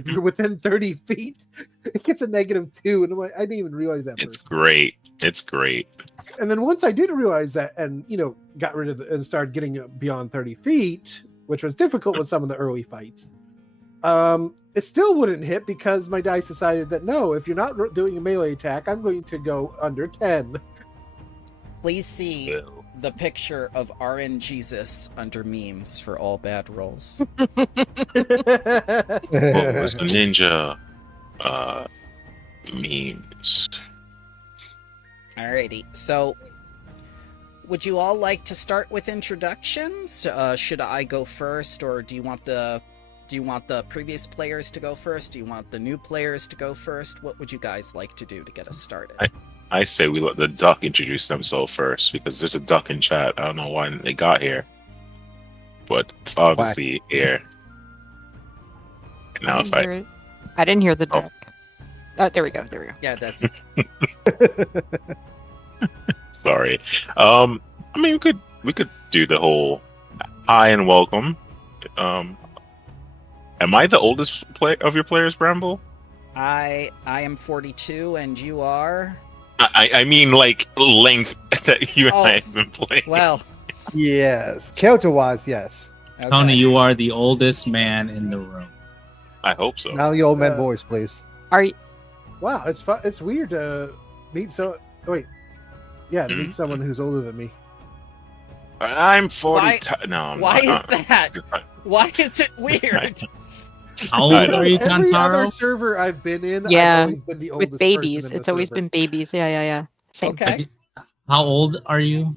if you're within 30 feet, it gets a -2. And I'm like, I didn't even realize that. It's great. It's great. And then once I did realize that, and got rid of and started getting beyond 30 feet, which was difficult with some of the early fights. It still wouldn't hit because my dice decided that no, if you're not doing a melee attack, I'm going to go under 10. Please see the picture of RN Jesus under memes for all bad rolls. What was the ninja memes? Alrighty, so would you all like to start with introductions? Should I go first, or do you want the previous players to go first? Do you want the new players to go first? What would you guys like to do to get us started? I say we let the duck introduce themselves first, because there's a duck in chat. I don't know why they got here, but it's obviously here. Now I didn't hear the duck. Oh, there we go. Yeah, that's... Sorry. I mean, we could do the whole hi and welcome. Am I the oldest of your players, Bramble? I am 42, and you are... I mean, like, length that you and I have been playing. Well... Yes. Character-wise, yes. Okay. Tony, you are the oldest man in the room. I hope so. Now the old man voice, please. Are you? Wow, it's weird to meet to meet someone who's older than me. I'm 40. Why is that? Why is it weird? How old are you, Every other Kantaro? server I've been in, Yeah, I've always been the oldest with babies. person in It's the always server. been babies. Yeah. Same. Okay. How old are you?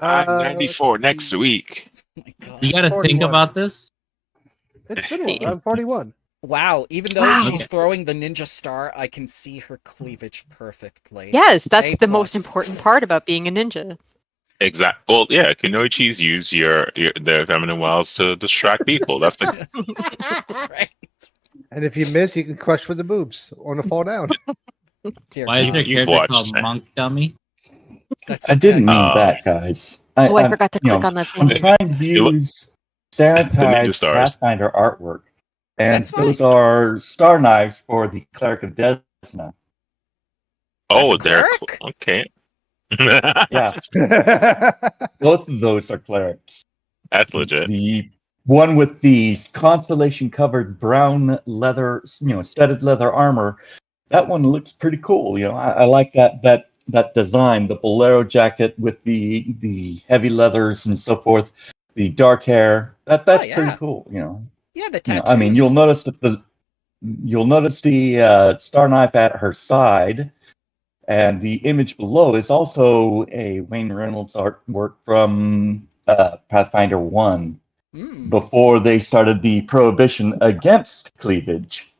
I'm 94 next week. Oh my God. You gotta 41. think about this. It's been a while. I'm 41. Wow, even though Wow. she's throwing the ninja star, I can see her cleavage perfectly. Yes, that's A+. the most important part about being a ninja. Exactly. Well, yeah, kunoichis use their feminine wiles to distract people. That's the Right. And if you miss, you can crush with the boobs on the fall down. Dear Why is God. there a You've character watched called that. Monk Dummy? That's I didn't mean Uh, that, guys. Oh, I forgot to you click know, on that I'm thing. trying to use Ninja sanitized stars. Pathfinder artwork, and That's fine. those are star knives for the Cleric of Desna. oh, That's a they're cleric? okay. Yeah, both of those are clerics. That's legit. The one with the constellation-covered brown leather, studded leather armor, that one looks pretty cool. I like that design, the bolero jacket with the heavy leathers and so forth, the dark hair. That's yeah. pretty cool. Yeah, the tattoos. I mean, you'll notice the star knife at her side, and the image below is also a Wayne Reynolds artwork from Pathfinder 1, before they started the prohibition against cleavage.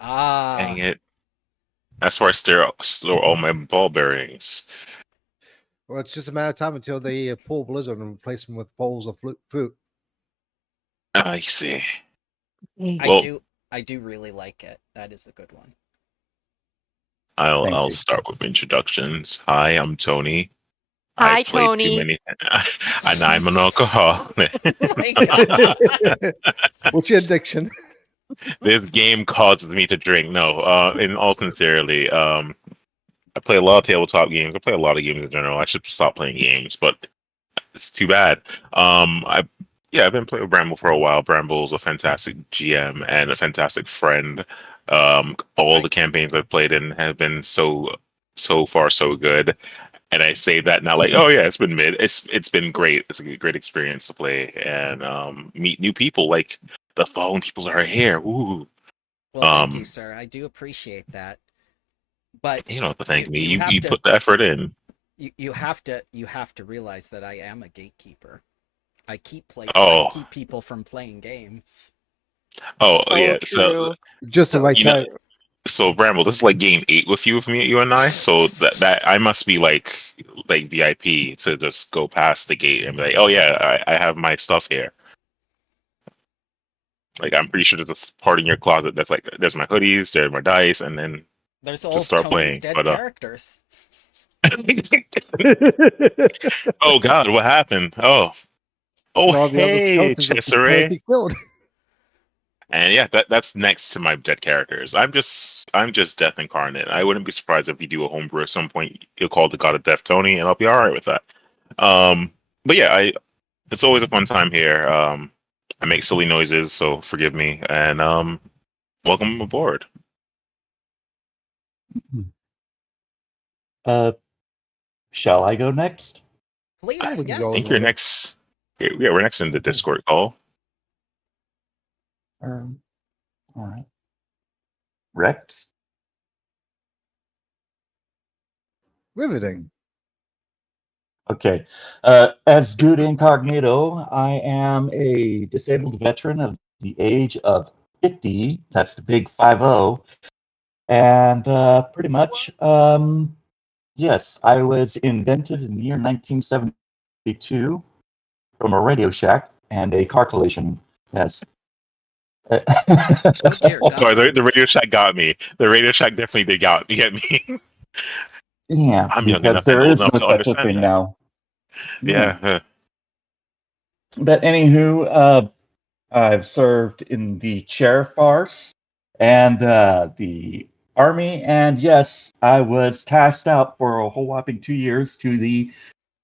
Dang it. That's where I store all my ball bearings. Well, it's just a matter of time until they pull Blizzard and replace them with bowls of fruit. I see. I do really like it. That is a good one. I'll Thank you. start with introductions. Hi, I'm Tony. Hi, I've played Tony. Too many, and I'm an alcoholic. What's your addiction? This game causes me to drink. No, in all sincerity, I play a lot of tabletop games. I play a lot of games in general. I should stop playing games, but it's too bad. I've been playing with Bramble for a while. Bramble's a fantastic GM and a fantastic friend. All the campaigns I've played in have been so far so good. And I say that not like, oh yeah, it's been mid. It's been great. It's a great experience to play and meet new people. Like the following people that are here. Ooh. Well, thank you, sir. I do appreciate that. But You don't have to thank me. you have You to- put the effort in. you have to realize that I am a gatekeeper. I keep people from playing games. Oh yeah. True. Just the right time. So Bramble, this is like game 8 with you and I. So that I must be like VIP to just go past the gate and be like, oh yeah, I have my stuff here. Like I'm pretty sure there's a part in your closet that's like there's my hoodies, there's my dice, and then There's all start Tony's playing, dead but, characters. oh god, what happened? Oh All the other hey, skeletons are Cesare. completely killed. And yeah, that's next to my dead characters. I'm just Death Incarnate. I wouldn't be surprised if we do a homebrew at some point. You'll call the God of Death Tony, and I'll be all right with that. But yeah, it's always a fun time here. I make silly noises, so forgive me, and welcome aboard. Shall I go next? Please, I can yes. go think you're next. Yeah, we're next in the Discord call. All right. Rex? Riveting. Okay. As Good Incognito, I am a disabled veteran of the age of 50. That's the big 50. And pretty much, yes, I was invented in the year 1972 from a Radio Shack and a car collision. Yes. Oh dear God. Sorry, the Radio Shack got me. The Radio Shack definitely did get me. Yeah, I'm young because enough and there old is no enough to such a understand thing that. now. Yeah. But anywho, I've served in the chair farce and the army, and yes, I was tasked out for a whole whopping 2 years to the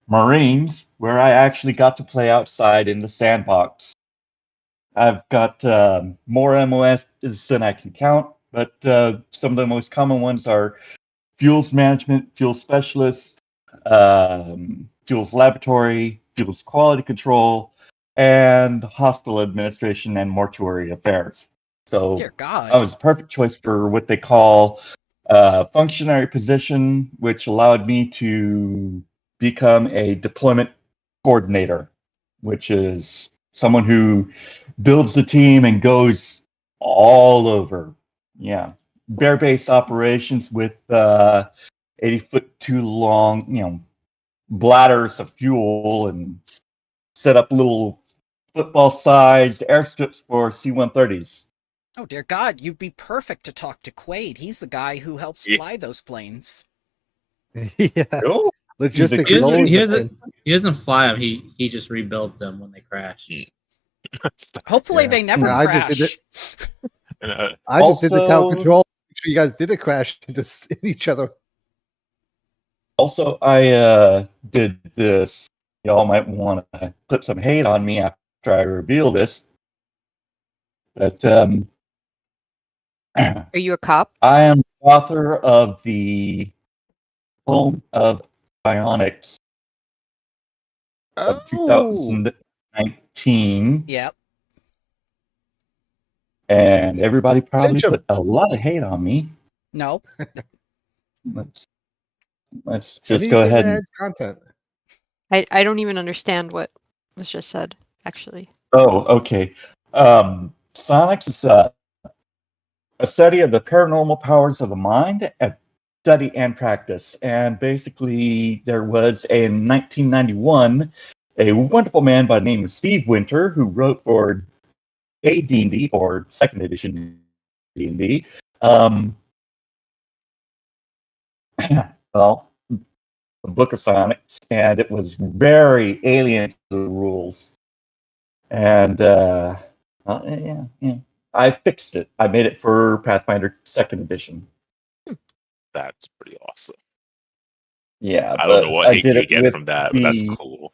Marines, where I actually got to play outside in the sandbox. I've got more MOS than I can count, but some of the most common ones are fuels management, fuels specialist, fuels laboratory, fuels quality control, and hospital administration and mortuary affairs. So Dear God. I was a perfect choice for what they call functionary position, which allowed me to become a deployment coordinator, which is someone who builds the team and goes all over. Yeah. Bare base operations with 80-foot too long, bladders of fuel and set up little football-sized airstrips for C-130s. Oh dear God, you'd be perfect to talk to Quaid. He's the guy who helps Yeah. fly those planes. Yeah. Oh, Logistics He is doesn't, always he, a doesn't, thing. he doesn't fly them. He just rebuilds them when they crash. Hopefully Yeah. they never No, I just crash. did And, I just did the town Also- control. Make sure you guys didn't crash into each other. Also, I did this. Y'all might want to put some hate on me after I reveal this. But Are you a cop? I am the author of the Home of Bionics of 2019, Yep. and everybody probably Lynch 'em. put a lot of hate on me. No. Let's just Anything go that ahead and. adds content. I don't even understand what was just said, actually. Oh, okay. Sonics is a study of the paranormal powers of the mind, a study and practice. And basically, there was in 1991 a wonderful man by the name of Steve Winter who wrote for D&D or second edition D&D. Well, the Book of Sonics, and it was very alien to the rules. And yeah, I fixed it. I made it for Pathfinder second edition. that's pretty awesome. Yeah, I don't know what I hate did you it get with from that, but that's the- cool.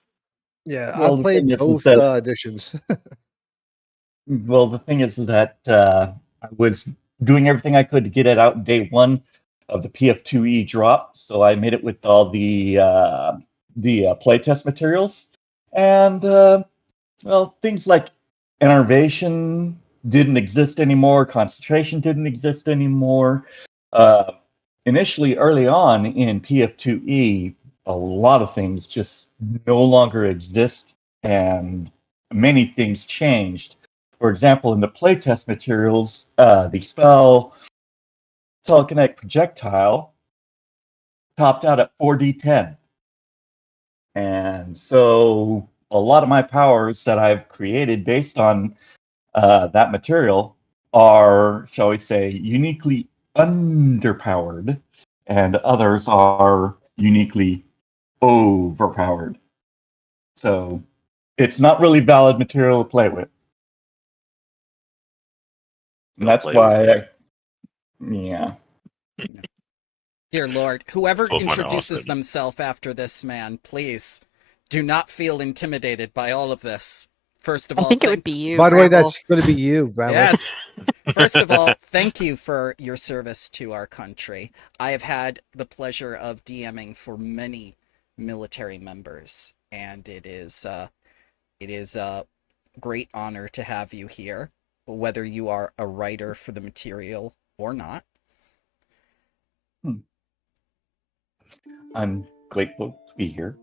Yeah, Well, I the played thing is both that- editions. Well, the thing is that I was doing everything I could to get it out day one of the PF2E drop, so I made it with all the playtest materials, and well, things like innervation didn't exist anymore, concentration didn't exist anymore. Initially, early on in PF2E, a lot of things just no longer exist, and many things changed. For example, in the playtest materials, the spell Telekinetic Projectile topped out at 4d10. And so a lot of my powers that I've created based on that material are, shall we say, uniquely underpowered, and others are uniquely overpowered. So it's not really valid material to play with. And that's Play why, yeah. Dear Lord, whoever Pokemon are introduces awesome. themselves after this man, please do not feel intimidated by all of this. First of I all, think it would be you. By the way, Bramble. that's going to be you, Bramble. Yes. First of all, thank you for your service to our country. I have had the pleasure of DMing for many military members, and it is a great honor to have you here, whether you are a writer for the material or not. I'm grateful to be here.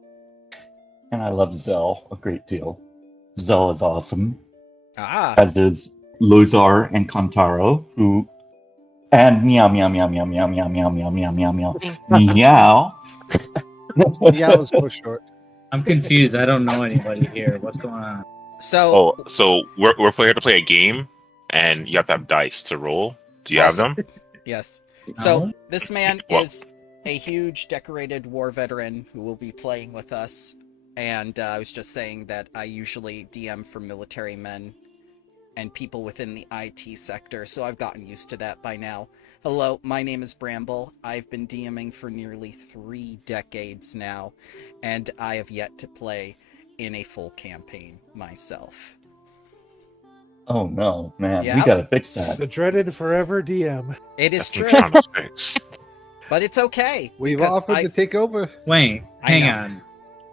And I love Zell a great deal. Zell is awesome, Ah, as is Lozar and Kantaro, and meow meow meow meow meow meow meow meow meow meow meow meow. Yeah, it was so short. I'm confused. I don't know anybody here. What's going on? so So we're here to play a game, and you have to have dice to roll. Do you have them? yes. So No? this man Well- is a huge decorated war veteran who will be playing with us. And I was just saying that I usually DM for military men and people within the IT sector, so I've gotten used to that by now. Hello, my name is Bramble. I've been DMing for nearly 3 decades now, and I have yet to play in a full campaign myself. Oh no, man, we Yep. gotta fix that. The dreaded forever DM. It is That's true, what I'm trying to fix. but it's okay. We've because offered to take over. Wait, I hang know. on.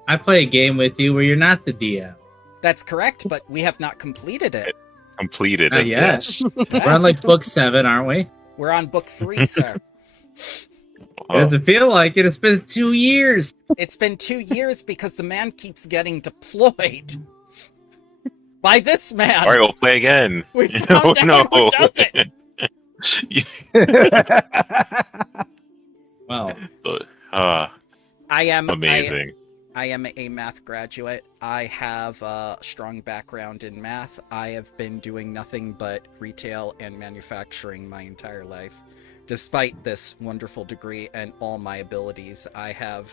I play a game with you where you're not the DM. That's correct, but we have not completed it. Completed. Not it, yet. yes. We're on like book 7, aren't we? We're on book 3, sir. It Oh, doesn't feel like it. It's been 2 years. It's been 2 years because the man keeps getting deployed. By this man! all right, we'll play again. We found out who does it! Well, I am amazing. I am a math graduate. I have a strong background in math. I have been doing nothing but retail and manufacturing my entire life. Despite this wonderful degree and all my abilities, I have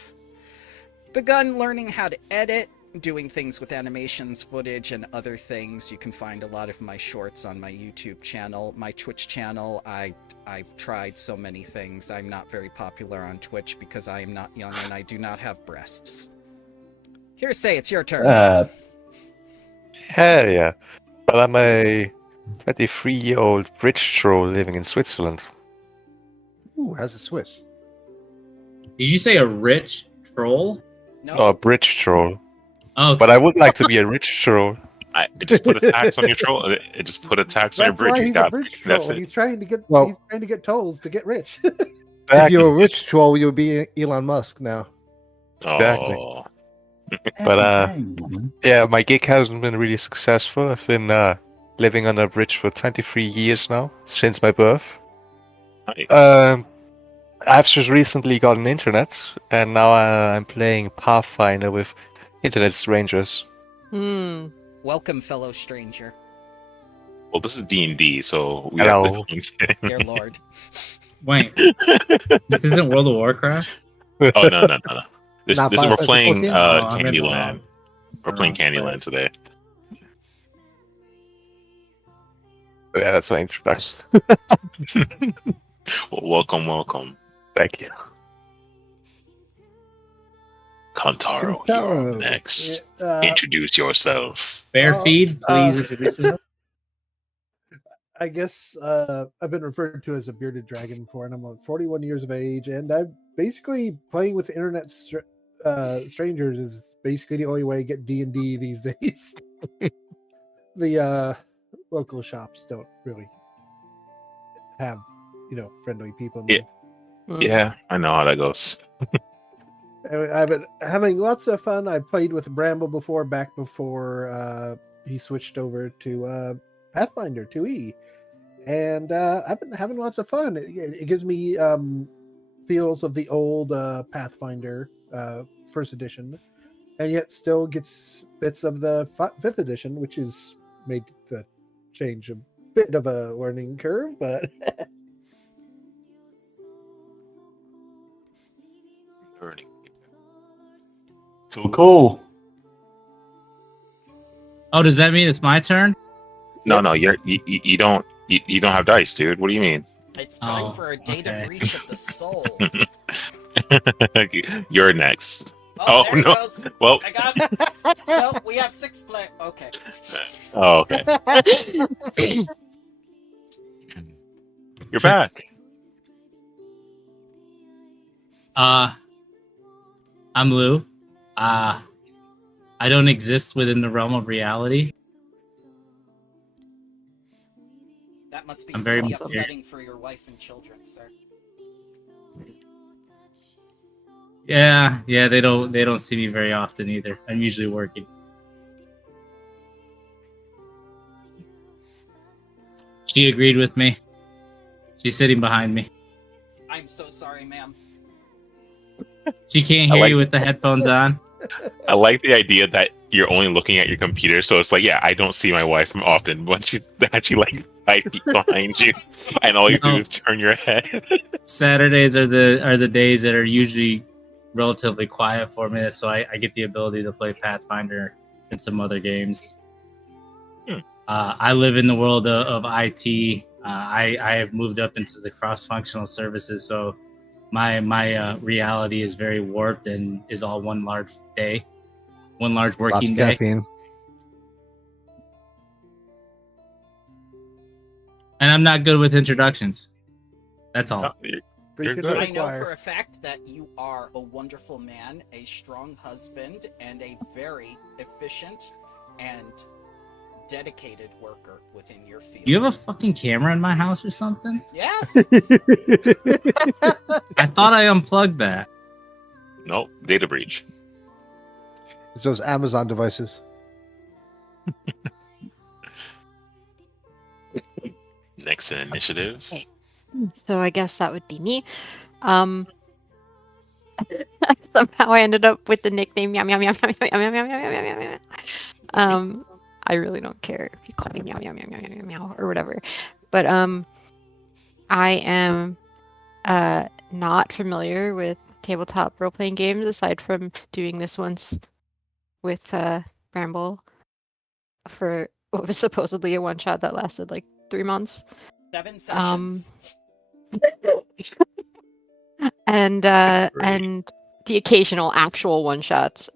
begun learning how to edit, doing things with animations, footage, and other things. You can find a lot of my shorts on my YouTube channel. My Twitch channel, I've tried so many things. I'm not very popular on Twitch because I am not young and I do not have breasts. Hearsay, it's your turn. Hell yeah. Well, I'm a 23-year-old bridge troll living in Switzerland. Ooh, how's it Swiss? did you say a rich troll? No, Oh, a bridge troll. Oh, But I would like to be a rich troll. It just put a tax on your troll. It just put a tax on your That's bridge. why You he's got a bridge that's troll. it. He's trying to get tolls to get rich. If you're a rich troll, you'll be Elon Musk now. Exactly. Oh, But, yeah, my gig hasn't been really successful. I've been living on a bridge for 23 years now, since my birth. nice. I've just recently gotten internet, and now I'm playing Pathfinder with internet strangers. Hmm. welcome, fellow stranger. Well, this is D&D, so we Hello. have to. Dear Lord. wait. This isn't World of Warcraft? Oh no. This Not we're Final playing Fantasy 14? I'm in the Candyland. wrong. We're playing Oh, Candyland nice. today. Yeah, that's my introduction. Well, welcome, Thank you. Kantaro. Kantaro. You're next. Uh, Introduce yourself. Bear Oh, feed, please introduce yourself. I guess I've been referred to as a bearded dragon before, and I'm 41 years of age, and I'm basically playing with internet strangers is basically the only way to get D&D these days. The local shops don't really have, friendly people. in them. Hmm. Yeah, I know how that goes. I've been having lots of fun. I played with Bramble before, back before he switched over to Pathfinder 2E, and I've been having lots of fun. It gives me feels of the old Pathfinder first edition, and yet still gets bits of the fifth edition, which is made the change a bit of a learning curve, but So cool. Oh, does that mean it's my turn? No, you don't. You don't have dice, dude. What do you mean? It's time Oh, for a data okay. breach of the soul. You're next. Oh, Oh, there he no. goes. Well, I got it. So we have 6 play. Okay. oh, okay. You're back. I'm Lou. I don't exist within the realm of reality. That must be I'm very really scared. upsetting for your wife and children, sir. Yeah, they don't see me very often either. I'm usually working. She agreed with me. She's sitting behind me. I'm so sorry, ma'am. She can't I hear like- you with the headphones on. I like the idea that you're only looking at your computer, so it's like, yeah, I don't see my wife often, but she's actually like 5 feet behind you, and all you do No. is turn your head. Saturdays are the days that are usually relatively quiet for me, so I get the ability to play Pathfinder and some other games. I live in the world of IT. I have moved up into the cross-functional services, so my reality is very warped and is all one large day, one large Lots working of day. caffeine. And I'm not good with introductions. That's all. You're Preach it good. to I the know choir. for a fact that you are a wonderful man, a strong husband, and a very efficient and dedicated worker within your field. You have a fucking camera in my house or something? Yes. I thought I unplugged that. No, data breach. It's those Amazon devices. Next in initiative. Okay. So I guess that would be me. Somehow I ended up with the nickname Meow Meow Meow Meow Meow Meow Meow Meow Meow Meow Meow. I really don't care if you call me Meow Meow Meow Meow Meow Meow or whatever. But I am not familiar with tabletop role-playing games aside from doing this once with Bramble for what was supposedly a one-shot that lasted like 3 months. 7 sessions. And the occasional actual one shots,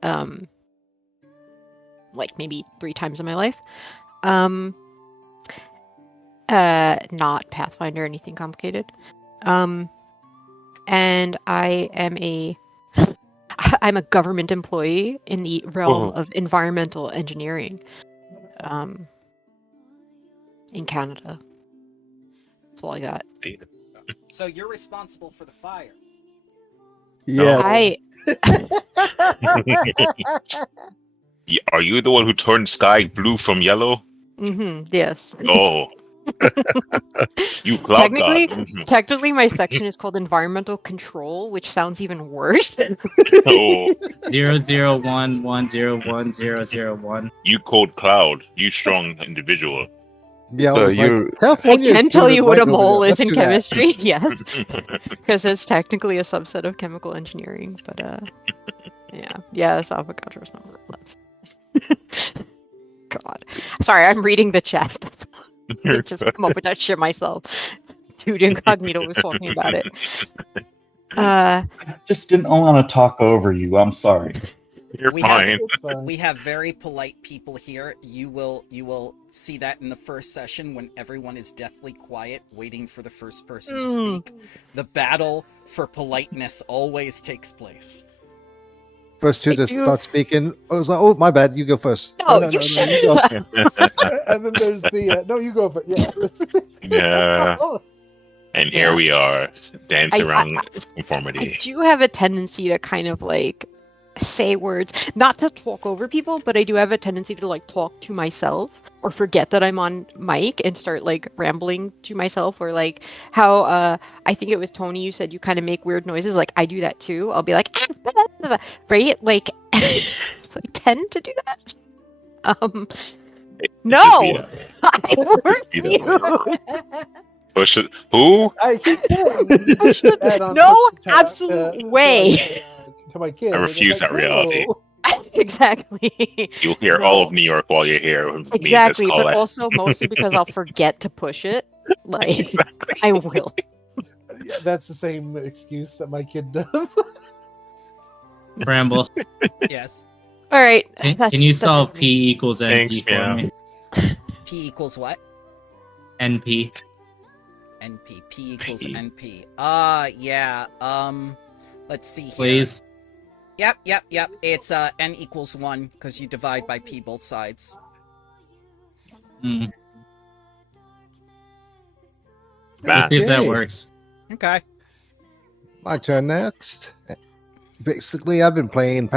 like maybe 3 times in my life. Not Pathfinder or anything complicated. And I am I'm a government employee in the realm Oh. of environmental engineering, in Canada. That's all I got. So you're responsible for the fire. Yeah. Are you the one who turned sky blue from yellow? Yes. Oh. You cloud Technically, god. Mhm. technically, my section is called environmental control, which sounds even worse. Oh, 001101001. you code cloud. You strong individual. Yeah, I So was like, you- I California can is tell doing you it what a right over mole there. is Let's in do that. chemistry, yes, because it's technically a subset of chemical engineering. But yeah, Avogadro's not. God, sorry, I'm reading the chat. That's why I just come up with that shit myself. Dude Incognito was talking about it. I just didn't want to talk over you. I'm sorry. You're We have- fine. It's fine. We have very polite people here. You will see that in the first session when everyone is deathly quiet, waiting for the first person to speak. The battle for politeness always takes place. First two I to do- start speaking. I was like, oh, my bad. You go first. No, you should. you go. And then there's the no, you go for yeah. Yeah. And here Yeah. we are, dance I- around I conformity. do have a tendency to kind of like say words, not to talk over people, but I do have a tendency to like talk to myself or forget that I'm on mic and start like rambling to myself, or like how I think it was Tony, you said you kind of make weird noises. Like I do that too. I'll be like right, like I tend to do that. No, Yeah. I Just be refuse. Push it. Who? I keep saying, I should- add on no push tab, absolute way. To my kid. I and it's refuse like, that reality. no. Exactly. You'll hear all of New York while you're here. With me and Miss Exactly, but Colette. also mostly because I'll forget to push it, Like, I will. Yeah, that's the same excuse that my kid does. Bramble, Yes. All right. can that's- you that's- solve P equals NP Thanks, for yeah. me? P equals what? NP. NP. P equals P. NP. Yeah. Let's see here. Please. Yep. It's N equals 1 because you divide by P both sides. Hmm. Math. See if that Okay. works. Okay. My turn next. Basically, I've been playing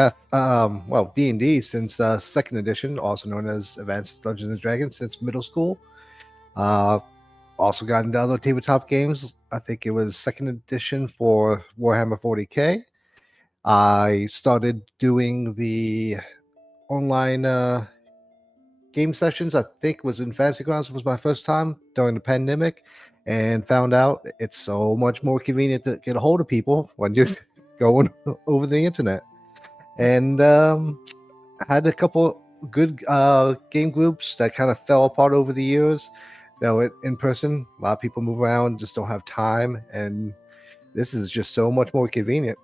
D&D since second edition, also known as Advanced Dungeons and Dragons, since middle school. Also got into other tabletop games. I think it was second edition for Warhammer 40k. I started doing the online game sessions. I think was in Fantasy Grounds was my first time during the pandemic, and found out it's so much more convenient to get a hold of people when you're going over the internet. And had a couple good game groups that kind of fell apart over the years. In person, a lot of people move around, just don't have time, and this is just so much more convenient.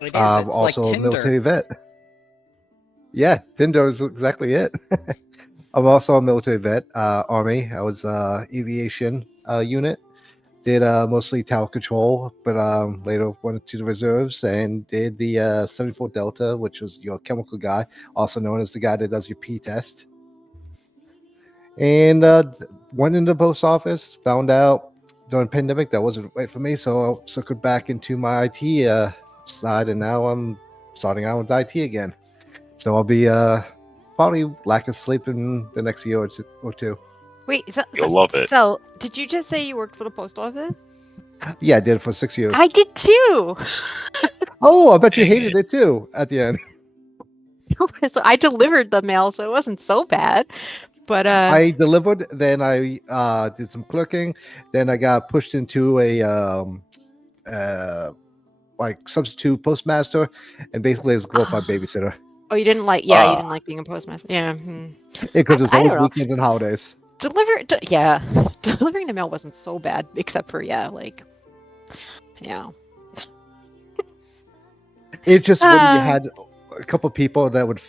It is. It's Also like a Tinder. military vet. Yeah, Tinder is exactly it. I'm also a military vet, Army. I was aviation unit. Did mostly tower control, but later went to the reserves and did the 74 Delta, which was your chemical guy, also known as the guy that does your P test. And went into the post office, found out during the pandemic that wasn't right for me, so I circled back into my IT side, and now I'm starting out with IT again. So I'll be probably lack of sleep in the next year or two. Wait, You'll love it. So, did you just say you worked for the post office? Yeah, I did it for 6 years. I did too. Oh, I bet you hated it too at the end. So I delivered the mail, so it wasn't so bad. But I delivered, then I did some clerking, then I got pushed into a like substitute postmaster, and basically as a glorified babysitter oh, you didn't like? Yeah, you didn't like being a postmaster. Yeah. because it was I always don't know. weekends and holidays. Delivering the mail wasn't so bad, except for yeah. It's just when you had a couple people that would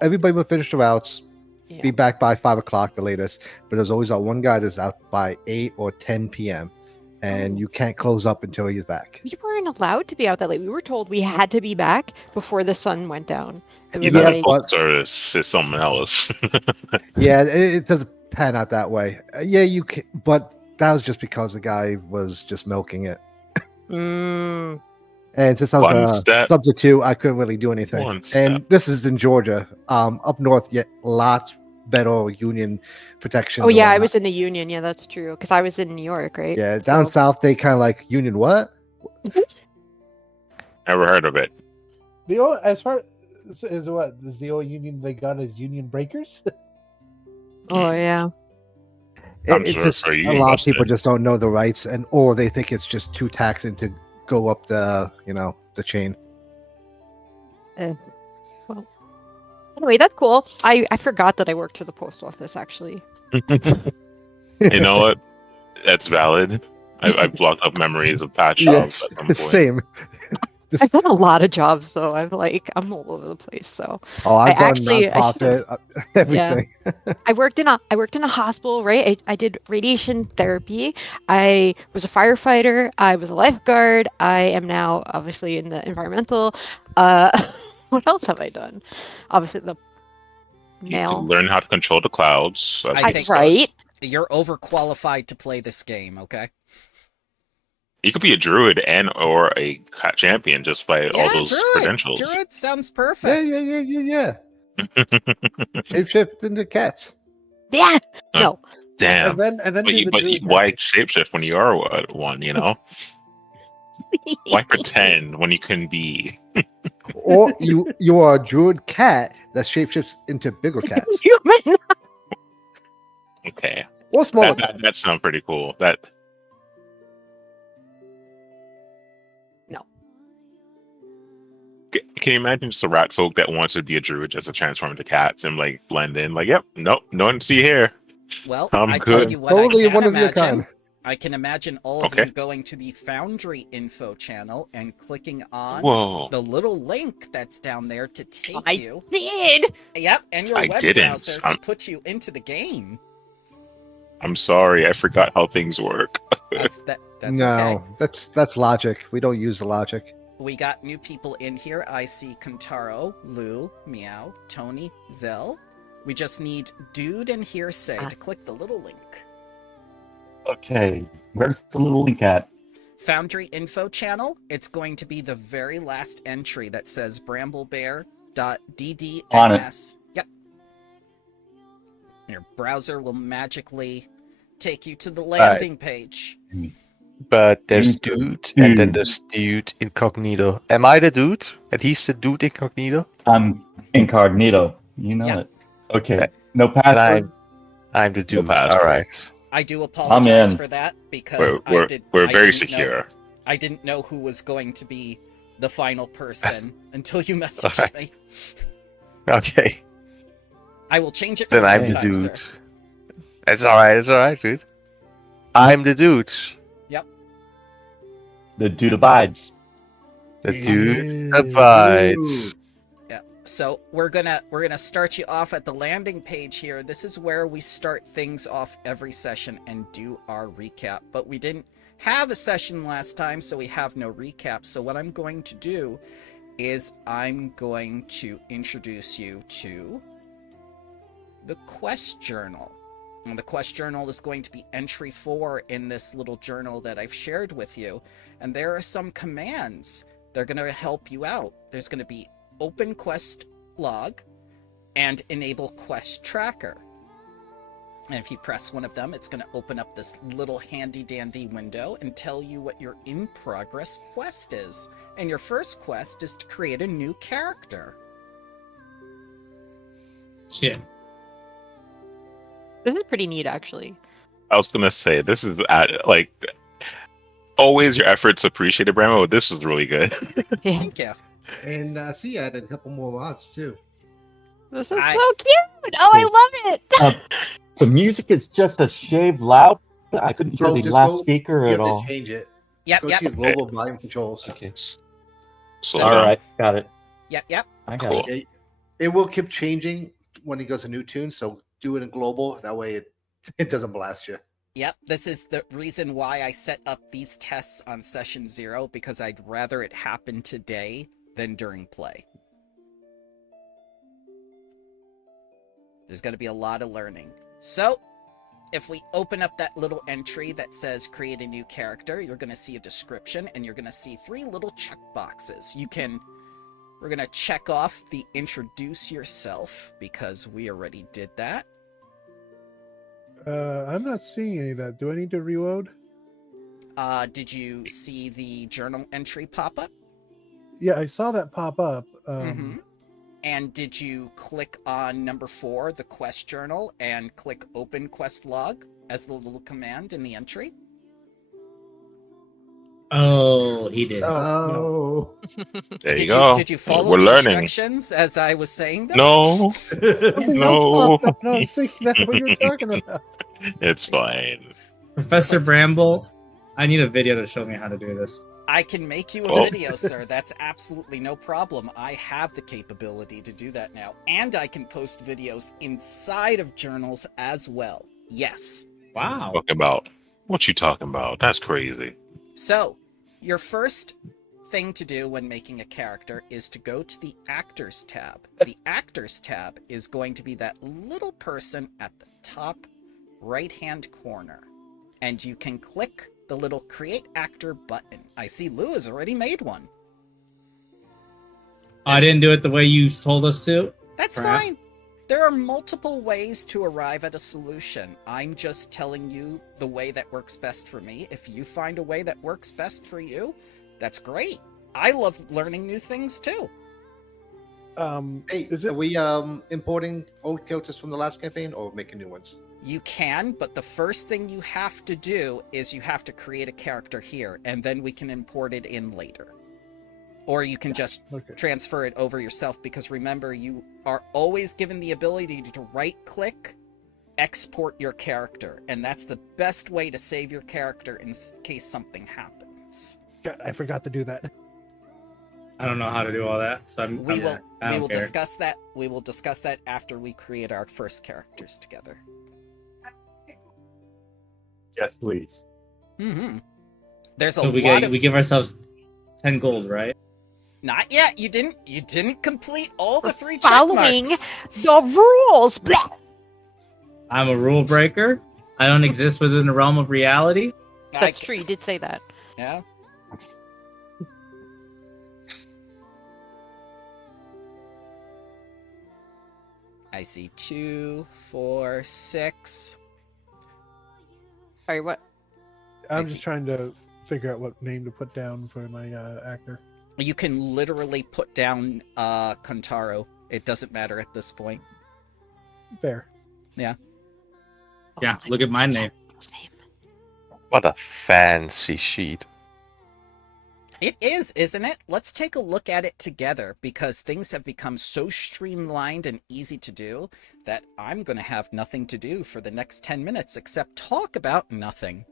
everybody would finish the routes, Yeah. be back by 5 o'clock the latest, but there's always that one guy that's out by 8 or 10 p.m. and you can't close up until he's back. We weren't allowed to be out that late. We were told we had to be back before the sun went down. It was Even Yeah, the like, post service is something else. Yeah, it doesn't pan out that way. Yeah, you can, but that was just because the guy was just milking it. mm, And since I One was a step. substitute, I couldn't really do anything. One step. And this is in Georgia. Up north, yet lots better union protection. oh and yeah, I whatnot. was in the union. Yeah, that's true. Because I was in New York, right? Yeah, down So- south they kind of like union what? Never heard of it. The only, as far as what is the only union they got is Union Breakers. Oh yeah. I'm It's sure just for you, a you lot of must people have. just don't know the rights, or they think it's just too taxing to go up the the chain. Anyway, that's cool. I forgot that I worked for the post office actually. You know what? That's valid. I've blocked up memories of patch Yes, jobs at some point. same. I've done a lot of jobs though. I'm all over the place. So Oh, I've I done actually- nonprofit, everything. I worked in a hospital, right? I did radiation therapy. I was a firefighter. I was a lifeguard. I am now obviously in the environmental. What else have I done? Obviously the You mail. can learn how to control the clouds. That's I what think- it does. right? You're overqualified to play this game, okay? You could be a druid and or a champion just by all those Druid. credentials. Druid sounds Yeah, perfect. yeah. Shapeshift into cats. Yeah. Huh. No. Damn. And then But, do the druid why shapeshift when you are one, you know? Why pretend when you can be? Or you are a druid cat that shapeshifts into bigger cats Human. Okay. or smaller. That sounds pretty cool. That No. Can you imagine just a rat folk that wants to be a druid just to transform into cats and blend in? Like, yep, nope, no one to see here. Well, I'm I tell good. you what, Totally I can't one of your imagine. kind. I can imagine all of Okay. you going to the Foundry info channel and clicking on Whoa. the little link that's down there to take I you. did. Yep, and your I web didn't. browser to put you into the game. I'm sorry, I forgot how things work. That's no, okay. that's logic. We don't use the logic. We got new people in here. I see Kantaro, Lou, Meow, Tony, Zell. We just need Dude and Hearsay to click the little link. Okay, where's the little link at? Foundry info channel. It's going to be the very last entry that says bramblebear.ddns. On it. Yep. Your browser will magically take you to the landing page. But there's Dude. dude, and then there's dude incognito. Am I the dude? And he's the dude incognito? I'm incognito. You know Yeah. it. Okay, no And password. I'm the dude. password. Alright. I do apologize in. for that because We're I very didn't know- secure. I didn't know who was going to be the final person until you messaged me. Okay. I will change it for Then I'm next the time, dude. sir. It's alright, dude. I'm the dude. The dude abides. The dude abides. Yeah. So we're gonna start you off at the landing page here. This is where we start things off every session and do our recap. But we didn't have a session last time, so we have no recap. So what I'm going to do is I'm going to introduce you to the quest journal. And the quest journal is going to be entry 4 in this little journal that I've shared with you. And there are some commands that are going to help you out. There's going to be open quest log and enable quest tracker. And if you press one of them, it's going to open up this little handy dandy window and tell you what your in progress quest is. And your first quest is to create a new character. Shit. This is pretty neat, actually. I was gonna say this is like always your efforts appreciated, Brambo. But this is really good. Yeah. Thank you. And see, I added a couple more mods too. This is I- so cute. Oh, I love it. The music is just a shade loud. I couldn't hear Oh, the just last go- speaker You at have to all. change it. Yep, Go yep, to your global volume controls. Okay. So All right, got it. yep. I got Cool. it. It will keep changing when it goes to new tune, so do it in global. That way it doesn't blast you. Yep, this is the reason why I set up these tests on session 0, because I'd rather it happen today than during play. There's going to be a lot of learning. So, if we open up that little entry that says create a new character, you're going to see a description, and you're going to see 3 little check boxes. We're going to check off the introduce yourself, because we already did that. I'm not seeing any of that. Do I need to reload? Did you see the journal entry pop up? Yeah, I saw that pop up. Mhm. And did you click on number 4, the quest journal, and click open quest log as the little command in the entry? Oh, he did. Oh, there you Did go. Did you follow We're the learning. instructions as I was saying them? No, no. I was thinking that's what you're talking about. it's fine. Professor Bramble, I need a video to show me how to do this. I can make you a Oh. video, sir. That's absolutely no problem. I have the capability to do that now. And I can post videos inside of journals as well. Yes. Wow. Talking about what you talking about? That's crazy. So, your first thing to do when making a character is to go to the Actors tab. The Actors tab is going to be that little person at the top right-hand corner. And you can click the little Create Actor button. I see Lou has already made one. I didn't do it the way you told us to. That's Crap. fine. There are multiple ways to arrive at a solution. I'm just telling you the way that works best for me. If you find a way that works best for you, that's great. I love learning new things too. Hey, Is it- are we importing old characters from the last campaign or making new ones? You can, but the first thing you have to do is you have to create a character here, and then we can import it in later. Or you can just Okay. transfer it over yourself, because remember, you are always given the ability to right-click export your character, and that's the best way to save your character in case something happens. God, I forgot to do that. I don't know how to do all that, so We will I don't care. discuss that. We will discuss that after we create our first characters together. Yes, please. Mm-hmm. There's a So lot of we give ourselves 10 gold, right? not yet. You didn't complete all the 3 check Following marks. the rules. Blah. I'm a rule breaker. I don't exist within the realm of reality. That's true. You did say that. Yeah. I see 2, 4, 6. Sorry, what? I'm see. just trying to figure out what name to put down for my actor. You can literally put down Kontaro. It doesn't matter at this point. Fair. Yeah, look at my name. What a fancy sheet. It is, isn't it? Let's take a look at it together, because things have become so streamlined and easy to do that I'm going to have nothing to do for the next 10 minutes except talk about nothing.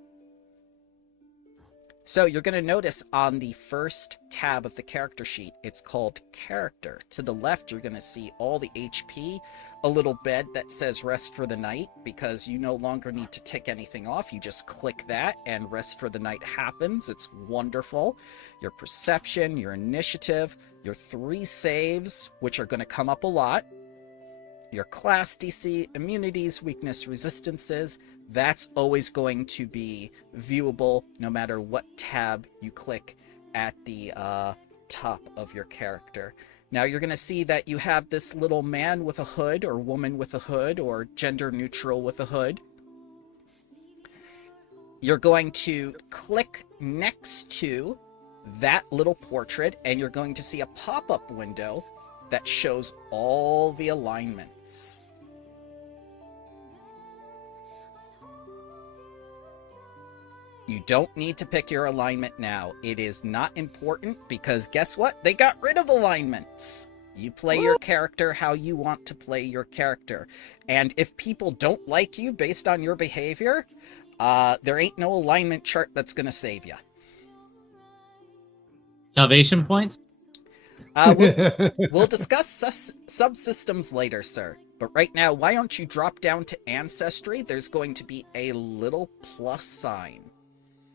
So you're going to notice on the first tab of the character sheet, it's called Character. To the left, you're going to see all the HP, a little bed that says Rest for the Night, because you no longer need to tick anything off. You just click that and Rest for the Night happens. It's wonderful. Your Perception, your Initiative, your 3 saves, which are going to come up a lot. Your class DC, immunities, weakness, resistances. That's always going to be viewable no matter what tab you click at the top of your character. Now you're going to see that you have this little man with a hood, or woman with a hood, or gender neutral with a hood. You're going to click next to that little portrait, and you're going to see a pop-up window that shows all the alignments. You don't need to pick your alignment now. It is not important, because guess what? They got rid of alignments. You play your character how you want to play your character. And if people don't like you based on your behavior, there ain't no alignment chart that's going to save you. Salvation points? We'll discuss subsystems later, sir. But right now, why don't you drop down to Ancestry? There's going to be a little plus sign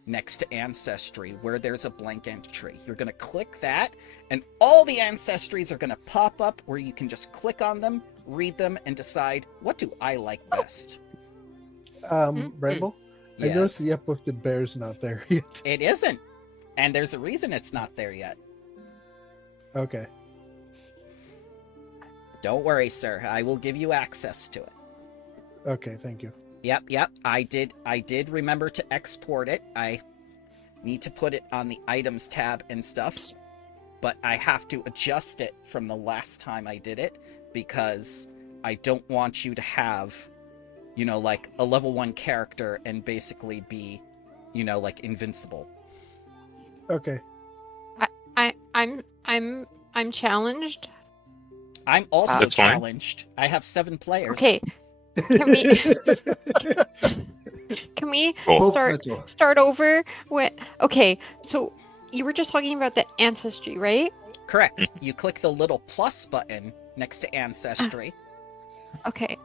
next to Ancestry where there's a blank entry. You're going to click that, and all the ancestries are going to pop up where you can just click on them, read them, and decide, what do I like best? Bramble, I Yes. noticed the uplifted bear's not there yet. It isn't. And there's a reason it's not there yet. Okay. Don't worry, sir. I will give you access to it. Okay, thank you. Yep. I did remember to export it. I need to put it on the items tab and stuff, but I have to adjust it from the last time I did it, because I don't want you to have, like a level 1 character and basically be, like invincible. Okay. I'm challenged. I'm also That's fine. challenged. I have 7 players. Okay. Can we Cool. start over with? Okay, so you were just talking about the ancestry, right? Correct. You click the little plus button next to Ancestry. Okay,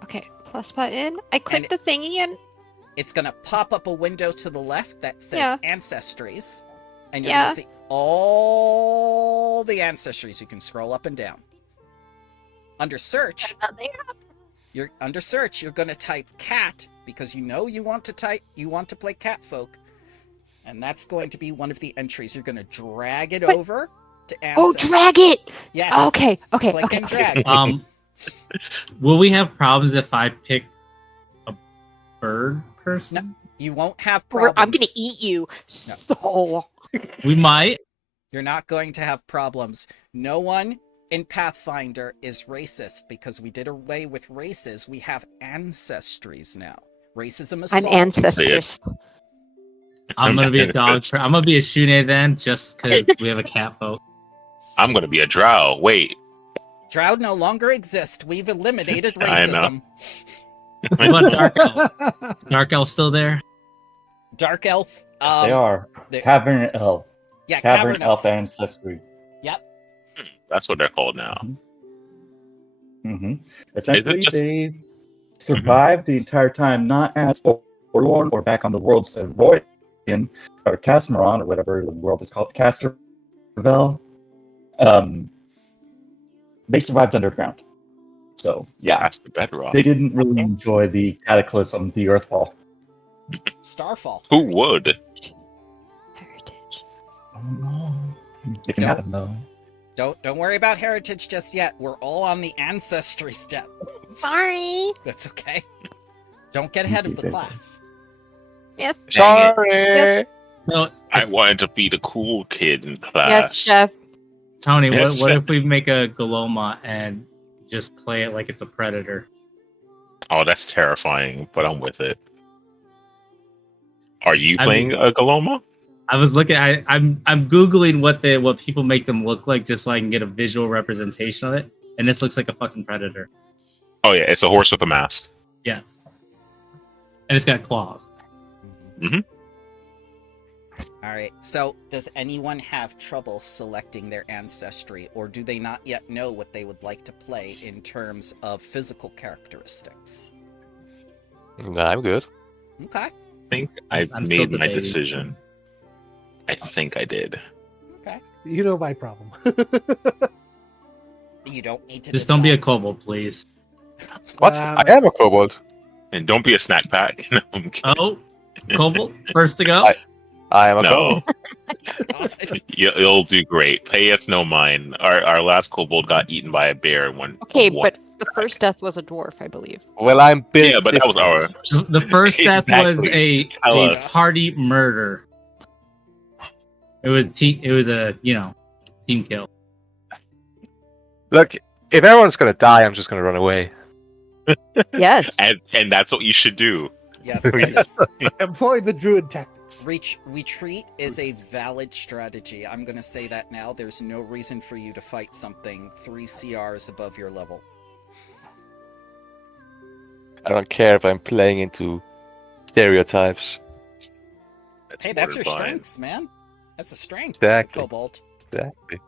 plus button. I clicked the thingy and It's going to pop up a window to the left that says Yeah. Ancestries. And you're going to see all the ancestries. You can scroll up and down. Under search, you're going to type cat, because you want to play cat folk. And that's going to be one of the entries. You're going to drag it over to ancestry. drag it. Yes. Okay. Click and drag. Will we have problems if I picked a bird person? You won't have problems. I'm gonna eat you. So We might. You're not going to have problems. No one in Pathfinder is racist, because we did away with races. We have ancestries now. Racism is I'm solved. ancestors. I'm gonna be a dog. I'm gonna be a Shune then, just because we have a cat folk. I'm gonna be a drow. Wait. Drow no longer exist. We've eliminated I know. racism. What about Dark Elf? Dark Elf still there? Dark Elf. They are. they- Cavern Elf. Yeah, Cavern Elf ancestry. That's what they're called now. Mm-hmm. Essentially, just- they survived the entire time, not as forlorn or back on the world's Royan or Casmaron or whatever the world is called, Castervel. They survived underground. So, yeah, That's the bedrock. they didn't really enjoy the cataclysm, the Earthfall. Starfall. Who would? Heritage. You can No. have them, though. Don't worry about heritage just yet. We're all on the ancestry step. Sorry. That's okay. Don't get ahead of the class. Yes, Sorry. No, I wanted to be the cool kid in yes, class. Chef. Tony, Yes, what Chef. if we make a Galoma and just play it like it's a predator? Oh, that's terrifying, but I'm with it. Are you I playing mean- a Galoma? I was looking. I'm googling what people make them look like, just so I can get a visual representation of it. And this looks like a fucking predator. Oh yeah, it's a horse with a mask. Yes, and it's got claws. All right. So, does anyone have trouble selecting their ancestry, or do they not yet know what they would like to play in terms of physical characteristics? No, I'm good. Okay. I think I've I'm still made my debating. decision. I think I did. Okay. You know my problem. You don't need to. Just don't be a decide. kobold, please. What? I am a kobold. And don't be a snack pack. No, I'm kidding. Oh, kobold, first to go. I am a No, kobold. you'll do great. Pay us no mind. Our last kobold got eaten by a bear in one. Okay, one- but the first death was a dwarf, I believe. Well, I'm built. yeah, but that was ours. The first death was Exactly. a Tell us. party murder. It was a team kill. Look, if everyone's gonna die, I'm just gonna run away. Yes. And that's what you should do. Yes. That is, Employ the druid tactics. retreat is a valid strategy. I'm gonna say that now. There's no reason for you to fight something 3 CRs above your level. I don't care if I'm playing into stereotypes. Hey, that's your borderline. strengths, man. That's a strength, Exactly. Cobalt. Exactly.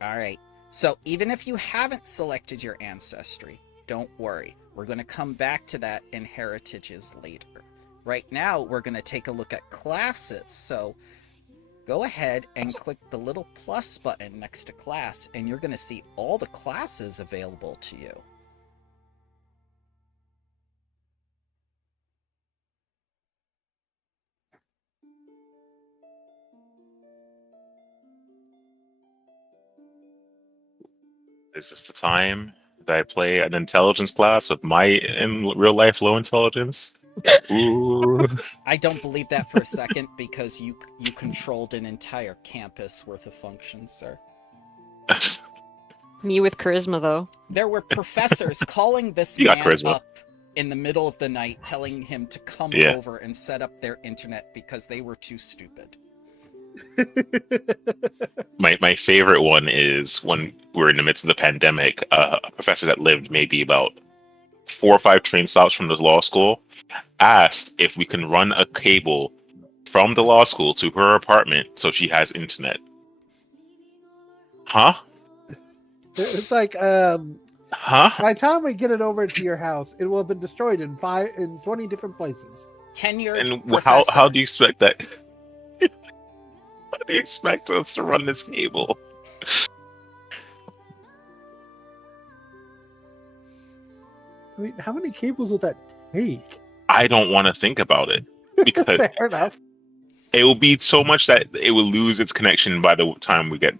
All right. So even if you haven't selected your ancestry, don't worry. We're going to come back to that in heritages later. Right now, we're going to take a look at classes. So go ahead and click the little plus button next to class, and you're going to see all the classes available to you. Is this the time that I play an intelligence class with my in real life low intelligence? Ooh. I don't believe that for a second because you controlled an entire campus worth of functions, sir. Me with charisma, though. There were professors calling this You got man charisma. up in the middle of the night, telling him to come Yeah. over and set up their internet because they were too stupid. My favorite one is when we're in the midst of the pandemic. A professor that lived maybe about 4 or 5 train stops from the law school asked if we can run a cable from the law school to her apartment so she has internet. Huh? It's like Huh? by the time we get it over to your house, it will have been destroyed in 20 different places. Tenured And professor. how do you expect that? How do you expect us to run this cable? I mean, how many cables would that take? I don't want to think about it because Fair enough. it will be so much that it will lose its connection by the time we get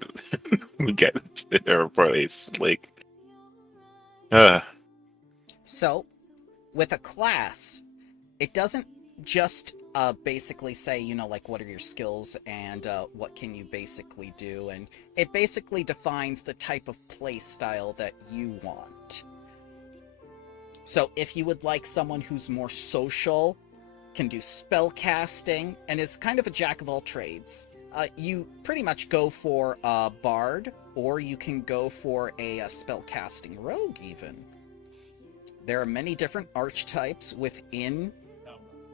to their place. Like, So, with a class, it doesn't just basically say, like what are your skills and what can you basically do, and it basically defines the type of play style that you want. So if you would like someone who's more social, can do spell casting, and is kind of a jack of all trades, you pretty much go for a bard, or you can go for a spell casting rogue even. There are many different archetypes within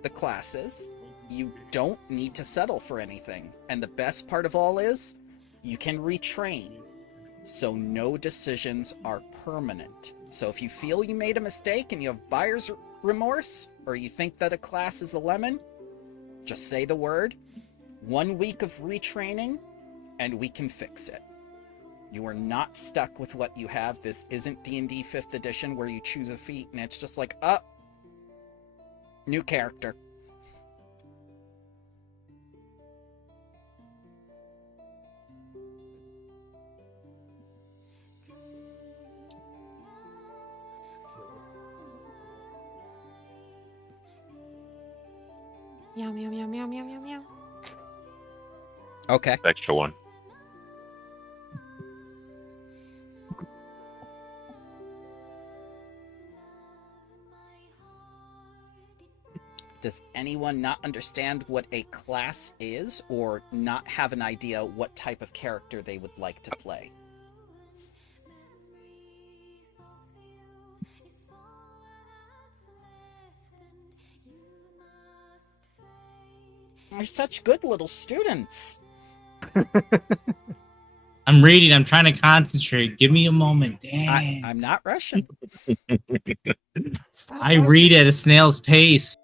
the classes. You don't need to settle for anything. And the best part of all is, you can retrain. So no decisions are permanent. So if you feel you made a mistake and you have buyer's remorse, or you think that a class is a lemon, just say the word, 1 week of retraining, and we can fix it. You are not stuck with what you have. This isn't D&D 5th edition where you choose a feat and it's just like, new character. Meow meow meow meow meow meow meow. Okay. Extra one. Does anyone not understand what a class is, or not have an idea what type of character they would like to play? You're such good little students. I'm reading. I'm trying to concentrate. Give me a moment. Dang. I'm not rushing. I read at a snail's pace.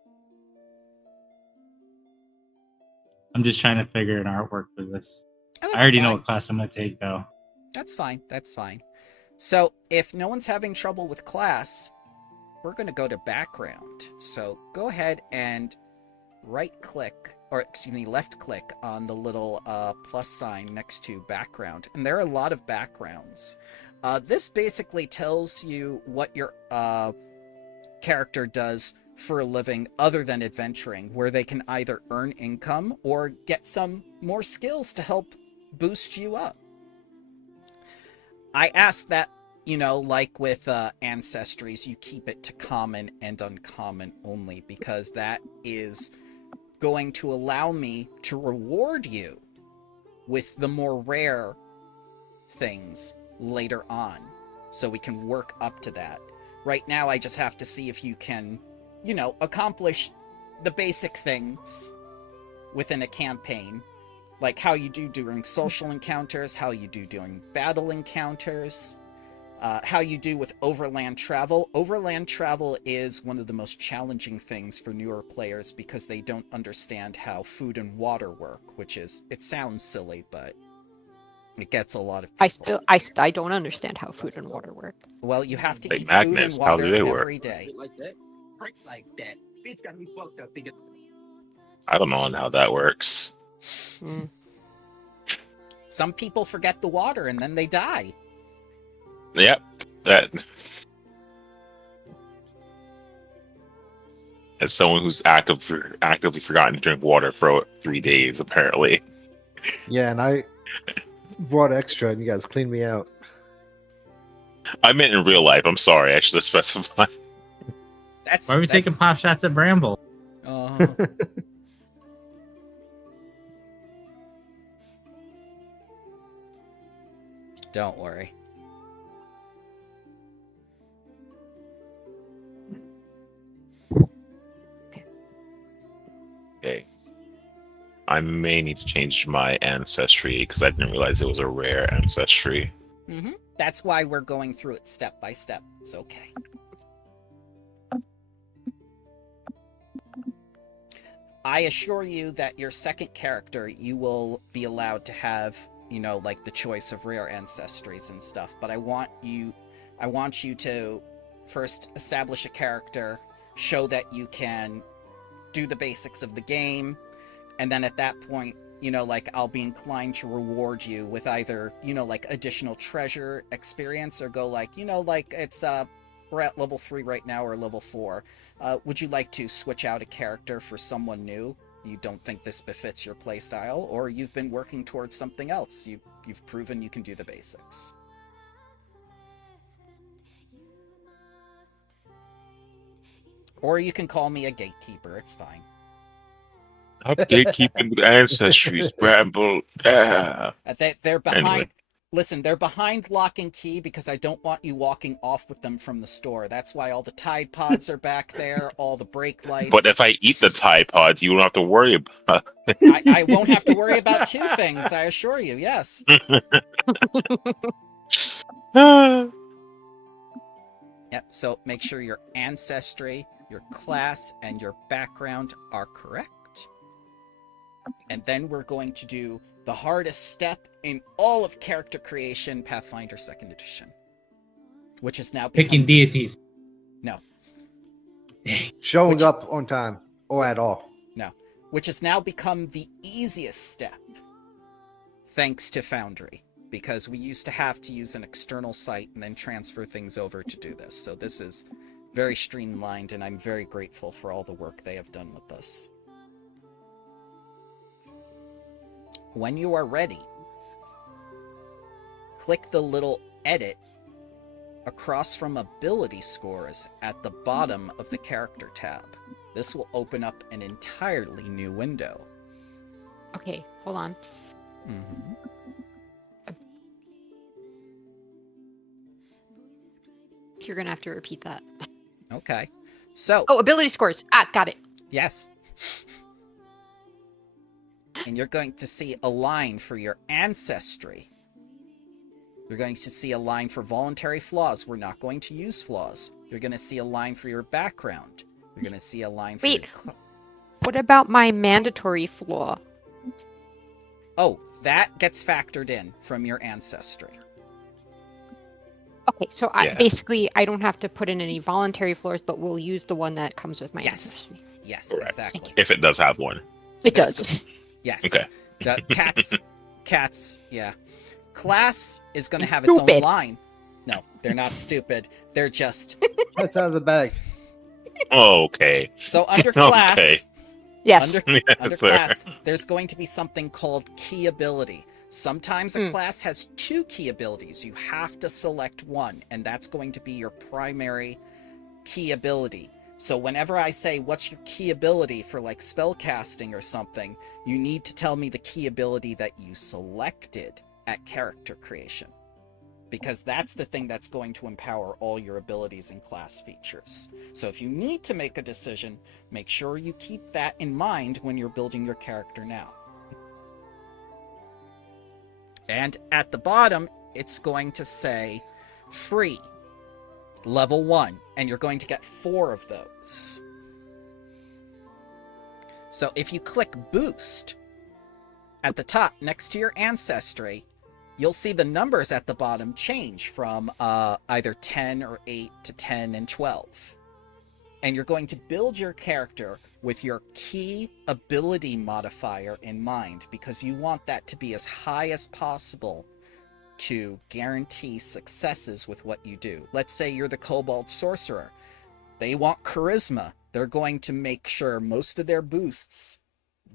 I'm just trying to figure an artwork for this. Oh, I already know fine. what class I'm going to take, though. That's fine. That's fine. So, if no one's having trouble with class, we're going to go to background. So, go ahead and right-click, or excuse me, left-click on the little plus sign next to background. And there are a lot of backgrounds. This basically tells you what your character does for a living other than adventuring, where they can either earn income or get some more skills to help boost you up. I asked that, like with ancestries, you keep it to common and uncommon only, because that is going to allow me to reward you with the more rare things later on, so we can work up to that. Right now, I just have to see if you can, accomplish the basic things within a campaign, like how you do during social encounters, how you do during battle encounters, how you do with overland travel. Overland travel is one of the most challenging things for newer players because they don't understand how food and water work, it sounds silly, but it gets a lot of people. I don't understand how food and water work. Well, you have to Like eat magnets, food and how do water they work? every day. I don't know on how that works. Mm. Some people forget the water and then they die. Yep, that. As someone who's actively forgotten to drink water for 3 days, apparently. Yeah, and I brought extra, and you guys cleaned me out. I meant in real life. I'm sorry. I should have specified. Why are we taking pop shots at Bramble? Don't worry. Okay. I may need to change my ancestry because I didn't realize it was a rare ancestry. Mm-hmm. That's why we're going through it step by step. It's okay. I assure you that your second character, you will be allowed to have, like the choice of rare ancestries and stuff. But I want you to first establish a character, show that you can do the basics of the game, and then at that point, I'll be inclined to reward you with either, like additional treasure experience, or go it's we're at level 3 right now, or level 4. Would you like to switch out a character for someone new? You don't think this befits your playstyle, or you've been working towards something else. You've proven you can do the basics. Or you can call me a gatekeeper. It's fine. I'm gatekeeping with ancestries, Bramble. They're behind. Anyway. Listen, they're behind lock and key because I don't want you walking off with them from the store. That's why all the Tide Pods are back there, all the brake lights. But if I eat the Tide Pods, you won't have to worry about it. I won't have to worry about two things, I assure you, yes. Yep, so make sure your ancestry, your class, and your background are correct. And then we're going to do the hardest step in all of character creation, Pathfinder 2nd Edition. Which is now Picking deities. No. Showing up on time or at all. No. Which has now become the easiest step, thanks to Foundry. Because we used to have to use an external site and then transfer things over to do this. So this is very streamlined, and I'm very grateful for all the work they have done with this. When you are ready, click the little edit across from ability scores at the bottom of the character tab. This will open up an entirely new window. Okay, hold on. Mm-hmm. You're gonna have to repeat that. Okay. So. Oh, ability scores. Ah, got it. Yes. And you're going to see a line for your ancestry. You're going to see a line for voluntary flaws. We're not going to use flaws. You're going to see a line for your background. You're going to see a line for Wait. your... What about my mandatory flaw? Oh, that gets factored in from your ancestry. Okay, so basically I don't have to put in any voluntary flaws, but we'll use the one that comes with my ancestry. Yes, Correct. exactly. If it does have one. It does. Yes. Okay. The cats, yeah. Class is going to have its own Stupid. line. No, they're not stupid. They're just... That's out of the bag. Okay. So under class... Okay. Yes. Yes, Under sir. class, there's going to be something called key ability. Sometimes a class has 2 key abilities. You have to select one, and that's going to be your primary key ability. So whenever I say, what's your key ability for like spell casting or something, you need to tell me the key ability that you selected at character creation. Because that's the thing that's going to empower all your abilities and class features. So if you need to make a decision, make sure you keep that in mind when you're building your character now. And at the bottom, it's going to say free, level 1, and you're going to get 4 of those. So if you click boost at the top next to your ancestry, you'll see the numbers at the bottom change from either 10 or 8 to 10 and 12. And you're going to build your character with your key ability modifier in mind, because you want that to be as high as possible to guarantee successes with what you do. Let's say you're the Kobold Sorcerer. They want Charisma. They're going to make sure most of their boosts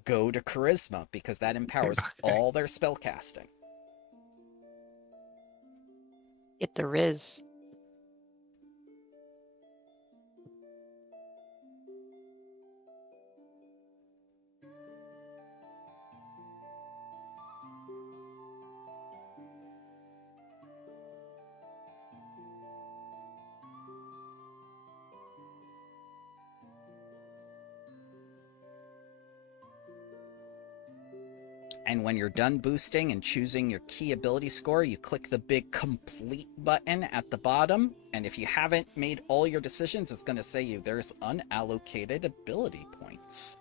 go to Charisma, because that empowers all their spellcasting. Get the Riz. And when you're done boosting and choosing your key ability score, you click the big complete button at the bottom. And if you haven't made all your decisions, it's going to say you there's unallocated ability points.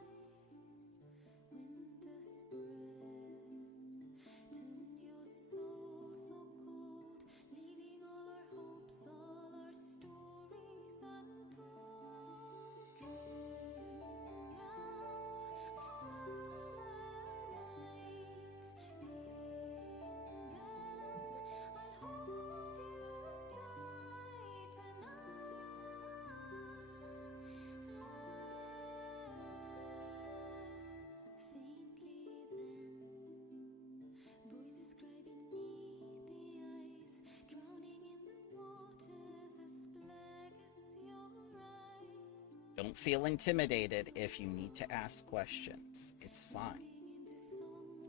Don't feel intimidated if you need to ask questions. It's fine.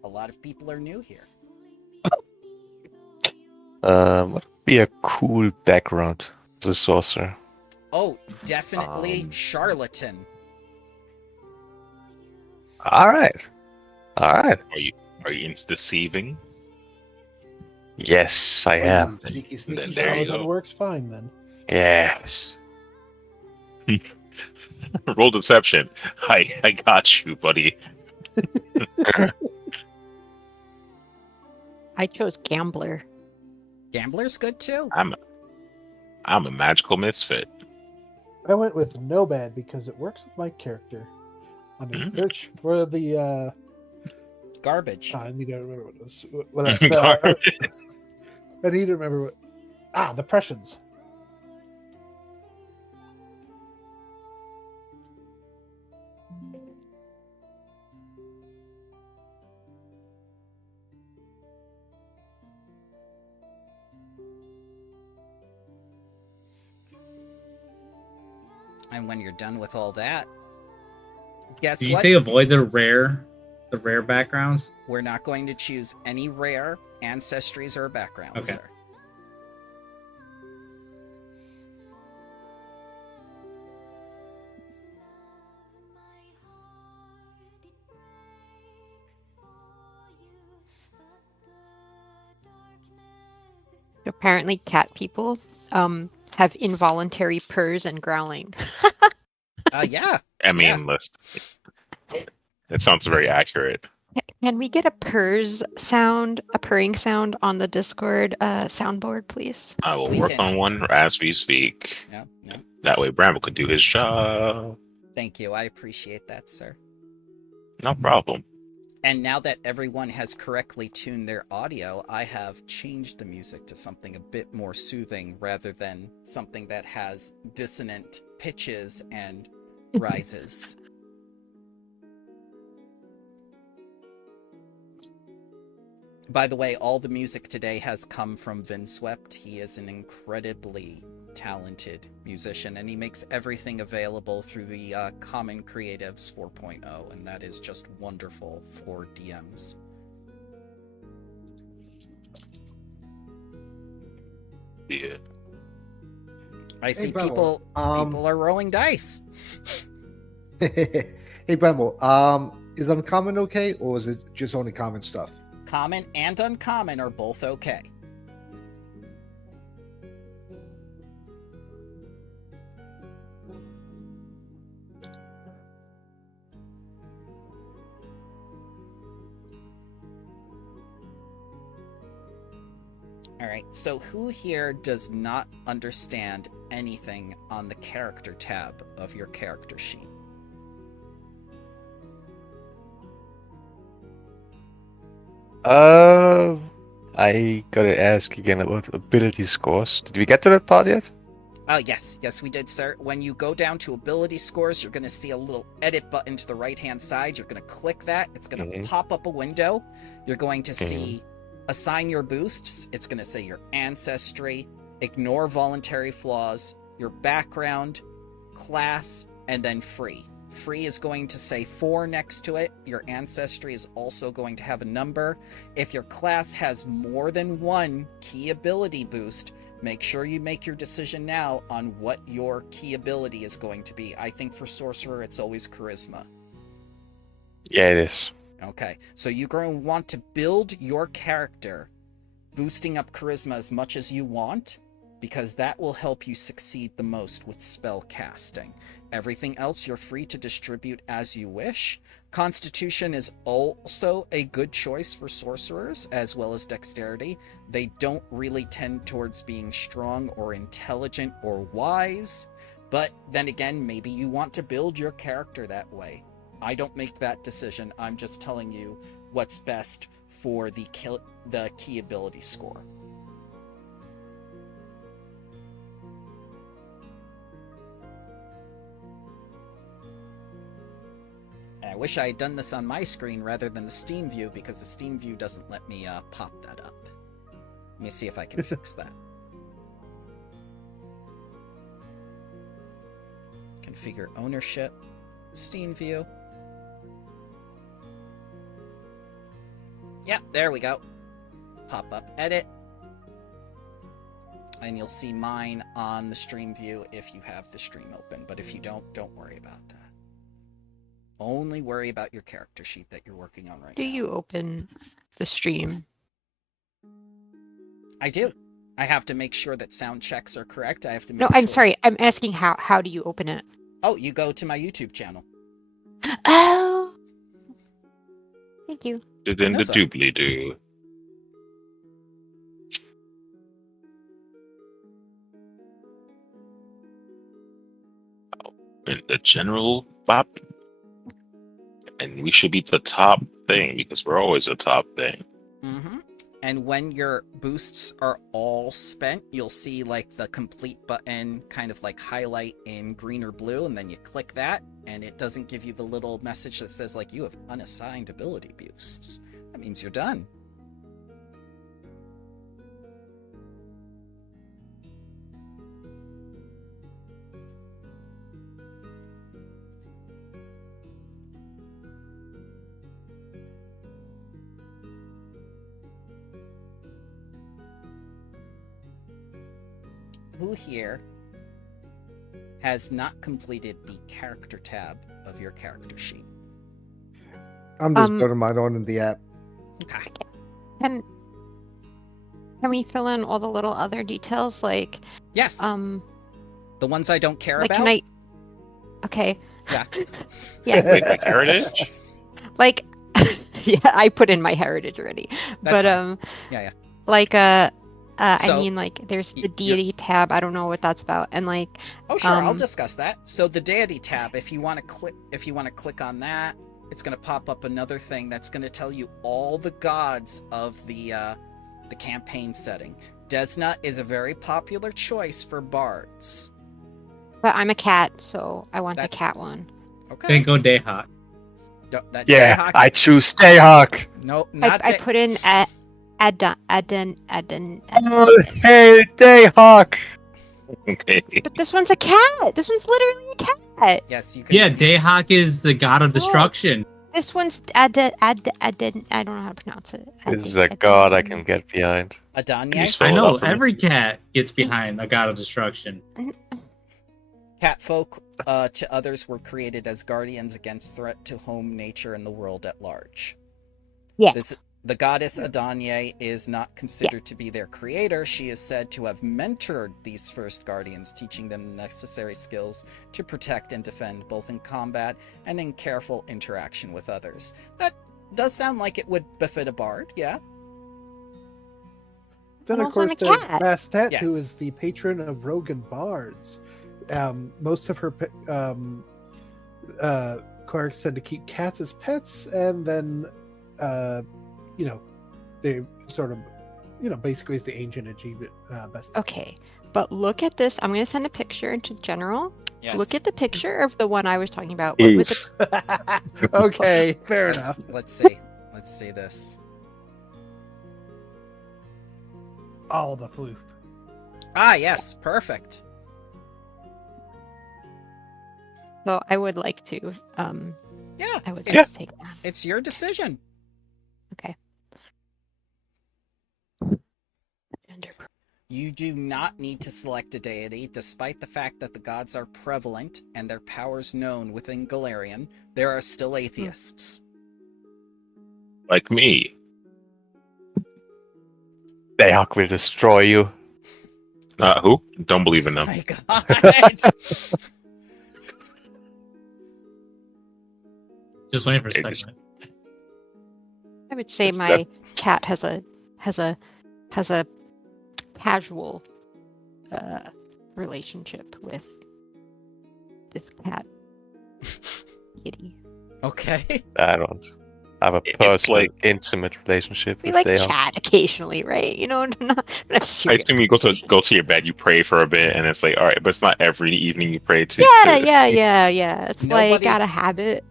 A lot of people are new here. What would be a cool background as a sorcerer? Oh, definitely Um, charlatan. All right. Are you into deceiving? Yes, I am. Cheeky, sneaky There you Charlatan go. works fine then. Yes. Roll deception. I got you, buddy. I chose gambler. Gambler's good too. I'm a magical misfit. I went with Nomad because it works with my character. On his search for the Garbage. I need to remember what it was. I need to remember what. The Prussians. And when you're done with all that, guess Did you what? say avoid the rare backgrounds? We're not going to choose any rare ancestries or backgrounds, Okay. sir. Apparently, cat people have involuntary purrs and growling. Yeah. I mean, that sounds very accurate. Can we get a purring sound on the Discord soundboard, please? I will We work can- on one as we speak. Yeah. Yeah. That way Bramble could do his job. Thank you. I appreciate that, sir. No problem. And now that everyone has correctly tuned their audio, I have changed the music to something a bit more soothing rather than something that has dissonant pitches and rises. By the way, all the music today has come from Vinswept. He is an incredibly talented musician, and he makes everything available through the Common Creatives 4.0, and that is just wonderful for DMs. Yeah. I see Bramble, people are rolling dice. Hey, Bramble, is uncommon okay, or is it just only common stuff? Common and uncommon are both okay. Alright, so who here does not understand anything on the character tab of your character sheet? I gotta ask again about ability scores. Did we get to that part yet? Yes, we did, sir. When you go down to ability scores, you're going to see a little edit button to the right-hand side. You're going to click that. It's going to pop up a window. You're going to see assign your boosts. It's going to say your ancestry, ignore voluntary flaws, your background, class, and then free. Free is going to say 4 next to it. Your ancestry is also going to have a number. If your class has more than one key ability boost, make sure you make your decision now on what your key ability is going to be. I think for Sorcerer, it's always Charisma. Yeah, it is. Okay, so you're going to want to build your character, boosting up Charisma as much as you want, because that will help you succeed the most with spell casting. Everything else you're free to distribute as you wish. Constitution is also a good choice for sorcerers, as well as dexterity. They don't really tend towards being strong or intelligent or wise, but then again, maybe you want to build your character that way. I don't make that decision. I'm just telling you what's best for the key ability score. I wish I had done this on my screen rather than the Steam view, because the Steam view doesn't let me pop that up. Let me see if I can fix that. Configure ownership, Steam view. Yep, there we go. Pop up edit. and you'll see mine on the stream view if you have the stream open. But if you don't worry about that. Only worry about your character sheet that you're working on right Do now. you open the stream? I do. I have to make sure that sound checks are correct. I have to make No, sure... I'm sorry. I'm asking how do you open it? Oh, you go to my YouTube channel. Oh. Thank you. Did in the Yes, sir. doobly-doo. In the general bop. And we should be the top thing because we're always the top thing. Mm-hmm. And when your boosts are all spent, you'll see like the complete button kind of like highlight in green or blue, and then you click that, and it doesn't give you the little message that says like you have unassigned ability boosts. That means you're done. Who here has not completed the character tab of your character sheet? I'm just putting mine on in the app. Okay. Can we fill in all the little other details like Yes. The ones I don't care like about. can I? Okay. Yeah. Yeah. Wait, like heritage? Like yeah, I put in my heritage already. That's but fine. Yeah. like I So, mean like there's the you- deity tab. I don't know what that's about. And like Oh sure, I'll Um, discuss that. So the deity tab, if you want to click on that, it's going to pop up another thing that's going to tell you all the gods of the campaign setting. Desna is a very popular choice for bards. but I'm a cat, so I want the That's- cat one. Okay. Then go Dayhawk. No, that Yeah, Jayhawk- I choose Dayhawk. No, not I Day- put in Adden. Oh, hey, Dayhawk. Okay. But this one's a cat. This one's literally a cat. Yes, you can. Yeah, Dayhawk is the god of destruction. This one's Adden. I don't know how to pronounce it. This is a god I can get behind. Can you Adanya. spell I it know out for me? every cat gets behind a god of destruction. Catfolk to others were created as guardians against threat to home, nature, and the world at large. Yeah. The goddess Adanye is not considered to be their creator. She is said to have mentored these first guardians, teaching them the necessary skills to protect and defend, both in combat and in careful interaction with others. That does sound like it would befit a bard, yeah? Then, I'm of also course, a there's cat. Bastet, Yes. who is the patron of Rogan bards. Most of her clerics tend to keep cats as pets, and then, they sort of, basically is the ancient achievement best. Okay, but look at this. I'm gonna send a picture into general. Yes. Look at the picture of the one I was talking about. With the, Okay, fair enough. Let's see. Let's see this. All the floof. Ah, yes, perfect. so I would like to. Yeah, I would like it's, to take that. it's your decision. Okay. You do not need to select a deity, despite the fact that the gods are prevalent and their powers known within Galarian. There are still atheists. Like me. Dayhawk will destroy you. Who? Don't believe in Oh them. my god! Just waiting for a It is- second. I would say It's my cat has a casual relationship with this cat kitty. Okay. I don't. I have a It's personal, like- intimate relationship We with like Dayhawk. chat occasionally, right? Not I serious. assume you go to your bed, you pray for a bit, and it's like, all right, but it's not every evening you pray to. Yeah. It's like Nobody- out of habit.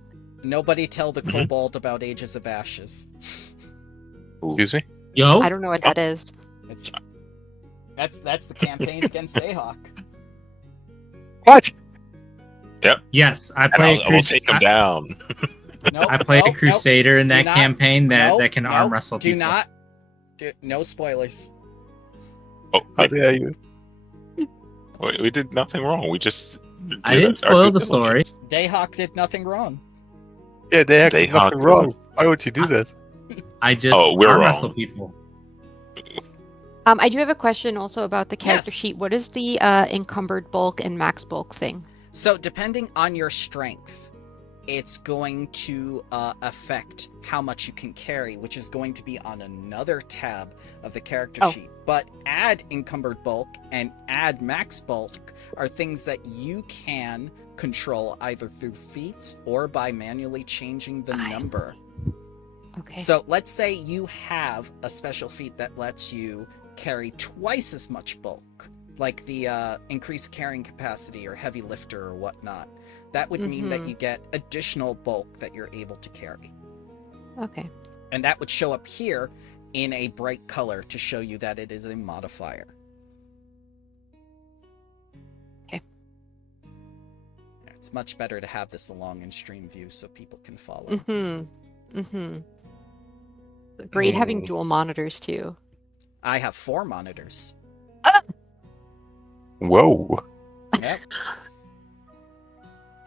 Nobody tell the Mhm. kobold about Ages of Ashes. Excuse me? Yo, I don't know what that is. It's that's the campaign against Ahawk. What? yes, I And play. I will take them down. Nope, I played nope, a crusader in Do that not- campaign that nope, that can arm nope, wrestle Do people. not. No spoilers. Oh, How wait, dare you? We did nothing wrong. We just. I didn't our spoil due the story. diligence. Dayhawk did nothing wrong. Yeah, they have They nothing hawk wrong. Why would you do that? I just Oh, we're arm wrestle wrong. people. I do have a question also about the character Yes. sheet. What is the encumbered bulk and max bulk thing? So depending on your strength, it's going to affect how much you can carry, which is going to be on another tab of the character Oh. sheet. But add encumbered bulk and add max bulk are things that you can control either through feats or by manually changing the I see. number. Okay. So let's say you have a special feat that lets you carry twice as much bulk, like the increased carrying capacity or heavy lifter or whatnot. That would mean that Mhm. you get additional bulk that you're able to carry. Okay. And that would show up here in a bright color to show you that it is a modifier. Okay. It's much better to have this along in stream view so people can follow. Mm-hmm. Mm-hmm. Great having dual monitors too. I have 4 monitors. Whoa. Yep.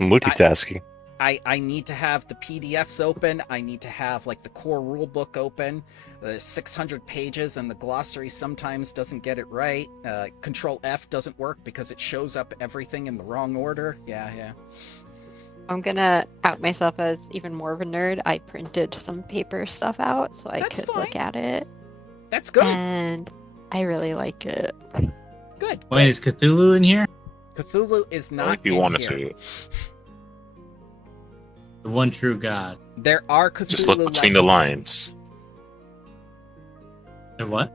Multitasking. I need to have the PDFs open. I need to have like the core rulebook open. The 600 pages and the glossary sometimes doesn't get it right. Control F doesn't work because it shows up everything in the wrong order. Yeah. I'm gonna out myself as even more of a nerd. I printed some paper stuff out so I That's could look fine. at it, That's good. and I really like it. Good. Wait, is Cthulhu in here? Cthulhu is not if you in wanted here. to. The one true God. There are Cthulhu Just look between the lines. And what?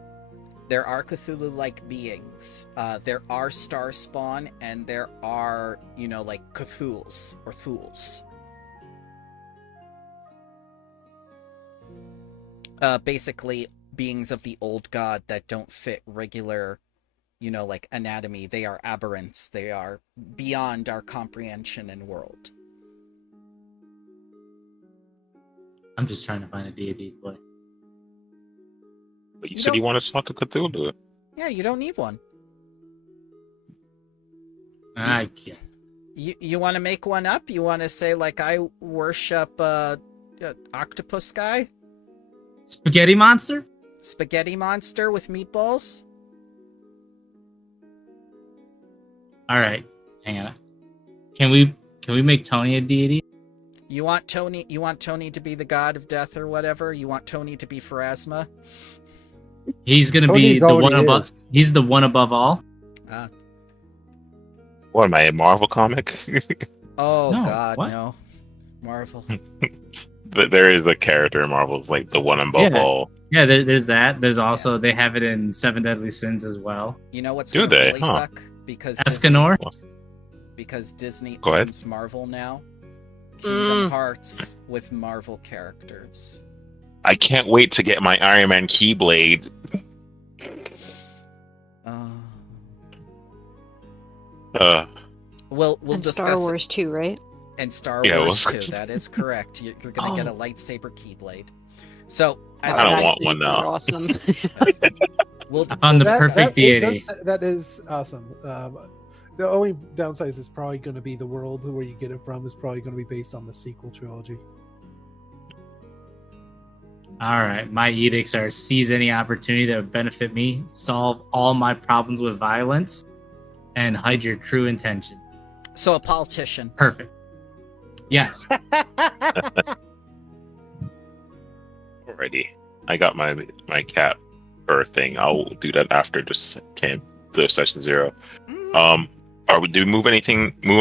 There are Cthulhu-like beings. There are Star Spawn, and there are, like Cthuls or Thuls. Basically, beings of the old god that don't fit regular, like anatomy. They are aberrants. They are beyond our comprehension and world. I'm just trying to find a deity to play. But you You said you don't- wanted to talk to Cthulhu. Yeah, you don't need one. I can't. You want to make one up? You want to say, like, I worship octopus guy? Spaghetti monster? Spaghetti monster with meatballs? All right, hang on. Can we make Tony a deity? You want Tony to be the god of death or whatever? You want Tony to be Pharasma? He's gonna Tony's be the one already above. is. He's the one above all. What am I, a Marvel comic? Oh No, god, what? no. Marvel. But there is a character in Marvel, like the one above Yeah. all. Yeah, there's that. There's also they have it in Seven Deadly Sins as well. You know what's Do gonna they? really Huh. suck? Because Escanor. Disney Go ahead. owns Marvel now. Kingdom Hearts with Marvel characters. I can't wait to get my Iron Man Keyblade. We'll And discuss Star Wars too, right? and Star Yeah, Wars well- too. That is correct. You're gonna get a Oh. lightsaber keyblade. So as I don't I- want one now. Awesome. We'll, I found the we'll perfect discuss- deity. That is awesome. The only downside is probably going to be the world where you get it from is probably going to be based on the sequel trilogy. All right, my edicts are seize any opportunity that would benefit me, solve all my problems with violence, and hide your true intentions. So a politician. Perfect. Yes. Alrighty. I got my cat fur thing. I'll do that after the session 0. Do we move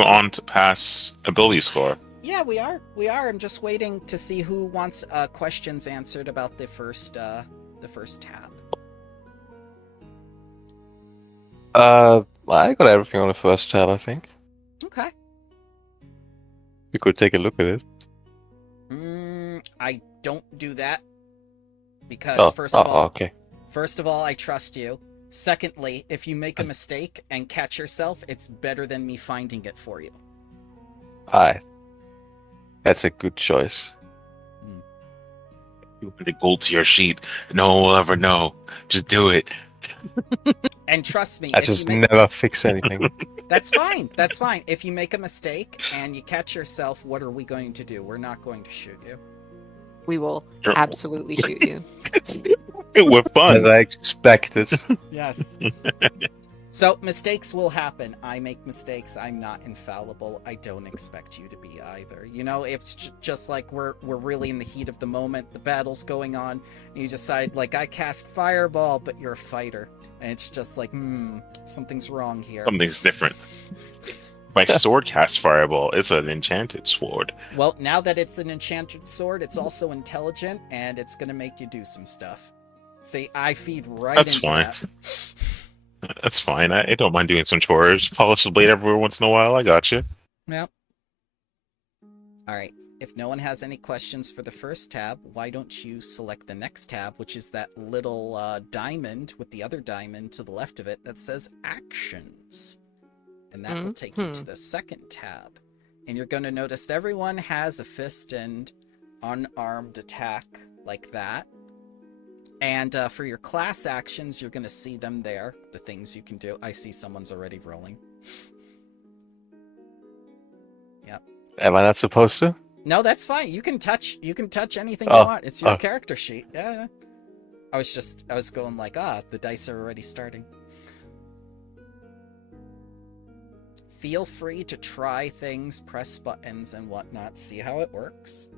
on to pass ability score? Yeah, we are. I'm just waiting to see who wants questions answered about the first tab. I got everything on the first tab, I think. Okay. You could take a look at it. I don't do that because first of all, I trust you. Secondly, if you make a mistake and catch yourself, it's better than me finding it for you. Aye. That's a good choice. You put the gold to your sheet. No one will ever know. Just do it. And trust me, I if just you make, never fix anything. that's fine. That's fine. If you make a mistake and you catch yourself, what are we going to do? We're not going to shoot you. We will Sure. absolutely shoot you. We're fun. As I expected. Yes. So mistakes will happen. I make mistakes. I'm not infallible. I don't expect you to be either. You know, it's just like we're really in the heat of the moment. The battle's going on. And you decide, like, I cast fireball, but you're a fighter, and it's just like, something's wrong here. Something's different. My sword casts fireball. It's an enchanted sword. Well, now that it's an enchanted sword, it's also intelligent, and it's gonna make you do some stuff. See, I feed right That's into fine. that. That's fine. I don't mind doing some chores. Polish the blade every once in a while. I got you. Yep. All right. If no one has any questions for the first tab, why don't you select the next tab, which is that little diamond with the other diamond to the left of it that says Actions. And that will take you to the second tab. And you're going to notice everyone has a fist and unarmed attack like that. And for your class actions, you're going to see them there, the things you can do. I see someone's already rolling. Yep. Am I not supposed to? No, that's fine. You can touch anything Oh, you want. It's your oh. character sheet. Yeah. I was going like, the dice are already starting. Feel free to try things, press buttons and whatnot. See how it works.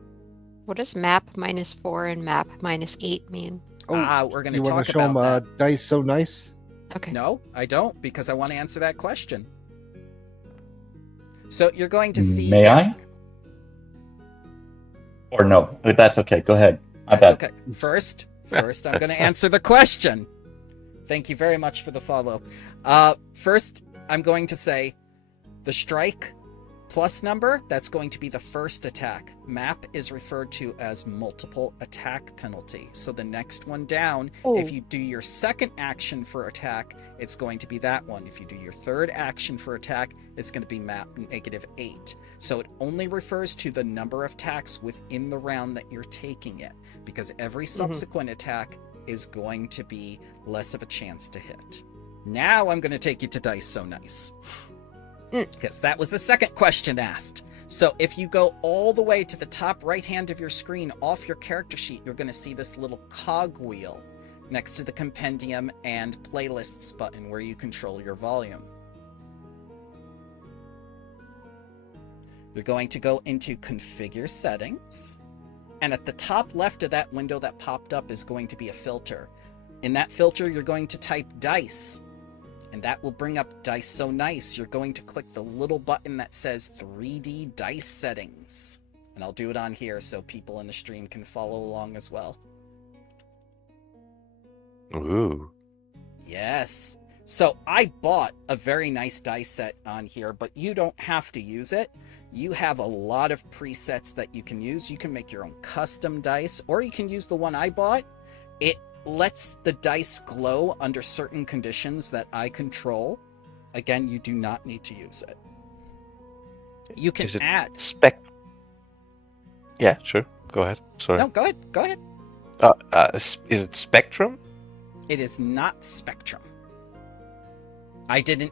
What does map -4 and map -8 mean? We're going to You talk want to show about them that. dice so nice? Okay. No, I don't, because I want to answer that question. So you're going to see... May I? Or no? That's okay. Go ahead. My That's bad. okay. First, I'm going to answer the question. Thank you very much for the follow. First, I'm going to say the strike plus number, that's going to be the first attack. Map is referred to as multiple attack penalty. So the next one down, if you do your second action for attack, it's going to be that one. If you do your third action for attack, it's going to be map -8. So it only refers to the number of attacks within the round that you're taking it, because every subsequent attack is going to be less of a chance to hit. Now I'm going to take you to Dice So Nice. Because that was the second question asked. So if you go all the way to the top right hand of your screen off your character sheet, you're going to see this little cog wheel next to the compendium and playlists button where you control your volume. You're going to go into configure settings, and at the top left of that window that popped up is going to be a filter. In that filter, you're going to type dice, and that will bring up Dice So Nice. You're going to click the little button that says 3D Dice Settings. And I'll do it on here so people in the stream can follow along as well. Ooh. Yes. So I bought a very nice dice set on here, but you don't have to use it. You have a lot of presets that you can use. You can make your own custom dice, or you can use the one I bought. It lets the dice glow under certain conditions that I control. Again, you do not need to use it. You can Is it add... Yeah, sure. Go ahead. Sorry. No, go ahead. Go ahead. Is it Spectrum? It is not Spectrum. I didn't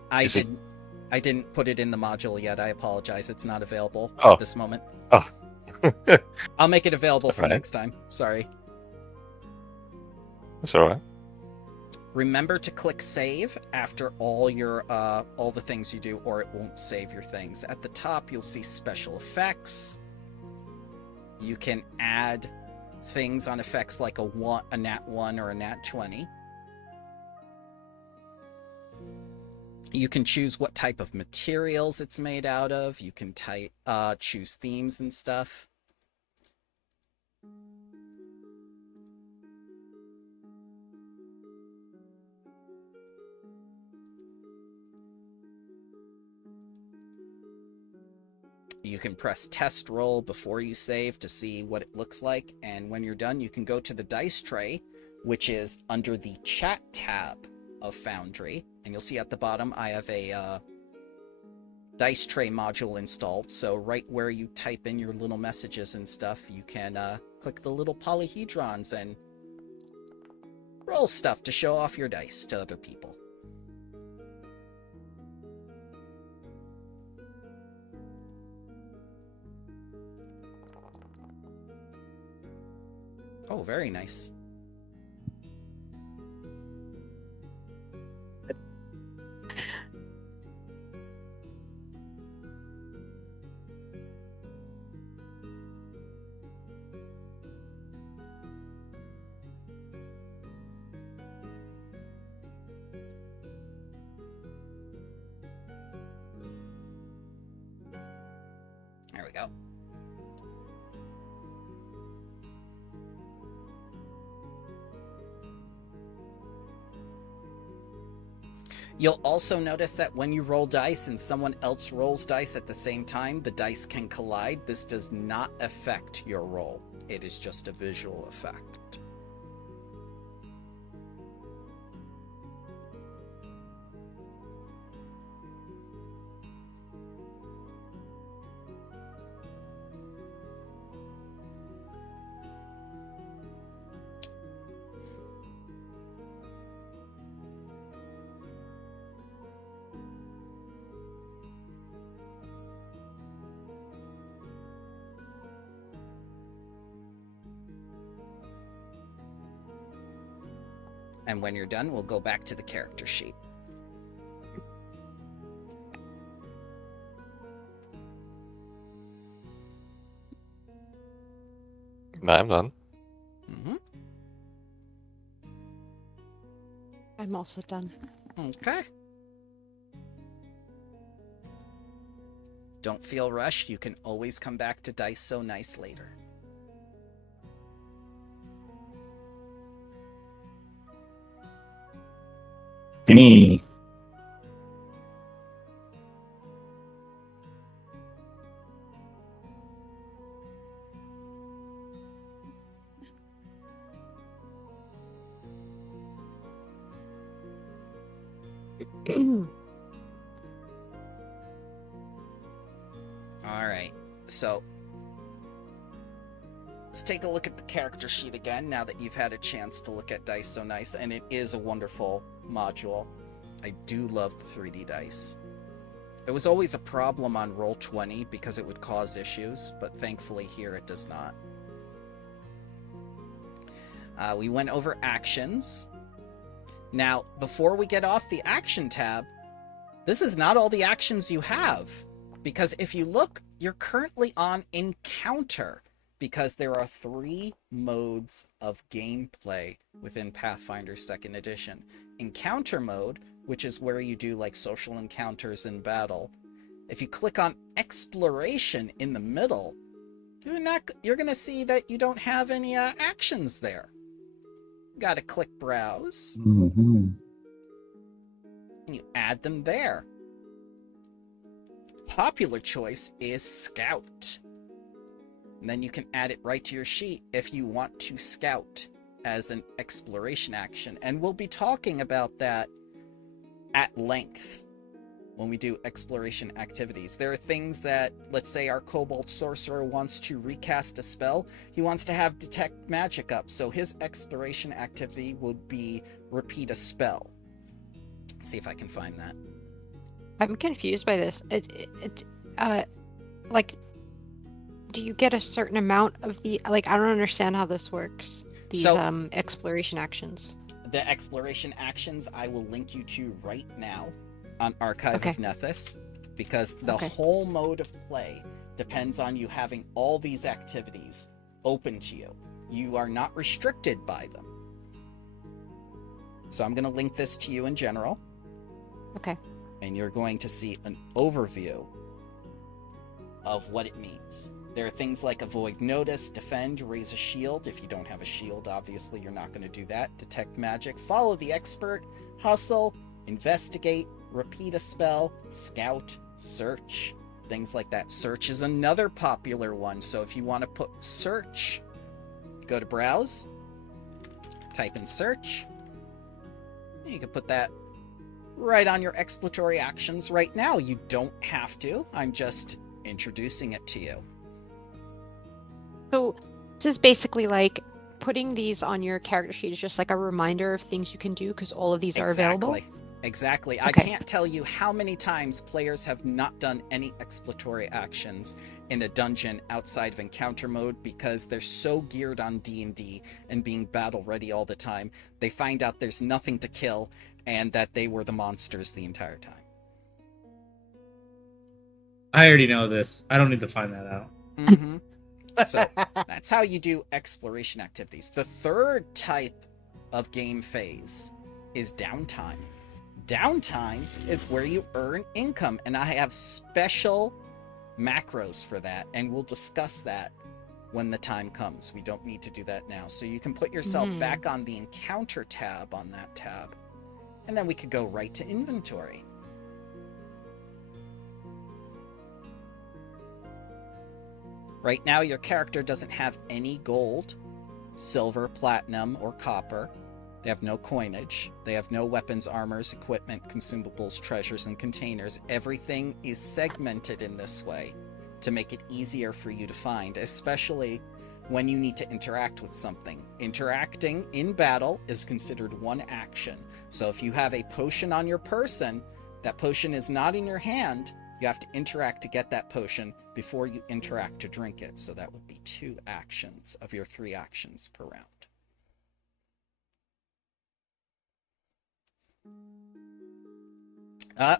put it in the module yet. I apologize. It's not available at this moment. Oh. I'll make it available for Right. next time. Sorry. That's alright. Remember to click save after all your all the things you do, or it won't save your things. At the top, you'll see special effects. You can add things on effects like a nat 1 or a nat 20. You can choose what type of materials it's made out of. You can choose themes and stuff. You can press test roll before you save to see what it looks like, and when you're done, you can go to the dice tray, which is under the chat tab of Foundry, and you'll see at the bottom I have a dice tray module installed, so right where you type in your little messages and stuff, you can click the little polyhedrons and Roll stuff to show off your dice to other people. Oh, very nice. There we go. You'll also notice that when you roll dice and someone else rolls dice at the same time, the dice can collide. This does not affect your roll. It is just a visual effect. And when you're done, we'll go back to the character sheet. I'm done. Mm-hmm. I'm also done. Okay. Don't feel rushed. You can always come back to Dice So Nice later. Me. All right. So let's take a look at the character sheet again now that you've had a chance to look at Dice So Nice, and it is a wonderful module. I do love the 3D dice. It was always a problem on Roll20 because it would cause issues, but thankfully here it does not. We went over actions. Now, before we get off the action tab, this is not all the actions you have, because if you look, you're currently on Encounter, because there are 3 modes of gameplay within Pathfinder 2nd Edition. Encounter mode, which is where you do like social encounters in battle. If you click on Exploration in the middle, you're gonna see that you don't have any actions there. You gotta click Browse, Mm-hmm. and you add them there. Popular choice is Scout. And then you can add it right to your sheet if you want to scout as an exploration action. And we'll be talking about that at length when we do exploration activities. There are things that, let's say our Kobold Sorcerer wants to recast a spell. He wants to have Detect Magic up, so his exploration activity will be repeat a spell. Let's see if I can find that. I'm confused by this. Like, do you get a certain amount of the, like, I don't understand how this works. These exploration actions. The exploration actions I will link you to right now on Archive Okay. of Nethys, because the whole mode of play depends on you having all these activities open to you. You are not restricted by them. So I'm going to link this to you in general. Okay. And you're going to see an overview of what it means. There are things like Avoid Notice, Defend, Raise a Shield. If you don't have a shield, obviously you're not going to do that. Detect Magic, Follow the Expert, Hustle, Investigate, Repeat a Spell, Scout, Search, things like that. Search is another popular one, so if you want to put Search, go to Browse, type in Search, and you can put that right on your exploratory actions right now. You don't have to. I'm just introducing it to you. So this is basically like putting these on your character sheet is just like a reminder of things you can do because all of these are available? Exactly. Okay. I can't tell you how many times players have not done any exploratory actions in a dungeon outside of encounter mode because they're so geared on D&D and being battle ready all the time. They find out there's nothing to kill and that they were the monsters the entire time. I already know this. I don't need to find that out. Mm-hmm. So that's how you do exploration activities. The third type of game phase is downtime. Downtime is where you earn income, and I have special macros for that, and we'll discuss that when the time comes. We don't need to do that now. So you can put yourself back on the encounter tab on that tab, and then we could go right to inventory. Right now, your character doesn't have any gold, silver, platinum, or copper. They have no coinage. They have no weapons, armors, equipment, consumables, treasures, and containers. Everything is segmented in this way to make it easier for you to find, especially when you need to interact with something. Interacting in battle is considered one action. So if you have a potion on your person, that potion is not in your hand, you have to interact to get that potion before you interact to drink it. So that would be 2 actions of your 3 actions per round.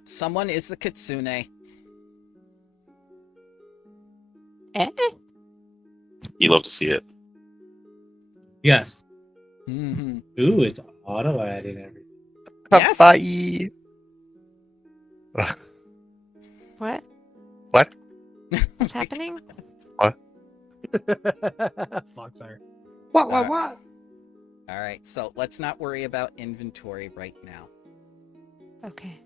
Someone is the Kitsune. Eh? You love to see it. Yes. Mm-hmm. Ooh, it's auto adding everything. Yes. Bye. What? What? What's happening? Foxfire. What? All right, so let's not worry about inventory right now. Okay.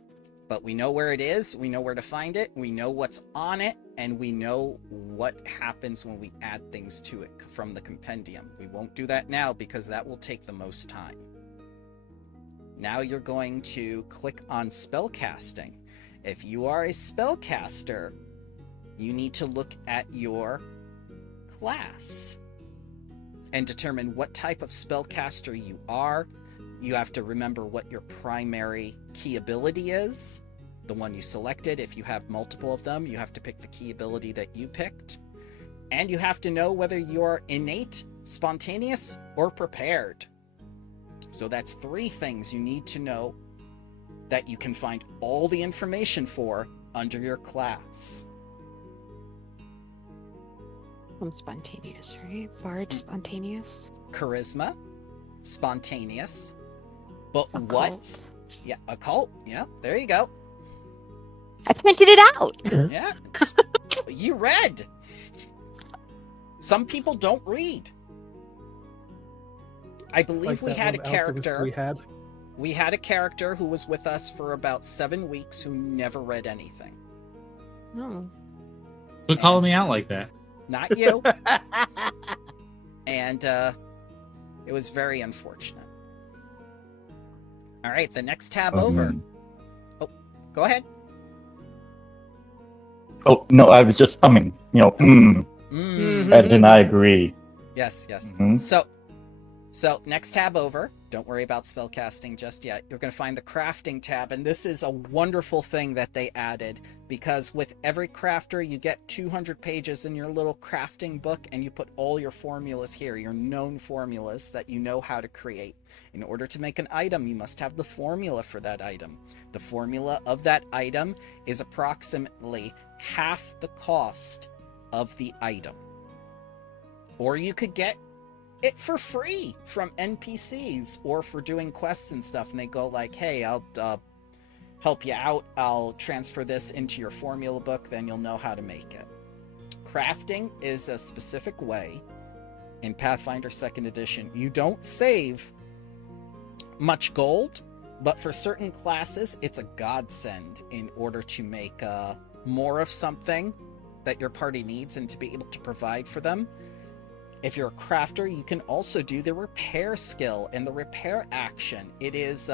But we know where it is, we know where to find it, we know what's on it, and we know what happens when we add things to it from the compendium. We won't do that now because that will take the most time. Now you're going to click on spellcasting. If you are a spellcaster, you need to look at your class and determine what type of spellcaster you are. You have to remember what your primary key ability is, the one you selected. If you have multiple of them, you have to pick the key ability that you picked. And you have to know whether you're innate, spontaneous, or prepared. So that's 3 things you need to know that you can find all the information for under your class. I'm spontaneous, right? Bard, spontaneous. Charisma, spontaneous, but Occult. what? Yeah, occult. Yeah, there you go. I printed it out. Yeah, you read. Some people don't read. I believe we that had a one alchemist character. We had a character who was with us for about 7 weeks who never read anything. No. Quit calling me out like that. Not you. And it was very unfortunate. All right, the next tab over. man. Oh, go ahead. Oh no, I was just humming. As in I agree. Yes, yes. Mhm. So next tab over. Don't worry about spellcasting just yet. You're going to find the crafting tab, and this is a wonderful thing that they added, because with every crafter, you get 200 pages in your little crafting book, and you put all your formulas here, your known formulas that you know how to create. In order to make an item, you must have the formula for that item. The formula of that item is approximately half the cost of the item. Or you could get it for free from NPCs or for doing quests and stuff, and they go like, hey, I'll help you out, I'll transfer this into your formula book, then you'll know how to make it. Crafting is a specific way in Pathfinder 2nd edition. You don't save much gold, but for certain classes it's a godsend in order to make more of something that your party needs and to be able to provide for them. If you're a crafter, you can also do the repair skill and the repair action. It is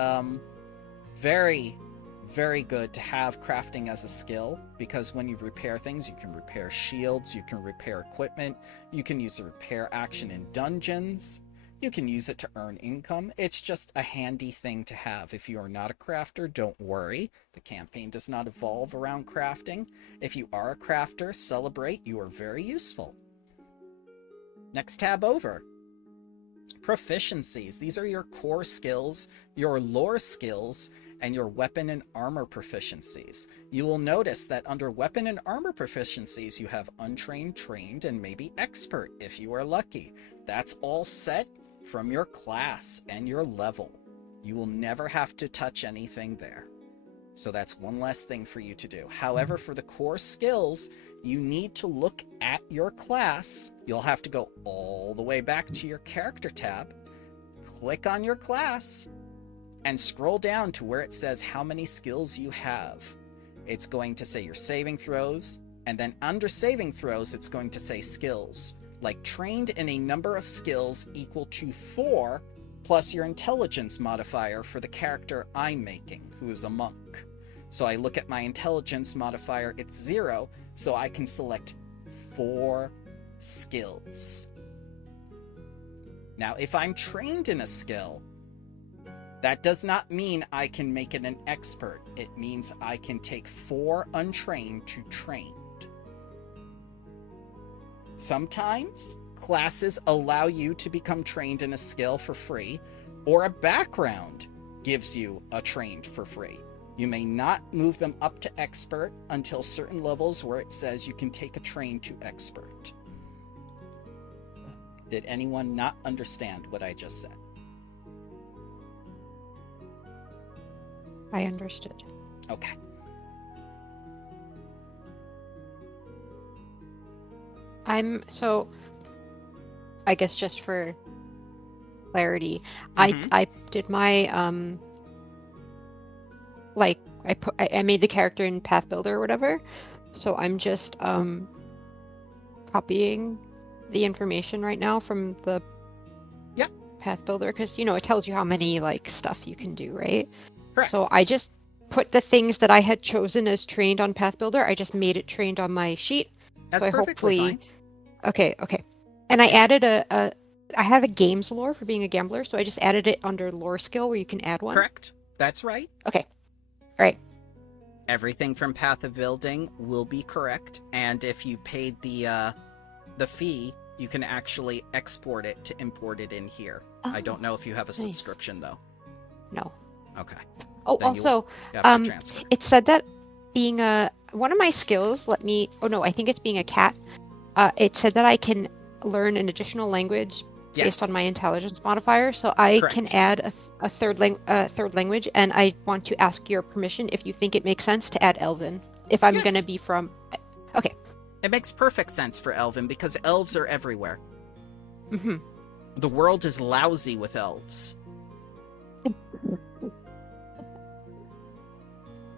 very, very good to have crafting as a skill, because when you repair things, you can repair shields, you can repair equipment, you can use the repair action in dungeons You can use it to earn income. It's just a handy thing to have. If you are not a crafter, don't worry. The campaign does not evolve around crafting. If you are a crafter, celebrate. You are very useful. Next tab over. Proficiencies. These are your core skills, your lore skills, and your weapon and armor proficiencies. You will notice that under weapon and armor proficiencies, you have untrained, trained, and maybe expert if you are lucky. That's all set from your class and your level. You will never have to touch anything there. So that's one less thing for you to do. However, for the core skills, you need to look at your class. You'll have to go all the way back to your character tab, click on your class, and scroll down to where it says how many skills you have. It's going to say your saving throws, and then under saving throws, it's going to say skills. Like trained in a number of skills equal to 4, plus your intelligence modifier for the character I'm making, who is a monk. So I look at my intelligence modifier, it's 0, so I can select 4 skills. Now, if I'm trained in a skill, that does not mean I can make it an expert. It means I can take 4 untrained to trained. Sometimes classes allow you to become trained in a skill for free, or a background gives you a trained for free. You may not move them up to expert until certain levels where it says you can take a trained to expert. Did anyone not understand what I just said? I understood. Okay. I guess just for clarity, I did my I made the character in Path Builder or whatever, so I'm just copying the information right now from the Path Builder, because it tells you how many stuff you can do, right? Correct. So I just put the things that I had chosen as trained on Path Builder, I just made it trained on my sheet. That's so perfectly fine. Okay. And I added I have a games lore for being a gambler, so I just added it under lore skill where you can add one. Correct. That's right. Okay. All right. Everything from Path of Building will be correct, and if you paid the fee, you can actually export it to import it in here. I don't know if you have a subscription though. No. Okay. Oh, Then also, you have to transfer. it said that being one of my skills I think it's being a cat. It said that I can learn an additional language based on my intelligence modifier, so I can add a third language, and I want to ask your permission if you think it makes sense to add Elven if I'm going to be from. Okay. It makes perfect sense for Elven because elves are everywhere. Mm-hmm. The world is lousy with elves.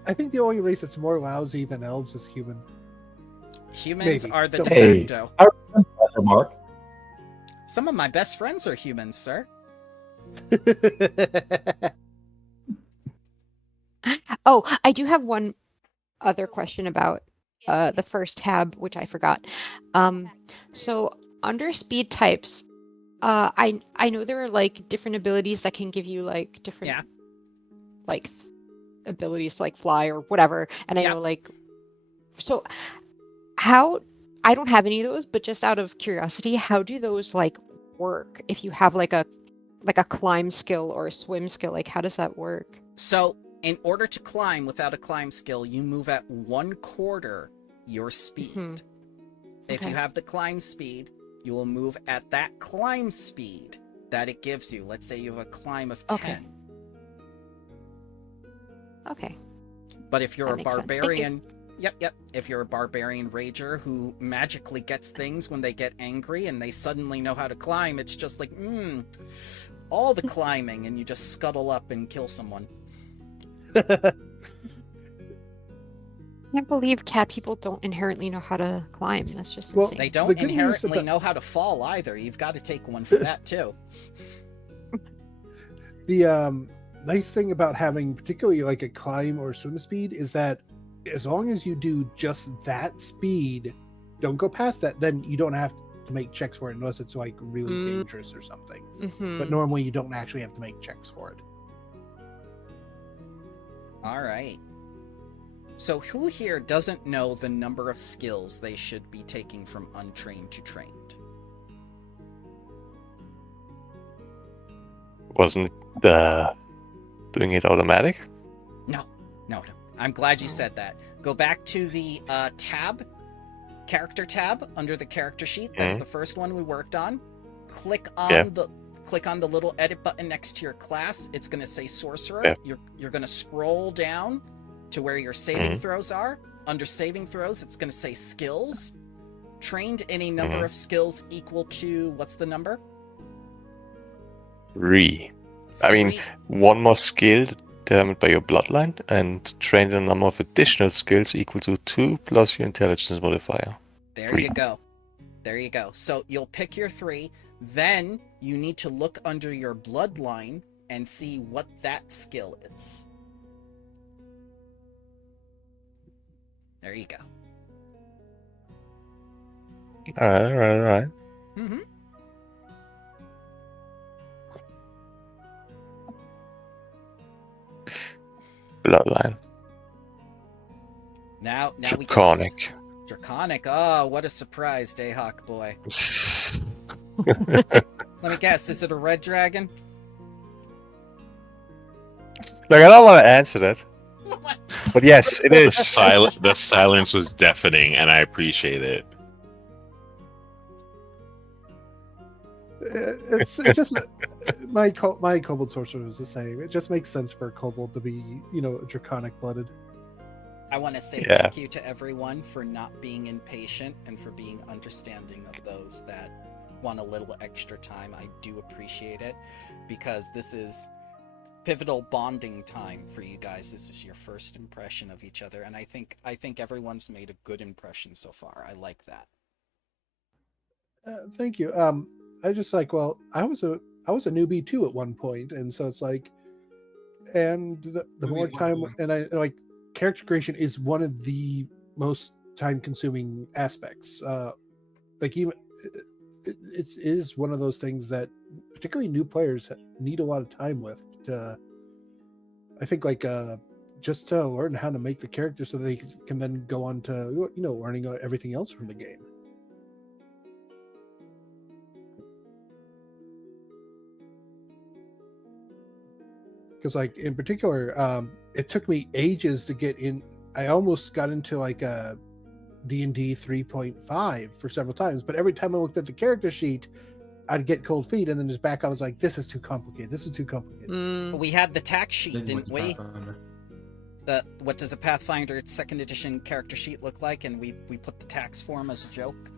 I think the only race that's more lousy than elves is human. Humans Maybe. are the Don't- de facto. I remember that remark. Some of my best friends are humans, sir. Oh, I do have one other question about the first tab, which I forgot. So under speed types, I know there are different abilities that can give you different abilities like fly or whatever, and I know so how I don't have any of those, but just out of curiosity, how do those work if you have a climb skill or a swim skill? How does that work? So in order to climb without a climb skill, you move at 1/4 your speed. Mm-hmm. If you have the climb speed, you will move at that climb speed that it gives you. Let's say you have a climb of 10. Okay. But if you're That a makes sense. Thank you. barbarian, yep. If you're a barbarian rager who magically gets things when they get angry and they suddenly know how to climb, it's just all the climbing, and you just scuttle up and kill someone. I can't believe cat people don't inherently know how to climb. That's just insane. They don't The good news inherently about- know how to fall either. You've got to take one for that too. The nice thing about having particularly a climb or swim speed is that as long as you do just that speed, don't go past that, then you don't have to make checks for it unless it's like really Mm. dangerous or something. Mm-hmm. But normally you don't actually have to make checks for it. All right. So who here doesn't know the number of skills they should be taking from untrained to trained? Wasn't doing it automatic? No. I'm glad you said that. Go back to the character tab under the character sheet. That's the first one we worked on. Click on the little edit button next to your class. It's going to say sorcerer. Yeah. You're going to scroll down to where your saving throws are. Under saving throws, it's going to say skills. Trained any number of skills equal to, what's the number? 3. I mean, 3. one more skill determined by your bloodline, and trained a number of additional skills equal to 2 plus your intelligence modifier. There 3. you go. There you go. So you'll pick your 3. Then you need to look under your bloodline and see what that skill is. There you go. Alright. Mm-hmm. Bloodline. Now we Draconic. Draconic. Oh, what a surprise, Dayhawk boy. Let me guess, is it a red dragon? Look, I don't want to answer that. But yes, it is. The silence was deafening, and I appreciate it. It's just my kobold sorcerer is the same. It just makes sense for a kobold to be, draconic blooded. I want to say Yeah. thank you to everyone for not being impatient and for being understanding of those that want a little extra time. I do appreciate it, because this is pivotal bonding time for you guys. This is your first impression of each other, and I think everyone's made a good impression so far. I like that. Thank you. I just I was a newbie too at one point, and so it's like, and the more time, and I like character creation is one of the most time consuming aspects. Even it is one of those things that particularly new players need a lot of time with. I think just to learn how to make the character so they can then go on to learning everything else from the game. Because in particular, it took me ages to get in. I almost got into a D&D 3.5 for several times, but every time I looked at the character sheet, I'd get cold feet, and then just back. I was like, "This is too complicated. This is too complicated." We had the tax sheet, didn't we? What does a Pathfinder 2nd edition character sheet look like? And we put the tax form as a joke.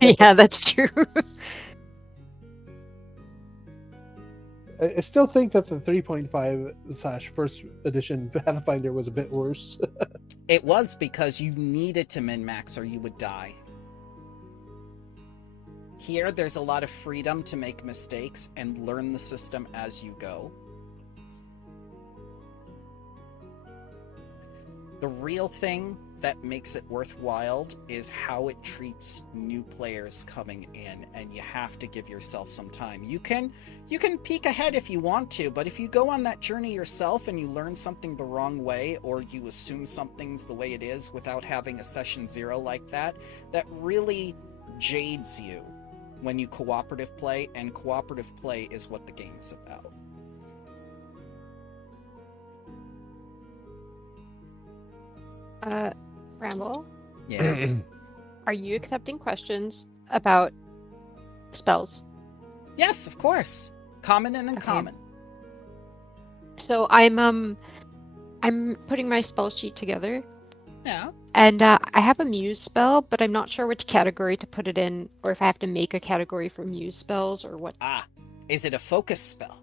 Yeah, that's true. I still think that the 3.5/1st edition Pathfinder was a bit worse. It was, because you needed to min-max or you would die. Here, there's a lot of freedom to make mistakes and learn the system as you go. The real thing that makes it worthwhile is how it treats new players coming in, and you have to give yourself some time. You can peek ahead if you want to, but if you go on that journey yourself and you learn something the wrong way, or you assume something's the way it is without having a session 0 like that, that really jades you when you cooperative play, and cooperative play is what the game's about. Ramble, Yes. are you accepting questions about spells? Yes, of course. Common and uncommon. So I'm putting my spell sheet together, Yeah. and I have a muse spell, but I'm not sure which category to put it in, or if I have to make a category for muse spells or what. Is it a focus spell?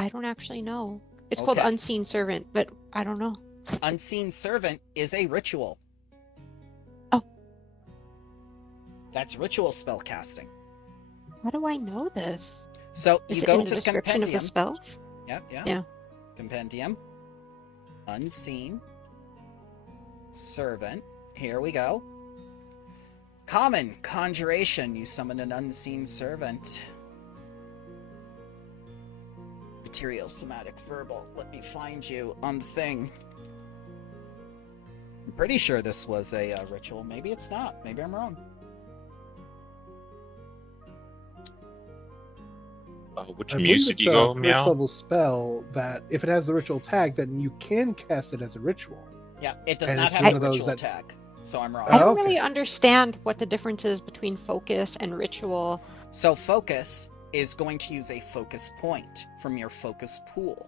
I don't actually know. It's called Okay. Unseen Servant, but I don't know. Unseen Servant is a ritual. Oh. That's ritual spell casting. How do I know this? So Is you it go in the to the description of the compendium. spell? Yeah. Yeah. Compendium. Unseen Servant. Here we go. Common, conjuration. You summon an unseen servant. Material, somatic, verbal. Let me find you on the thing. I'm pretty sure this was a ritual. Maybe it's not. Maybe I'm wrong. Which I believe music it's you a go, first Meow? level spell that if it has the ritual tag, then you can cast it as a ritual. Yeah, it does And not it's have one a of those ritual that- tag. So I'm wrong. I don't okay. really understand what the difference is between focus and ritual. So focus is going to use a focus point from your focus pool.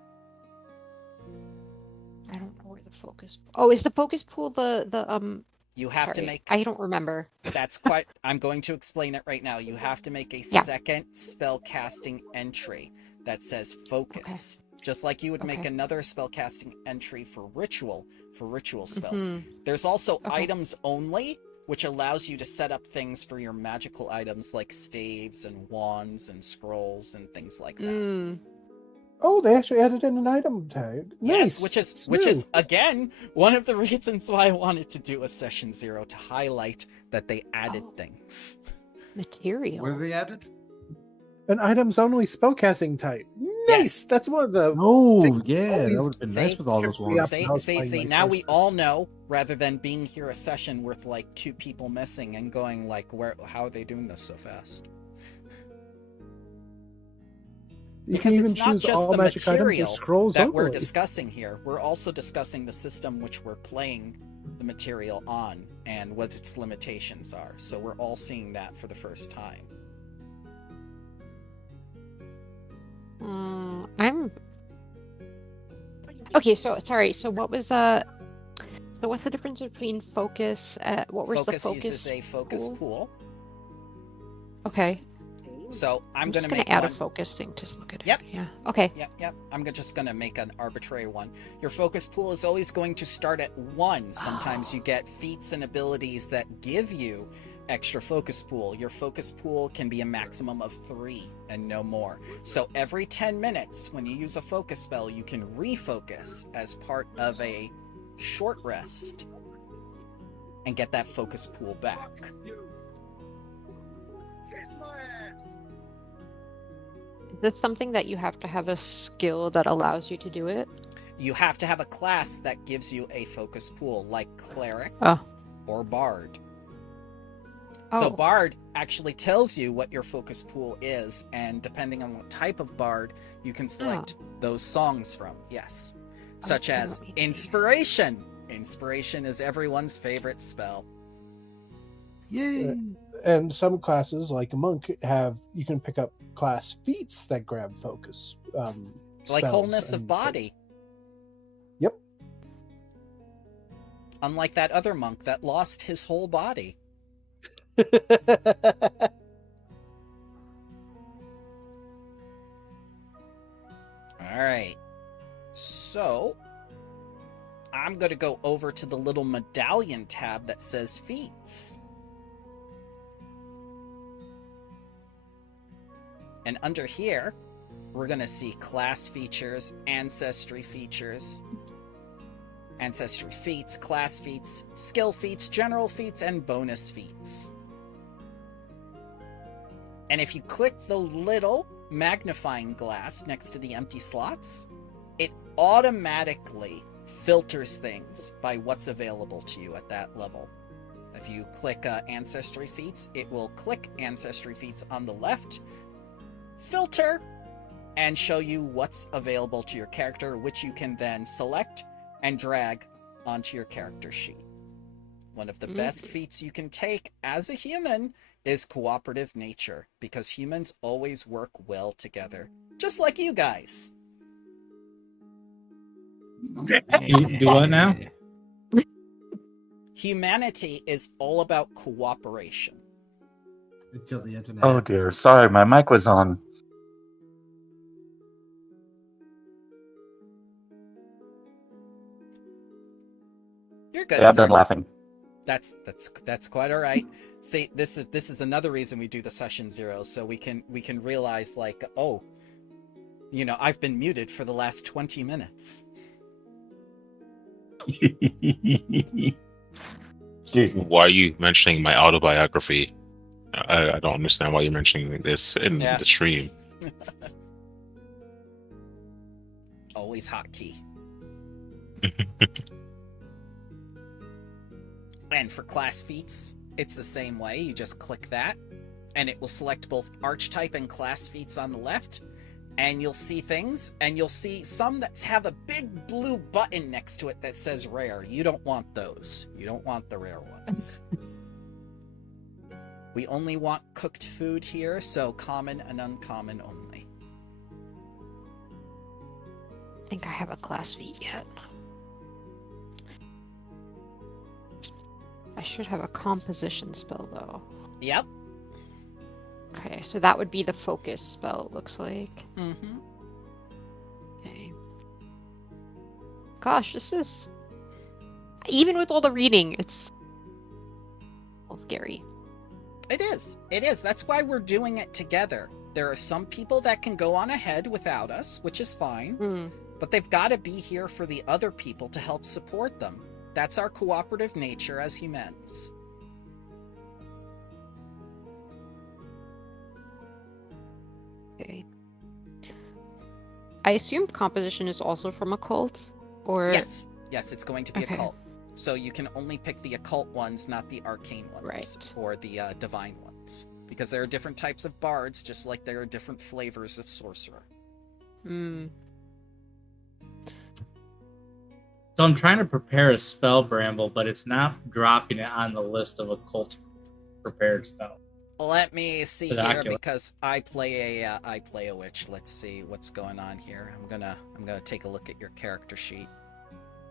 I don't know where the focus. Oh, is the focus pool You have to sorry, make I don't remember. that's quite I'm going to explain it right now. You have to make a Yeah. second spell casting entry that says focus. Just like you would make Okay. another spell casting entry for ritual spells. Mhm. There's also Okay. items only, which allows you to set up things for your magical items like staves and wands and scrolls and things like that. Mm. Oh, they actually added in an item tag. Yes, Nice. which is again one of the reasons why I wanted to do a session 0 to highlight that they added Oh. things. Material. What have they added? an items only spellcasting type. Nice. Yes. That's one of the. Oh, Things yeah, always that would have been say- nice with all those tripped me ones. up. See, I was see, playing see. my Now we first all know, rather than being here a session with like 2 people missing and going like, "Where? How are they doing this so fast?" You Because can even it's not choose just all the magic items or material scrolls that we're overlay. discussing here. We're also discussing the system which we're playing the material on and what its limitations are. So we're all seeing that for the first time. I'm okay. So sorry. So what was So what's the difference between focus? What was Focus the focus? uses a focus pool? pool. Okay. So I'm just gonna make add one. a focus thing to look at it. Yep. Yeah. Okay. Yep. I'm just gonna make an arbitrary one. Your focus pool is always going to start at 1. Sometimes you get feats and abilities that give you extra focus pool. Your focus pool can be a maximum of 3 and no more. So every 10 minutes, when you use a focus spell, you can refocus as part of a short rest and get that focus pool back. Is this something that you have to have a skill that allows you to do it? You have to have a class that gives you a focus pool, like Cleric Oh. or Bard. So Oh. Bard actually tells you what your focus pool is, and depending on what type of Bard, you can select those songs from. Yes. Such as let me see. Inspiration. Inspiration is everyone's favorite spell. Yay! And some classes, like a monk, you can pick up class feats that grab focus. Like spells Wholeness of and Body. Yep. Unlike that other monk that lost his whole body. such. Alright. So, I'm going to go over to the little medallion tab that says feats. And under here, we're going to see class features, ancestry features, ancestry feats, class feats, skill feats, general feats, and bonus feats. And if you click the little magnifying glass next to the empty slots, it automatically filters things by what's available to you at that level. If you click Ancestry Feats, it will click Ancestry Feats on the left, filter, and show you what's available to your character, which you can then select and drag onto your character sheet. One of the best feats you can take as a human is cooperative nature, because humans always work well together, just like you guys. You do what now? Humanity is all about cooperation. Until the internet. Oh dear, sorry, my mic was on. You're good, Yeah, I'm sir. done laughing. That's quite all right. See, this is another reason we do the session 0, so we can realize, like, oh, you know, I've been muted for the last 20 minutes. Excuse me. Why are you mentioning my autobiography? I don't understand why you're mentioning this in Yes. the stream. Always hotkey. And for class feats, it's the same way. You just click that, and it will select both archetype and class feats on the left, and you'll see things, and you'll see some that have a big blue button next to it that says rare. You don't want those. You don't want the rare ones. We only want cooked food here, so common and uncommon only. I think I have a class feat yet. I should have a composition spell though. Yep. Okay, so that would be the focus spell, it looks like. Mm-hmm. Okay. Gosh, this is... Even with all the reading, it's... scary. It is. It is. That's why we're doing it together. There are some people that can go on ahead without us, which is fine. But they've got to be here for the other people to help support them. That's our cooperative nature as humans. Okay. I assume composition is also from occult? Or... Yes. Yes, it's going to be Okay. occult. So you can only pick the occult ones, not the arcane ones. Right. Or the divine ones. Because there are different types of bards, just like there are different flavors of sorcerer. Hmm. So I'm trying to prepare a spell, Bramble, but it's not dropping it on the list of occult prepared spell. Let me see here, Vernacular. because I play a witch. Let's see what's going on here. I'm gonna take a look at your character sheet.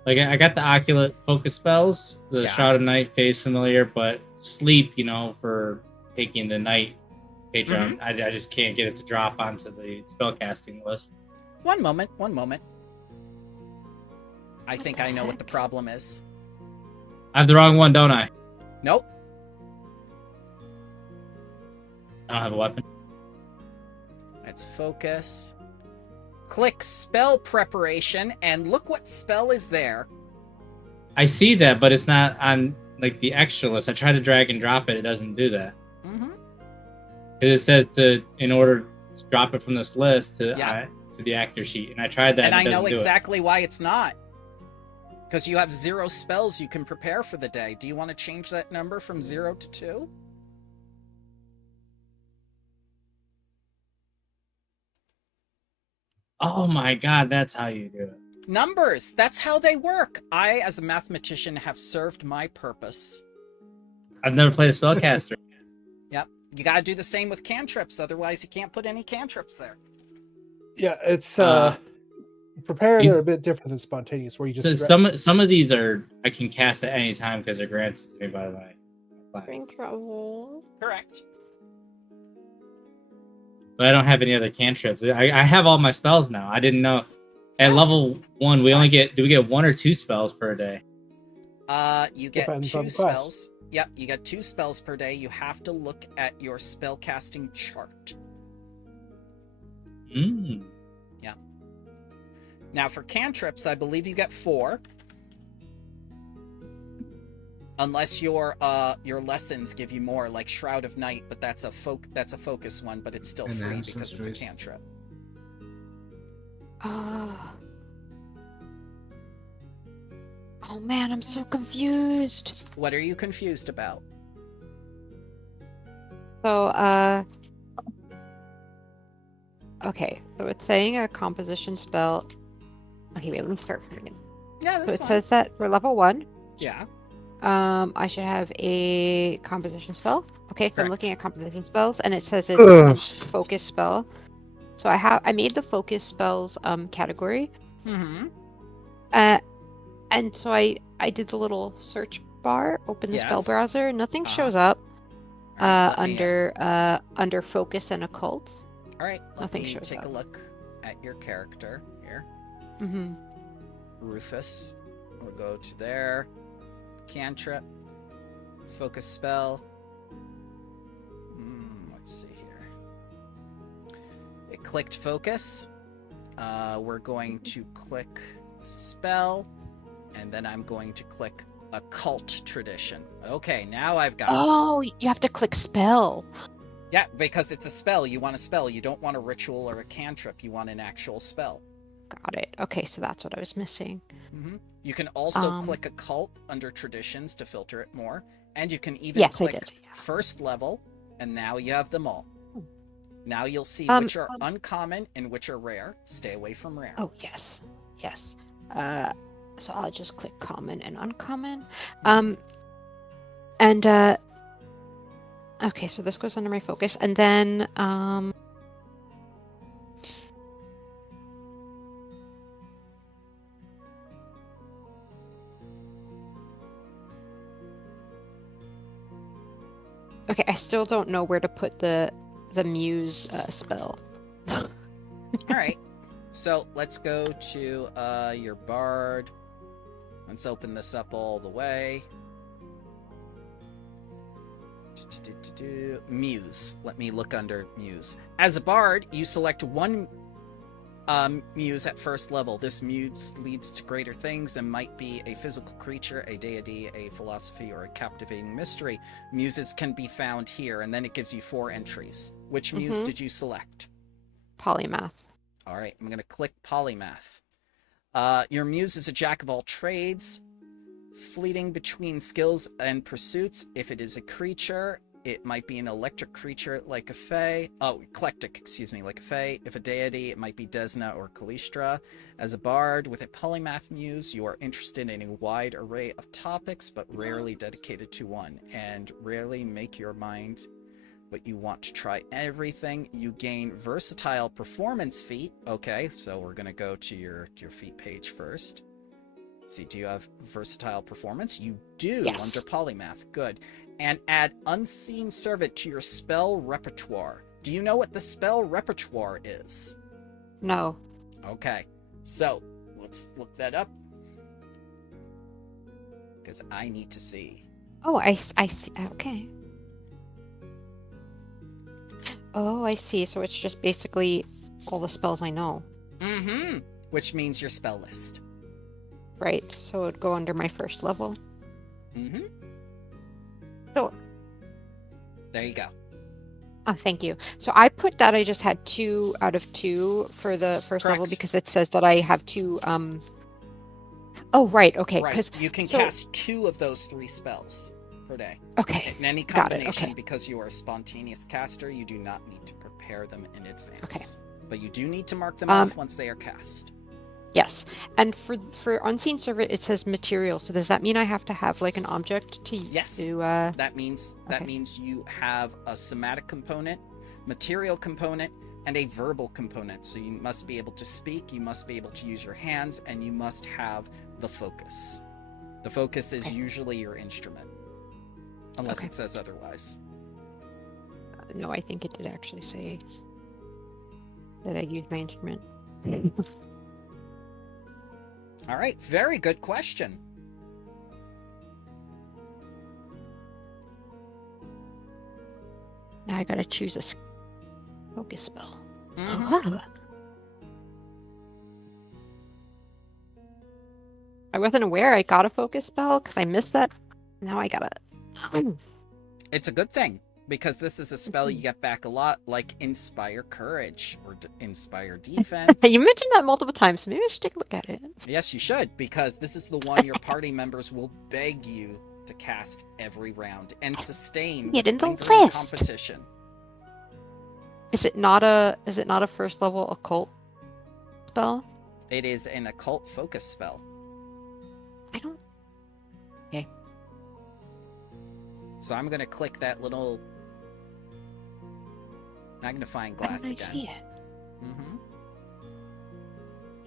Like I got the occult focus spells, the Yeah. Shroud of Night, Face Familiar, but sleep, for taking the night Patreon, Mm-hmm. I just can't get it to drop onto the spellcasting list. One moment. I What think the I know what the heck? problem is. I have the wrong one, don't I? Nope. I don't have a weapon. Let's focus. Click spell preparation, and look what spell is there. I see that, but it's not on like the extra list. I try to drag and drop it, it doesn't do that. Mm-hmm. Because it says in order to drop it from this list to Yeah. to the actor sheet, and I tried that. And I it doesn't know do it. exactly why it's not. Because you have 0 spells you can prepare for the day. Do you want to change that number from 0 to 2? Oh my god, that's how you do it. Numbers! That's how they work! I, as a mathematician, have served my purpose. I've never played a spellcaster. Yep. You gotta do the same with cantrips, otherwise you can't put any cantrips there. Yeah, it's Uh, prepared you- are a bit different than spontaneous, where you So just some of these are I can cast at any time because they're granted to me by my class. Spring trouble. Correct. But I don't have any other cantrips. I have all my spells now. I didn't know. At level 1, we only get 1 or 2 spells per day. You get Depends 2 on the class. spells. Yep, you get 2 spells per day. You have to look at your spellcasting chart. Mm. Now for cantrips, I believe you get 4. Unless your lessons give you more, like Shroud of Night, but that's a focus one, but it's still And free because it's a Ancestries. cantrip. Oh man, I'm so confused. What are you confused about? So, okay, so it's saying a composition spell. Okay, wait, let me start from again. Yeah, So that's it fine. says that for level 1, Yeah. I should have a composition spell. Okay, so I'm Correct. looking at composition spells, and it says it's Ugh. a focus spell. So I made the focus spells category, Mm-hmm. and so I did the little search bar, open the spell Yes. browser, nothing Uh-huh. shows up Alright, let me- under focus and occult. Alright, let nothing me shows take a up. look at your character here. Mm-hmm. Rufus. We'll go to there. Cantrip. Focus spell. Let's see here. It clicked focus. We're going to click spell. And then I'm going to click occult tradition. Okay, now I've got it. Oh, you have to click spell. Yeah, because it's a spell. You want a spell. You don't want a ritual or a cantrip. You want an actual spell. Got it. Okay, so that's what I was missing. You can also click occult under traditions to filter it more. And you can even Yes, I click did, yeah. first level, and now you have them all. Now you'll see which are uncommon and which are rare. Stay away from rare. Oh, yes. Yes. So I'll just click common and uncommon. Okay, so this goes under my focus. And then, okay, I still don't know where to put the muse spell. All right. So let's go to your bard. Let's open this up all the way. Muse. Let me look under Muse. As a bard, you select one muse at first level. This muse leads to greater things and might be a physical creature, a deity, a philosophy, or a captivating mystery. Muses can be found here, and then it gives you 4 entries. Which muse did you select? Polymath. All right, I'm going to click Polymath. Your muse is a jack of all trades, fleeting between skills and pursuits. If it is a creature, it might be an electric creature like a fae. Oh, eclectic, excuse me, like a fae. If a deity, it might be Desna or Kalistra. As a bard with a polymath muse, you are interested in a wide array of topics, but rarely dedicated to one, and rarely make your mind what you want to try everything. You gain versatile performance feat. Okay, so we're gonna go to your feat page first. Let's see, do you have versatile performance? You do. Yes. Under polymath. Good. And add unseen servant to your spell repertoire. Do you know what the spell repertoire is? No. Okay, so let's look that up, because I need to see. Oh, I see. Okay. Oh, I see. So it's just basically all the spells I know. Which means your spell list. Right. So it'd go under my first level. Sure. There you go. Oh, thank you. So I put that I just had 2 out of 2 for the first level Correct. because it says that I have 2. Oh, right. Okay. Right. Because You can so- cast 2 of those 3 spells per day. Okay. In any Got it, combination, okay. because you are a spontaneous caster, you do not need to prepare them in advance. But you do need to mark them off once they are cast. Yes. And for unseen servant, it says material. So does that mean I have to have like an object to Yes. That means you have a somatic component, material component, and a verbal component. So you must be able to speak, you must be able to use your hands, and you must have the focus. The focus is usually your instrument, unless it says otherwise. No, I think it did actually say that I use my instrument. All right, very good question. Now I gotta choose a focus spell. Mhm. Oh. I wasn't aware I got a focus spell because I missed that. Now I gotta. It's a good thing, because this is a spell you get back a lot, like Inspire Courage or Inspire Defense. You mentioned that multiple times, so maybe I should take a look at it. Yes, you should, because this is the one your party members will beg you to cast every round and sustain Get in the lingering list. competition. Is it not a first level occult spell? It is an occult focus spell. I don't. Okay. So I'm gonna click that little magnifying Why glass don't I again. see it? Mm-hmm.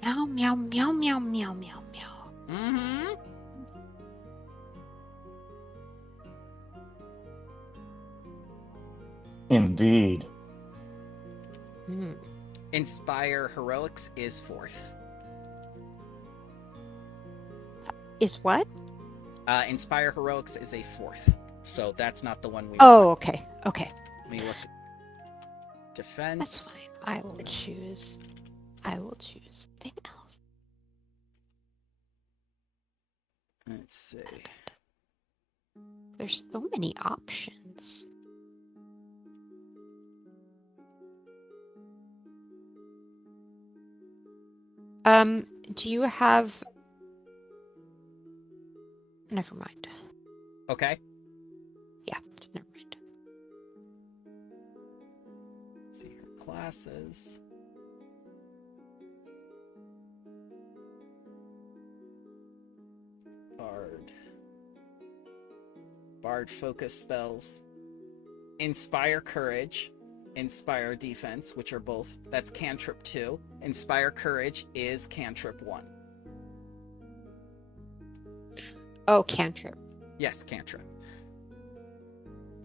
Meow meow meow meow meow meow meow. Mm-hmm. Indeed. Hmm. Inspire Heroics is 4th. Is what? Inspire Heroics is a 4th. So that's not the one we Oh, want. okay. Okay. Let me look. Defense. That's fine. I will choose something else. Let's see. There's so many options. Do you have... Never mind. Okay. Yeah, never mind. Let's see here. Classes. Bard focus spells. Inspire Courage. Inspire Defense, which are both... That's cantrip 2. Inspire Courage is cantrip 1. Oh, cantrip. Yes, cantrip.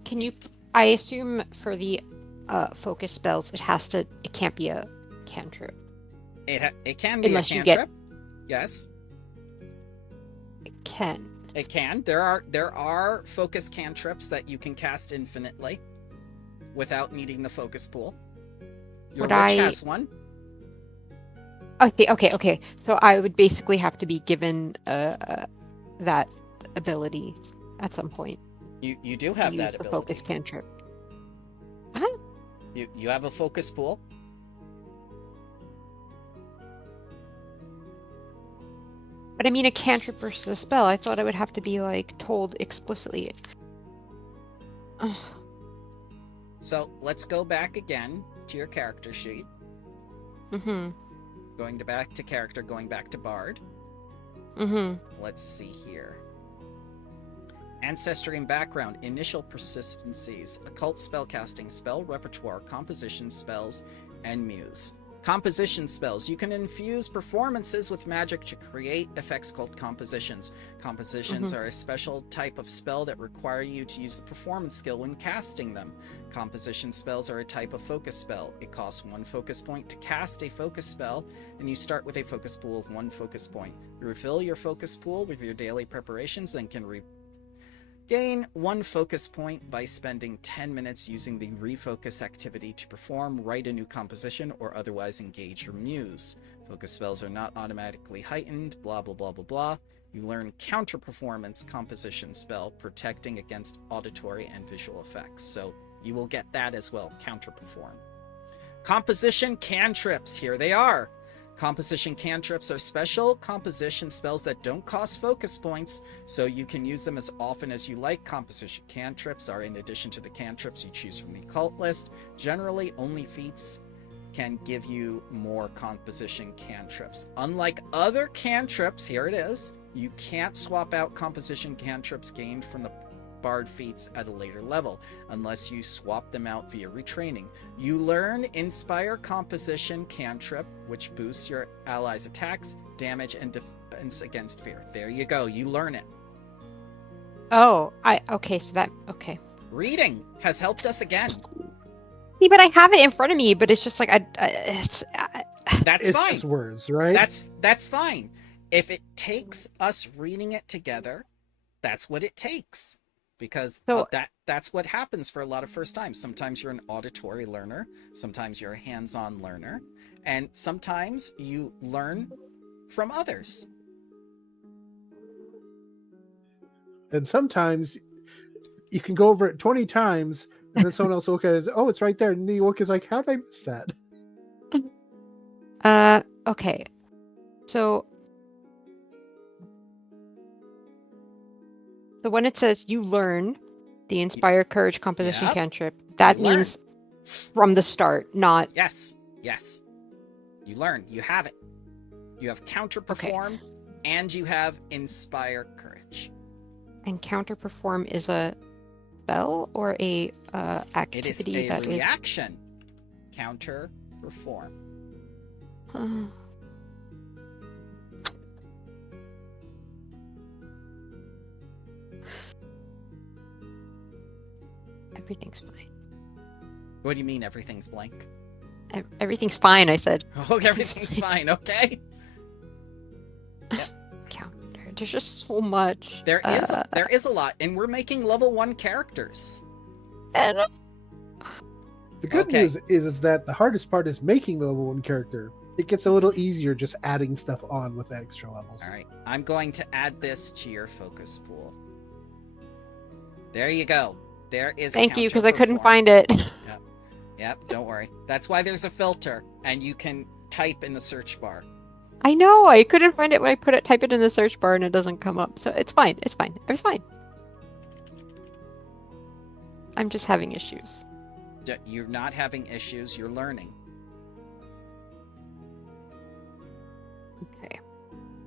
Can you... I assume for the focus spells, it can't be a cantrip. It can be Unless a you cantrip. get... Yes. It can. It can. There are focus cantrips that you can cast infinitely without needing the focus pool. Your Would witch has one. Okay. So I would basically have to be given that ability at some point. You do have to that use the ability. focus cantrip. You have a focus pool. But I mean, a cantrip versus a spell. I thought I would have to be like told explicitly. Ugh. So let's go back again to your character sheet. Mm-hmm. Going back to character, going back to Bard. Mm-hmm. Let's see here. Ancestry and background, initial persistencies, occult spellcasting, spell repertoire, composition spells, and muse. Composition spells. You can infuse performances with magic to create effects called compositions. Compositions are a special type of spell that require you to use the performance skill when casting them. Composition spells are a type of focus spell. It costs 1 focus point to cast a focus spell, and you start with a focus pool of 1 focus point. You refill your focus pool with your daily preparations and can gain 1 focus point by spending 10 minutes using the refocus activity to perform, write a new composition, or otherwise engage your muse. Focus spells are not automatically heightened, blah blah blah blah blah. You learn counter performance composition spell, protecting against auditory and visual effects. So you will get that as well, counter perform. Composition cantrips, here they are. Composition cantrips are special composition spells that don't cost focus points, so you can use them as often as you like. Composition cantrips are in addition to the cantrips you choose from the cult list. Generally, only feats can give you more composition cantrips. Unlike other cantrips, here it is, you can't swap out composition cantrips gained from the Bard feats at a later level, unless you swap them out via retraining. You learn Inspire Composition cantrip, which boosts your allies' attacks, damage, and defense against fear. There you go, you learn it. Oh, okay. Reading has helped us again. See, but I have it in front of me, but it's just like That's It's fine. just words, right? That's fine. If it takes us reading it together, that's what it takes. Because that's what happens for a lot of first times. Sometimes you're an auditory learner, sometimes you're a hands-on learner, and sometimes you learn from others. And sometimes you can go over it 20 times, and then someone else will look at it and say, oh, it's right there. And the look is like, how did I miss that? Okay. So when it says you learn the Inspire Courage composition Yep. cantrip, that You learn. means from the start, not... Yes. You learn. You have it. You have counter perform, and you have Inspire Courage. And counter perform is a spell or a It is activity a reaction. Counter perform. Everything's fine. What do you mean everything's blank? Everything's fine, I said. Oh, everything's fine, okay? Counter. There's just so much. There is a lot, and we're making level 1 characters. And The good Okay. news is that the hardest part is making the level 1 character. It gets a little easier just adding stuff on with extra levels. All right, I'm going to add this to your focus pool. There you go. There is. Thank you, because I counter couldn't perform. find it. Yep, don't worry. That's why there's a filter, and you can type in the search bar. I know, I couldn't find it when I type it in the search bar and it doesn't come up. So it's fine. It's fine. It was fine. I'm just having issues. You're not having issues. You're learning. Okay.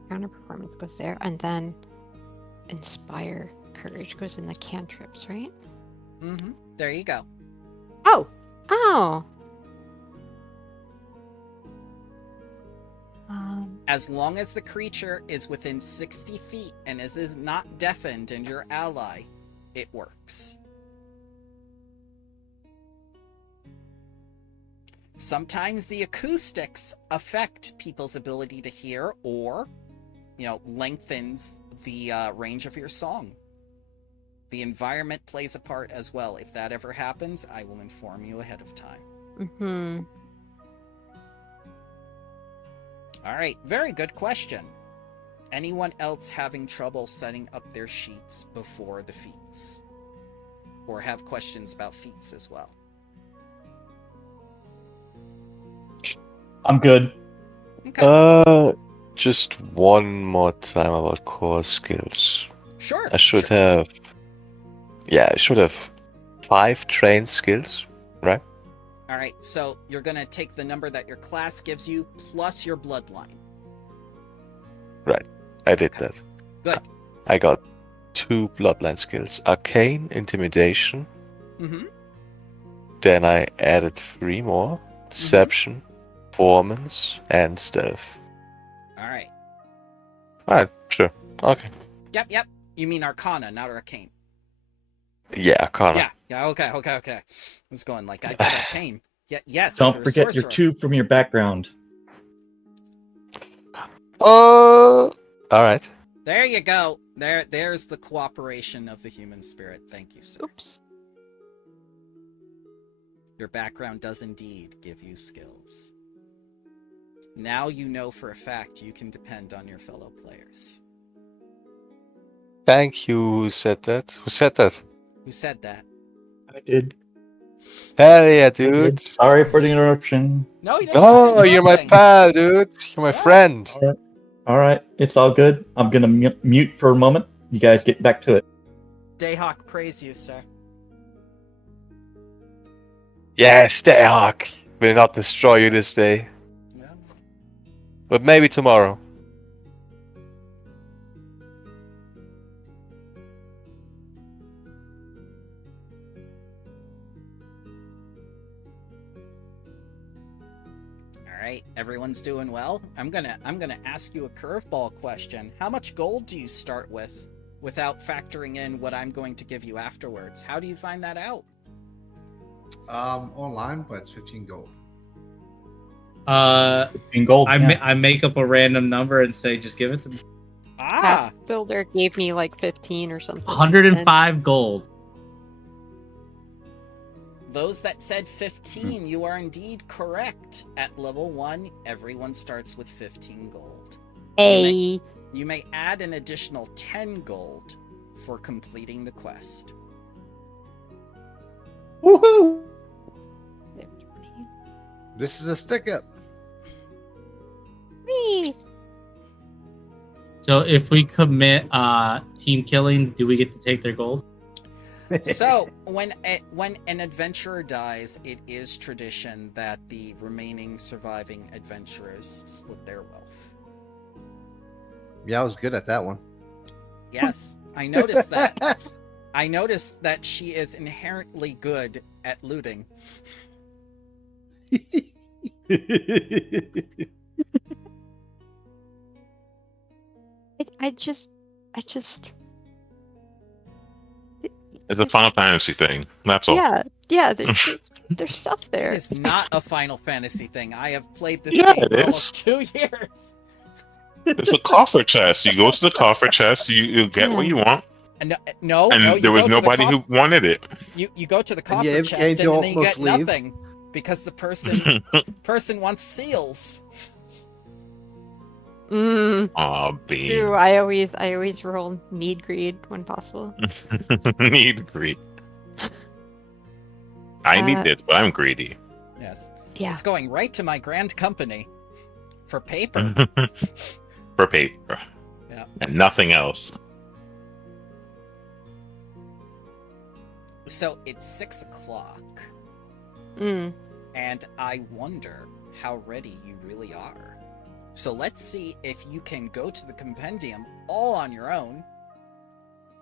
Counter performance goes there, and then inspire courage goes in the cantrips, right? Mm-hmm. There you go. Oh! Oh! As long as the creature is within 60 feet and is not deafened and your ally, it works. Sometimes the acoustics affect people's ability to hear or, lengthens the range of your song. The environment plays a part as well. If that ever happens, I will inform you ahead of time. Mm-hmm. All right, very good question. Anyone else having trouble setting up their sheets before the feats? Or have questions about feats as well? I'm good. Okay. Just one more time about core skills. Sure. I should have 5 trained skills, right? All right, so you're going to take the number that your class gives you plus your bloodline. Right. I did that. Good. I got 2 bloodline skills. Arcane, Intimidation. Mm-hmm. Then I added 3 more. Deception, Performance, and Stealth. All right. Alright, sure. Okay. Yep. You mean Arcana, not Arcane. Yeah, Arcana. Yeah, okay. I was going like, I got Arcane. Yeah, yes. Don't you're a forget your sorcerer. 2 from your background. Alright. There you go. There's the cooperation of the human spirit. Thank you, sir. Oops. Your background does indeed give you skills. Now you know for a fact you can depend on your fellow players. Thank you. Who said that? Who said that? Who said that? I did. Hell yeah, dude. Sorry for the interruption. No, you didn't. Oh, you're my pal, dude. You're my friend. All right. It's all good. I'm going to mute for a moment. You guys get back to it. Dayhawk, praise you, sir. Yes, Dayhawk will not destroy you this day. Yeah. But maybe tomorrow. Alright, everyone's doing well. I'm gonna ask you a curveball question. How much gold do you start with without factoring in what I'm going to give you afterwards? How do you find that out? Online, but it's 15 gold. 15 gold. I make up a random number and say, just give it to me. Ah! Builder gave me like 15 or something. 105 gold. Those that said 15, you are indeed correct. At level 1, everyone starts with 15 gold. Hey. You may add an additional 10 gold for completing the quest. Woohoo! This is a stick up. Whee! So if we commit team killing, do we get to take their gold? So, when an adventurer dies, it is tradition that the remaining surviving adventurers split their wealth. Yeah, I was good at that one. Yes, I noticed that. I noticed that she is inherently good at looting. I just. It's a Final Fantasy thing. That's all. Yeah. There's stuff there. It is not a Final Fantasy thing. I have played this Yeah, game it for is. almost 2 years. It's a coffer chest. You go to the coffer chest, you get what you want, No, and you there was go to the nobody who wanted it. You go to the copper you chest can't and then you almost get leave. nothing because the person wants seals. Aw, True. Bean. I always roll need greed when possible. Need greed. I need this, but I'm greedy. Yes. Yeah. It's going right to my grand company for paper. For paper. Yeah. And nothing else. So it's 6 o'clock, Mm. and I wonder how ready you really are. So let's see if you can go to the compendium all on your own,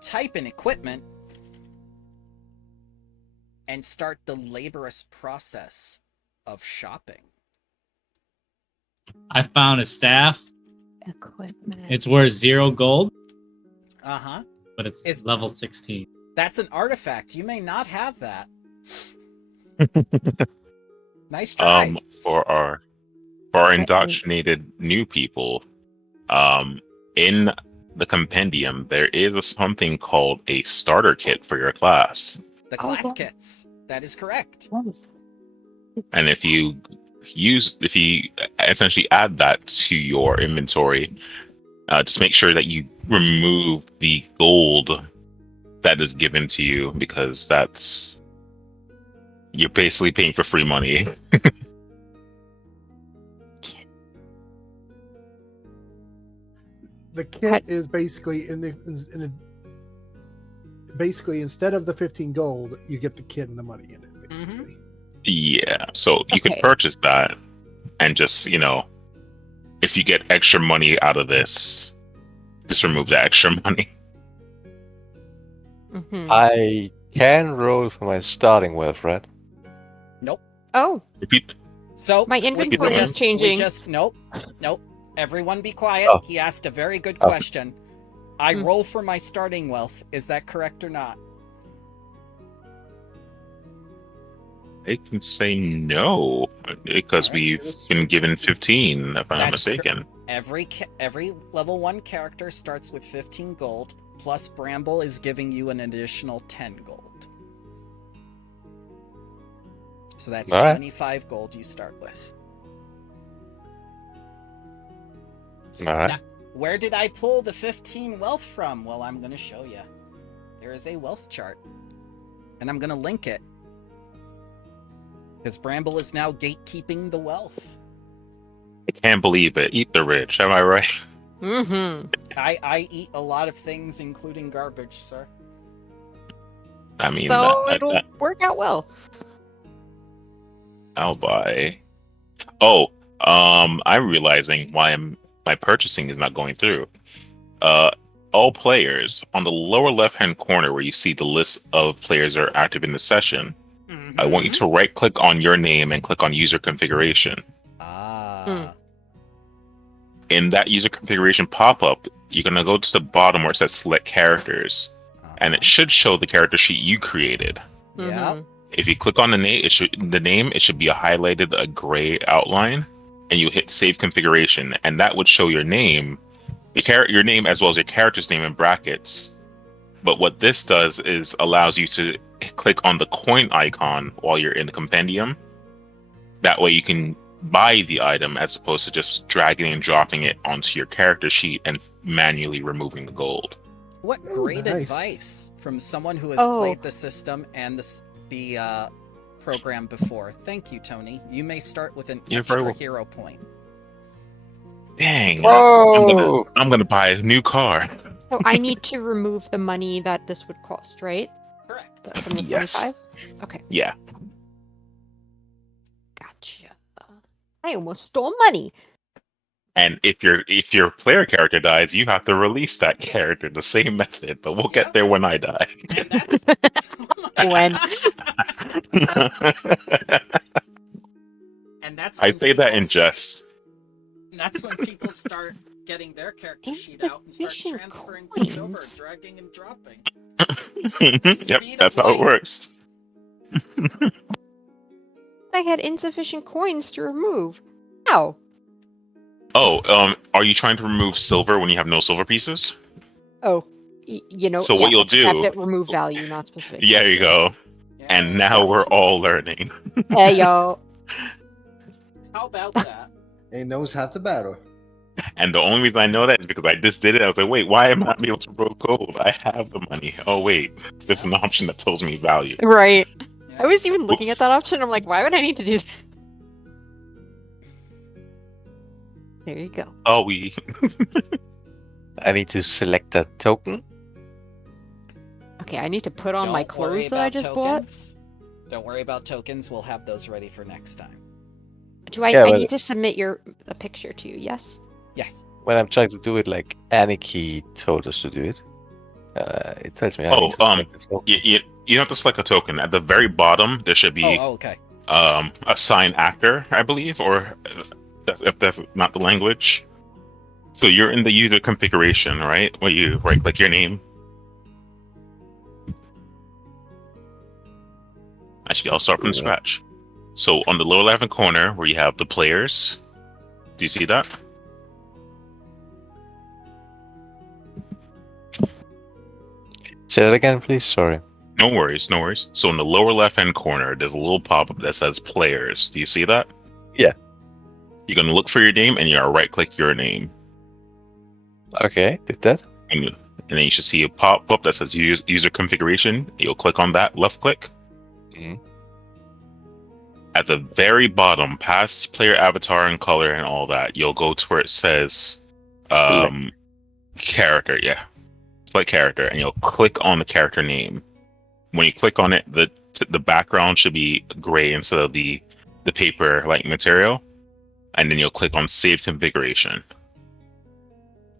type in equipment, and start the laborious process of shopping. I found a staff. Equipment. It's worth 0 gold, Uh-huh. but it's Is- level 16. That's an artifact. You may not have that. Nice try. For our indoctrinated new people, in the compendium there is something called a starter kit for your class. The Oh, class wow. kits. That is correct. And if you essentially add that to your inventory, just make sure that you remove the gold that is given to you, because you're basically paying for free money. The kit is basically basically instead of the 15 gold, you get the kit and the money in it. Basically. Yeah, so you can Okay. purchase that and just, if you get extra money out of this, just remove the extra money. Mm-hmm. I can roll for my starting wealth, right? Oh, Repeat. So my inventory is changing. Nope. Everyone be quiet. Oh. He asked a very good Oh. question. I Hmm. roll for my starting wealth. Is that correct or not? I can say no, because Alright. we've been given 15, if I'm not That's cor- mistaken. Every level 1 character starts with 15 gold, plus Bramble is giving you an additional 10 gold. So that's Alright. 25 gold you start with. Alright. Now, where did I pull the 15 wealth from? Well, I'm going to show you. There is a wealth chart, and I'm going to link it. Because Bramble is now gatekeeping the wealth. I can't believe it. Eat the rich, am I right? Mm-hmm. I eat a lot of things, including garbage, sir. I mean, So it'll work out well. I'll buy. Oh, I'm realizing why my purchasing is not going through. All players, on the lower left-hand corner where you see the list of players that are active in the session, I want you to right-click on your name and click on user configuration. Ah. In that user configuration pop-up, you're gonna go to the bottom where it says select characters, and it should show the character sheet you created. Yeah. If you click on the name, it should be a highlighted gray outline, and you hit save configuration, and that would show your name, your name as well as your character's name in brackets. But what this does is allows you to click on the coin icon while you're in the compendium. That way you can buy the item as opposed to just dragging and dropping it onto your character sheet and manually removing the gold. What Oh, great nice. advice from someone who has Oh. played the system and the program before. Thank you, Tony. You may start with an You're very extra welcome. hero point. Dang! Whoa! I'm gonna buy a new car. So I need to remove the money that this would cost, right? Correct. From the Yes. 25? Okay, Yeah. gotcha. I almost stole money. And if your player character dies, you have to release that character the same method. But we'll get there when I die. And that's When? and that's I when say that people in jest. And that's when people start getting their character sheet out and start Insufficient transferring things over, coins. dragging and dropping. Yep, Speed that's of how it light. works. I had insufficient coins to remove. How? Oh, are you trying to remove silver when you have no silver pieces? Oh, you know. So what you'll I just have do- to remove value, not specific. Yeah, there you go. And now we're all learning. Hey, yo. How about that? He knows half the battle. And the only reason I know that is because I just did it. I was like, wait, why am I not able to roll gold? I have the money. Oh wait, there's an option that tells me value. Right. Yeah. I was even looking at Oops. that option. I'm like, why would I need to do that? There you go. Oh, we. I need to select a token. Okay, I need to put on my Don't worry clothes that I about just bought. tokens. Don't worry about tokens. We'll have those ready for next time. Do I? Yeah, I but- need to submit a picture to you. Yes. Yes. When I'm trying to do it, like Aniki told us to do it. It tells me. I Oh, need to select a token. You have to select a token. At the very bottom, there should be Oh, okay. assign actor, I believe, or if that's not the language. So you're in the user configuration, right? Where you right click your name. Actually, I'll start from scratch. So on the lower left corner, where you have the players, do you see that? Say that again, please. Sorry. No worries, no worries. So in the lower left-hand corner, there's a little pop-up that says players. Do you see that? Yeah. You're gonna look for your name, and you're gonna right-click your name, Okay, did that? and then you should see a pop-up that says user configuration. You'll click on that, left-click. Mhm. At the very bottom, past player avatar and color and all that, you'll go to where it says Select. character. Yeah, select character, and you'll click on the character name. When you click on it, the background should be gray instead of the paper like material, and then you'll click on save configuration,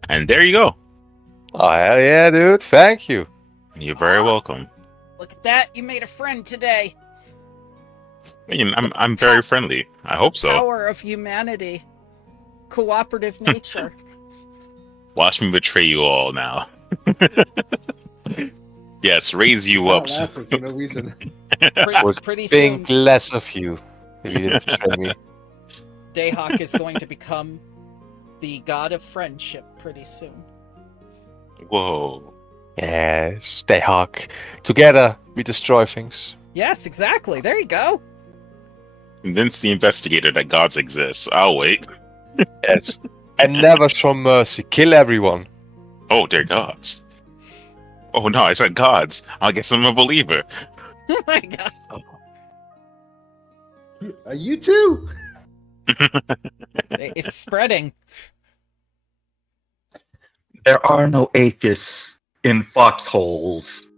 and there you go. Oh hell yeah, dude! Thank you. You're very welcome. Look at that. You made a friend today. I mean, I'm very friendly. I hope so. Power of humanity. Cooperative nature. Watch me betray you all now. Yes, raise you Oh, up. laughing for no reason. Was Pretty soon, Think less of you if you didn't betray me. Dayhawk is going to become the god of friendship pretty soon. Whoa. Yes, Dayhawk. Together we destroy things. Yes, exactly. There you go. Convince the investigator that gods exist. I'll wait. Yes. And never show mercy. Kill everyone. Oh, they're gods. Oh no, I said gods. I guess I'm a believer. Oh my god. You too. It's spreading. There are no atheists in foxholes.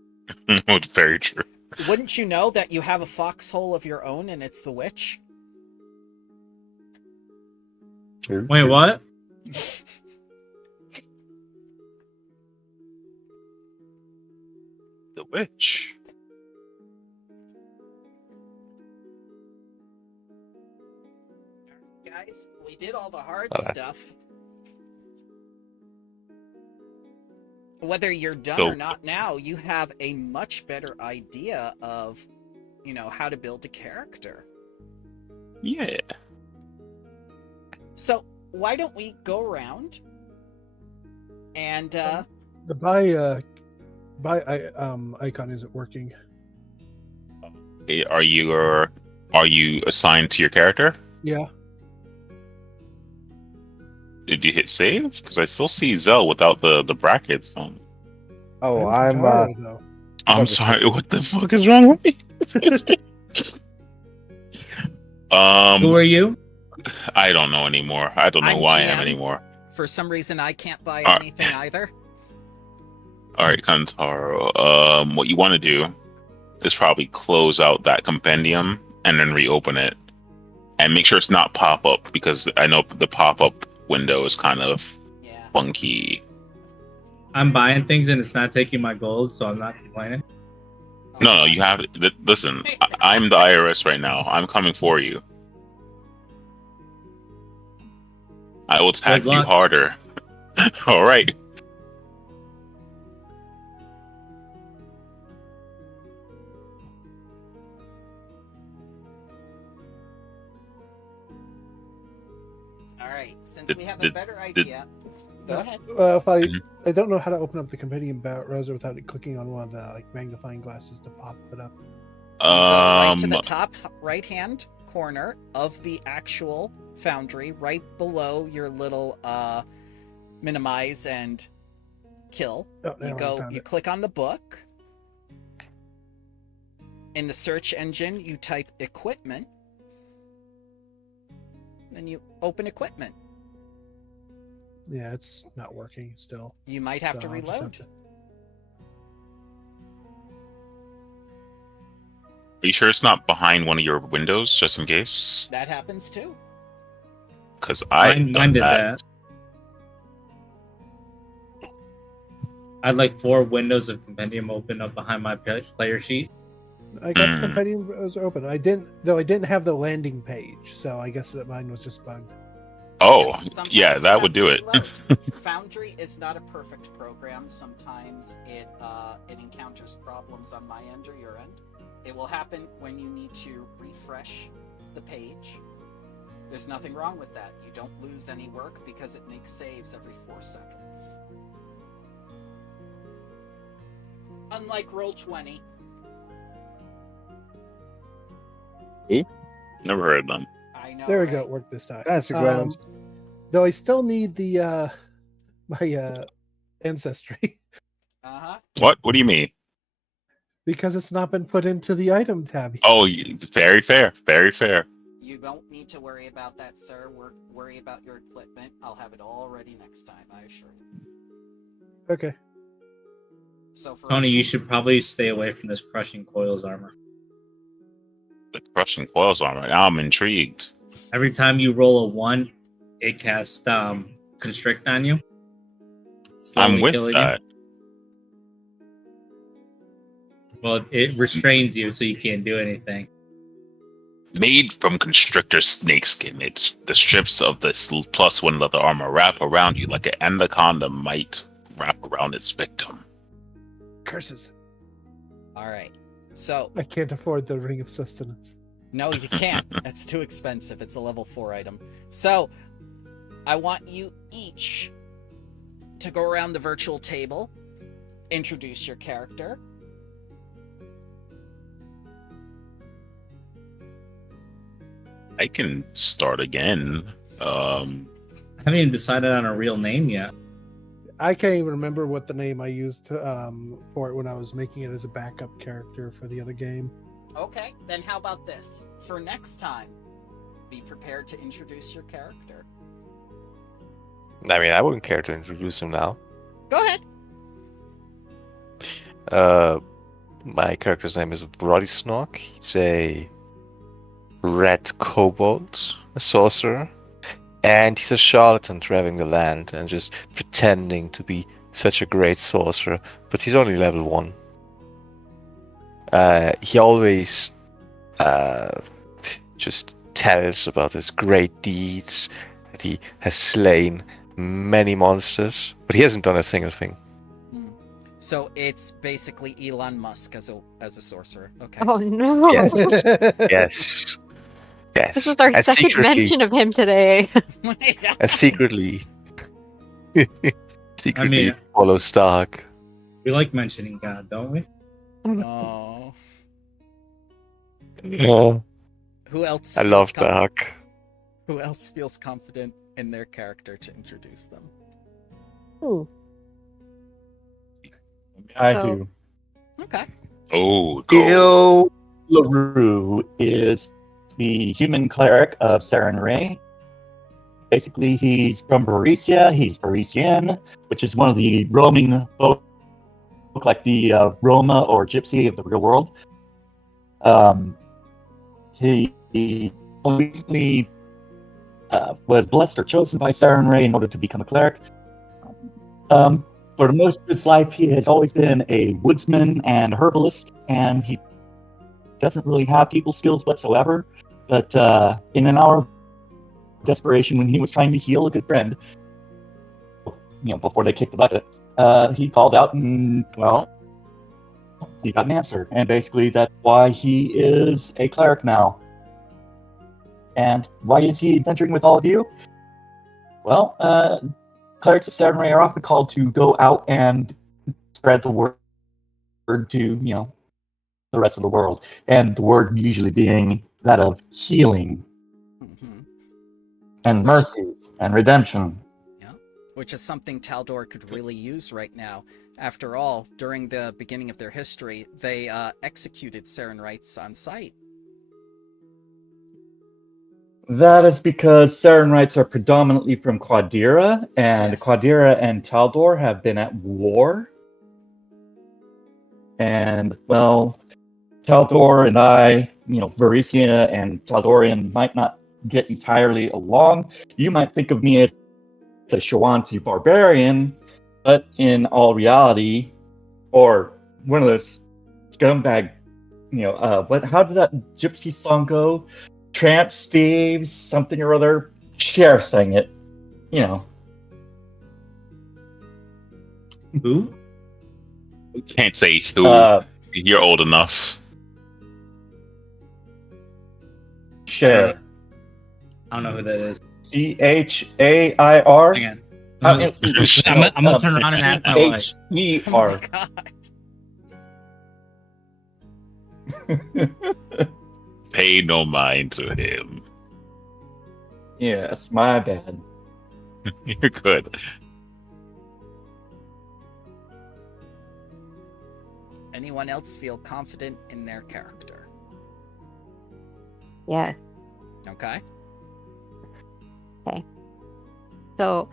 It's very true. Wouldn't you know that you have a foxhole of your own and it's the witch? Wait, what? The witch. Guys, we did all the hard Alright. stuff. Whether you're done So- or not now, you have a much better idea of, how to build a character. Yeah. So, why don't we go around and The buy icon isn't working. Are you assigned to your character? Yeah. Did you hit save? Because I still see Zell without the brackets on. Oh, I'm Taro, though. I'm sorry. What the fuck is wrong with me? Who are you? I don't know anymore. I don't know I'm who I am GM. anymore. for some reason I can't buy Alright. anything either. All right, Kantaro. What you want to do is probably close out that compendium and then reopen it, and make sure it's not pop up, because I know the pop up window is kind of Yeah. funky. I'm buying things and it's not taking my gold, so I'm not complaining. No, you have listen. I'm the IRS right now. I'm coming for you. I will attack Good you luck. harder. All right. All right. Since Did- we have a did- better idea, go ahead. If I Mhm. I don't know how to open up the compendium browser without clicking on one of the magnifying glasses to pop it up. You go right to Um, the top right hand corner of the actual foundry, right below your little minimize and kill. Oh, now I found You it. click on the book. In the search engine, you type equipment. Then you open equipment. Yeah, it's not working still. You might have to So I'll just have reload. to- Are you sure it's not behind one of your windows, just in case? That happens too. Because I Mine did that. I had like 4 windows of Compendium open up behind my player sheet. I got the compendium was open. I didn't have the landing page, so I guess that mine was just bugged. Oh, Sometimes yeah, you that have would to do it. reload. Foundry is not a perfect program. Sometimes it encounters problems on my end or your end. It will happen when you need to refresh the page. There's nothing wrong with that. You don't lose any work because it makes saves every 4 seconds. Unlike Roll20. Never heard of them. I know. There we right? go. It worked this time. That's a grounds. Though I still need the my ancestry Uh-huh. What? What do you mean? because it's not been put into the item tab. yet. Oh, very fair. Very fair. You don't need to worry about that, sir. Worry about your equipment. I'll have it all ready next time, I assure you. Okay. So for Tony, you should probably stay away from this Crushing Coils armor. The crushing coils armor. Now I'm intrigued. Every time you roll a 1, it casts Constrict on you. I'm slowly with killing you. that. Well, it restrains you, so you can't do anything. Made from constrictor snakeskin, the strips of this +1 leather armor wrap around you like an anaconda might wrap around its victim. Curses. All right. So, I can't afford the Ring of Sustenance. no, you can't. That's too expensive. It's a level 4 item. So, I want you each to go around the virtual table, introduce your character. I can start again. I haven't even decided on a real name yet. I can't even remember what the name I used for it when I was making it as a backup character for the other game. Okay, then how about this? For next time, be prepared to introduce your character. I mean, I wouldn't care to introduce him now. Go ahead. My character's name is Roddy Snock. He's a red kobold, a sorcerer, and he's a charlatan traveling the land and just pretending to be such a great sorcerer, but he's only level 1. He always just tells about his great deeds, that he has slain many monsters, but he hasn't done a single thing. So it's basically Elon Musk as a sorcerer. Okay. Oh no! Yes. Yes. Yes. This is our And second secretly, mention of him today. and secretly, mean- follow Stark. We like mentioning God, don't we? Oh. Oh, Who else? I feels love confident- Stark. Who else feels confident in their character to introduce them? Ooh. I So- do. Okay. Oh, go. Gil LaRue is the human cleric of Saren Ray. Basically, he's from Baresia. He's Baresian, which is one of the roaming folk, like the Roma or Gypsy of the real world. He recently was blessed or chosen by Saren Ray in order to become a cleric. For most of his life, he has always been a woodsman and herbalist, and he doesn't really have people skills whatsoever. But in an hour of desperation, when he was trying to heal a good friend, before they kicked the bucket, he called out and, well, he got an answer. And basically, that's why he is a cleric now. And why is he adventuring with all of you? Well, clerics of Saren Ray are often called to go out and spread the word to, the rest of the world, and the word usually being that of healing Mhm. and mercy and redemption. Which is something Taldor could really use right now. After all, during the beginning of their history, they executed Sarenites on sight. That is because Sarenites are predominantly from Quadira, and Yes. Quadira and Taldor have been at war. And, well, Taldor and I, Varicia and Taldorian might not get entirely along. You might think of me as a Shawanti barbarian, but in all reality, or one of those scumbag, how did that gypsy song go? Tramps, thieves, something or other. Cher sang it. Yes. Who? Can't say who. You're old enough. Cher. I don't know who that is. CHAIR. Hang on. I'm gonna turn around and ask my wife. Oh my HER. god. Pay no mind to him. Yes, my bad. You're good. Anyone else feel confident in their character? Yeah. Okay. So,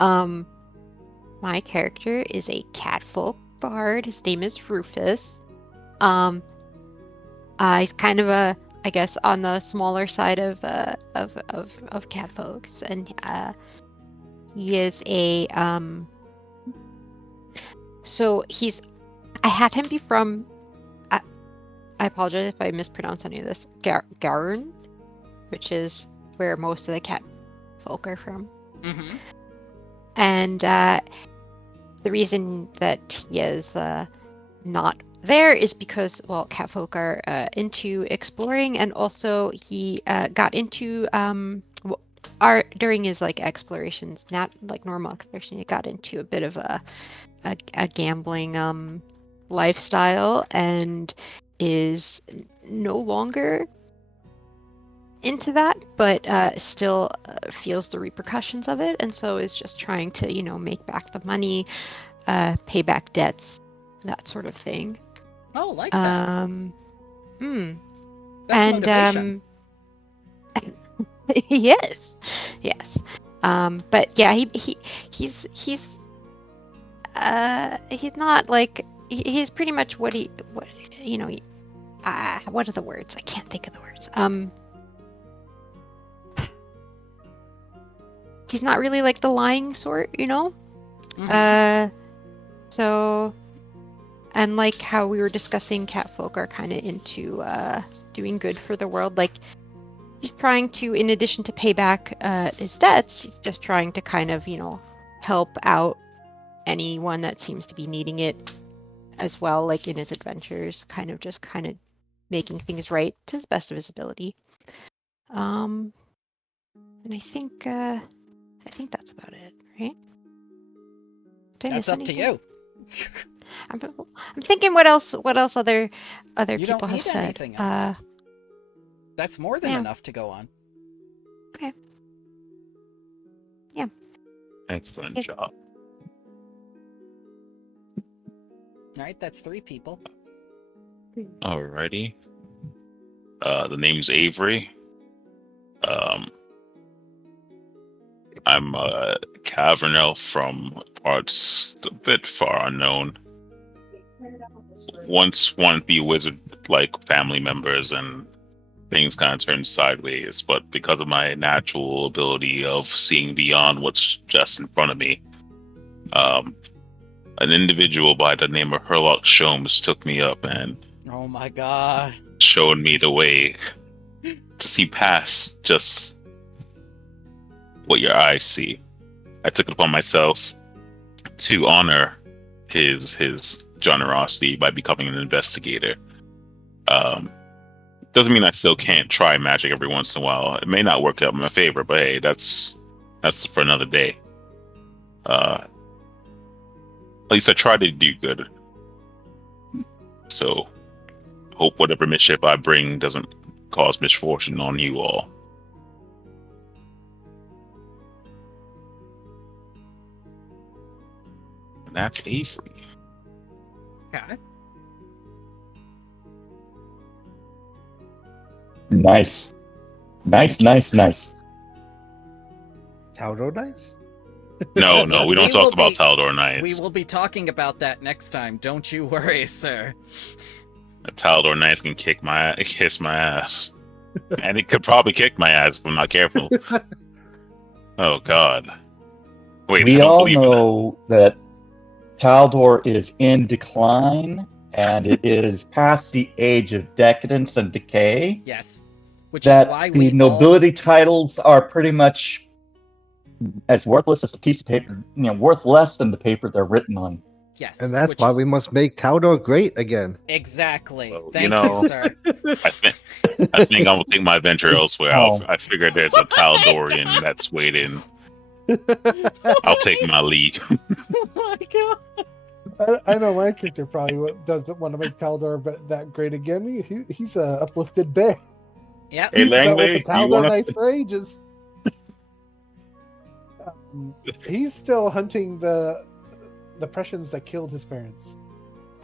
my character is a catfolk bard. His name is Rufus. He's kind of I guess, on the smaller side of catfolks, and he is a So I had him be from. I apologize if I mispronounce any of this. Garn, which is where most of the catfolk are from. Mm-hmm. And the reason that he is not there is because, well, catfolk are into exploring, and also he got into during his explorations, not like normal exploration. He got into a bit of a gambling lifestyle, and is no longer into that, but still feels the repercussions of it, and so is just trying to make back the money, pay back debts, that sort of thing. Oh, like that. That's And motivation. yes. But yeah, he's not he's pretty much what are the words? I can't think of the words. He's not really like the lying sort, Mhm. So, and like how we were discussing, catfolk are kind of into doing good for the world. Like, he's trying to, in addition to pay back his debts, he's just trying to kind of, help out anyone that seems to be needing it as well, like in his adventures, kind of making things right to the best of his ability. And I think that's about it, right? Did I That's miss up to anything? you. I'm thinking what else other You people don't have need said. anything else. That's more than yeah. enough to go on. Excellent Yes. job. Alright, that's 3 people. Alrighty. The name's Avery. I'm a cavern elf from parts a bit far unknown. Once wanted to be wizard like family members, and things kind of turned sideways, but because of my natural ability of seeing beyond what's just in front of me, an individual by the name of Herlock Sholmes took me up and Oh my god. showed me the way to see past just what your eyes see. I took it upon myself to honor his generosity by becoming an investigator. Doesn't mean I still can't try magic every once in a while. It may not work out in my favor, but hey, that's for another day. At least I try to do good. So hope whatever mischief I bring doesn't cause misfortune on you all. And that's Avery. Okay. Nice. Nice. Taldor dice? No, we don't We talk will about be- Taldor Knights. We will be talking about that next time. Don't you worry, sir. The Taldor Knights can kiss my ass. And it could probably kick my ass if I'm not careful. Oh, God. Wait, I We don't all believe in that. know that Taldor is in decline, and it is past the age of decadence and decay. Yes. Which That is why the we nobility titles are pretty much as worthless as a piece of paper, worth less than the paper they're written on. Yes. And that's which why is- we must make Taldor great again. Exactly. Well, Thank you know- you, sir. I think I'll take my venture elsewhere. Oh. I figured there's a Taldorian that's waiting. I'll take my lead. Oh my god. I know my character probably doesn't want to make Taldor but that great again. He's a uplifted bear. Yep. Hey, He's dealt with Langley, the you Taldor wanna- Knights for ages. He's still hunting the Prussians that killed his parents.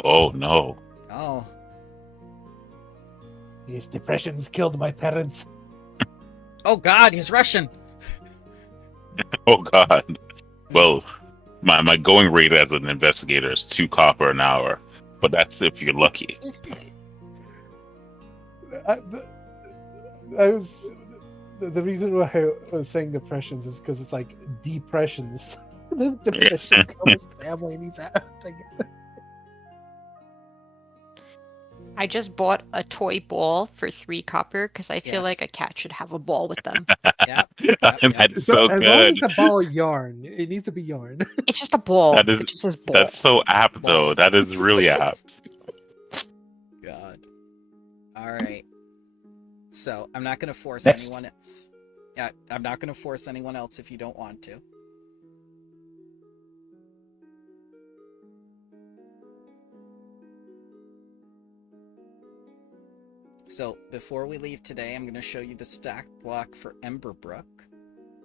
Oh, no. Oh. Yes, the Prussians killed my parents. Oh god, he's Russian. Oh, God. Well, my going rate as an investigator is 2 copper an hour. But that's if you're lucky. The reason why I was saying depressions is because it's like depressions. The depression killed his family and he's hunting it. I just bought a toy ball for 3 copper because I feel Yes. like a cat should have a ball with them. Yep. That's so as long good. as it's a ball of yarn, it needs to be yarn. It's just a ball. That is- It just says ball. That's so apt, though. That is really apt. God. Alright. So, I'm not gonna force Next. anyone else. Yeah, I'm not gonna force anyone else if you don't want to. So, before we leave today, I'm going to show you the stack block for Emberbrook.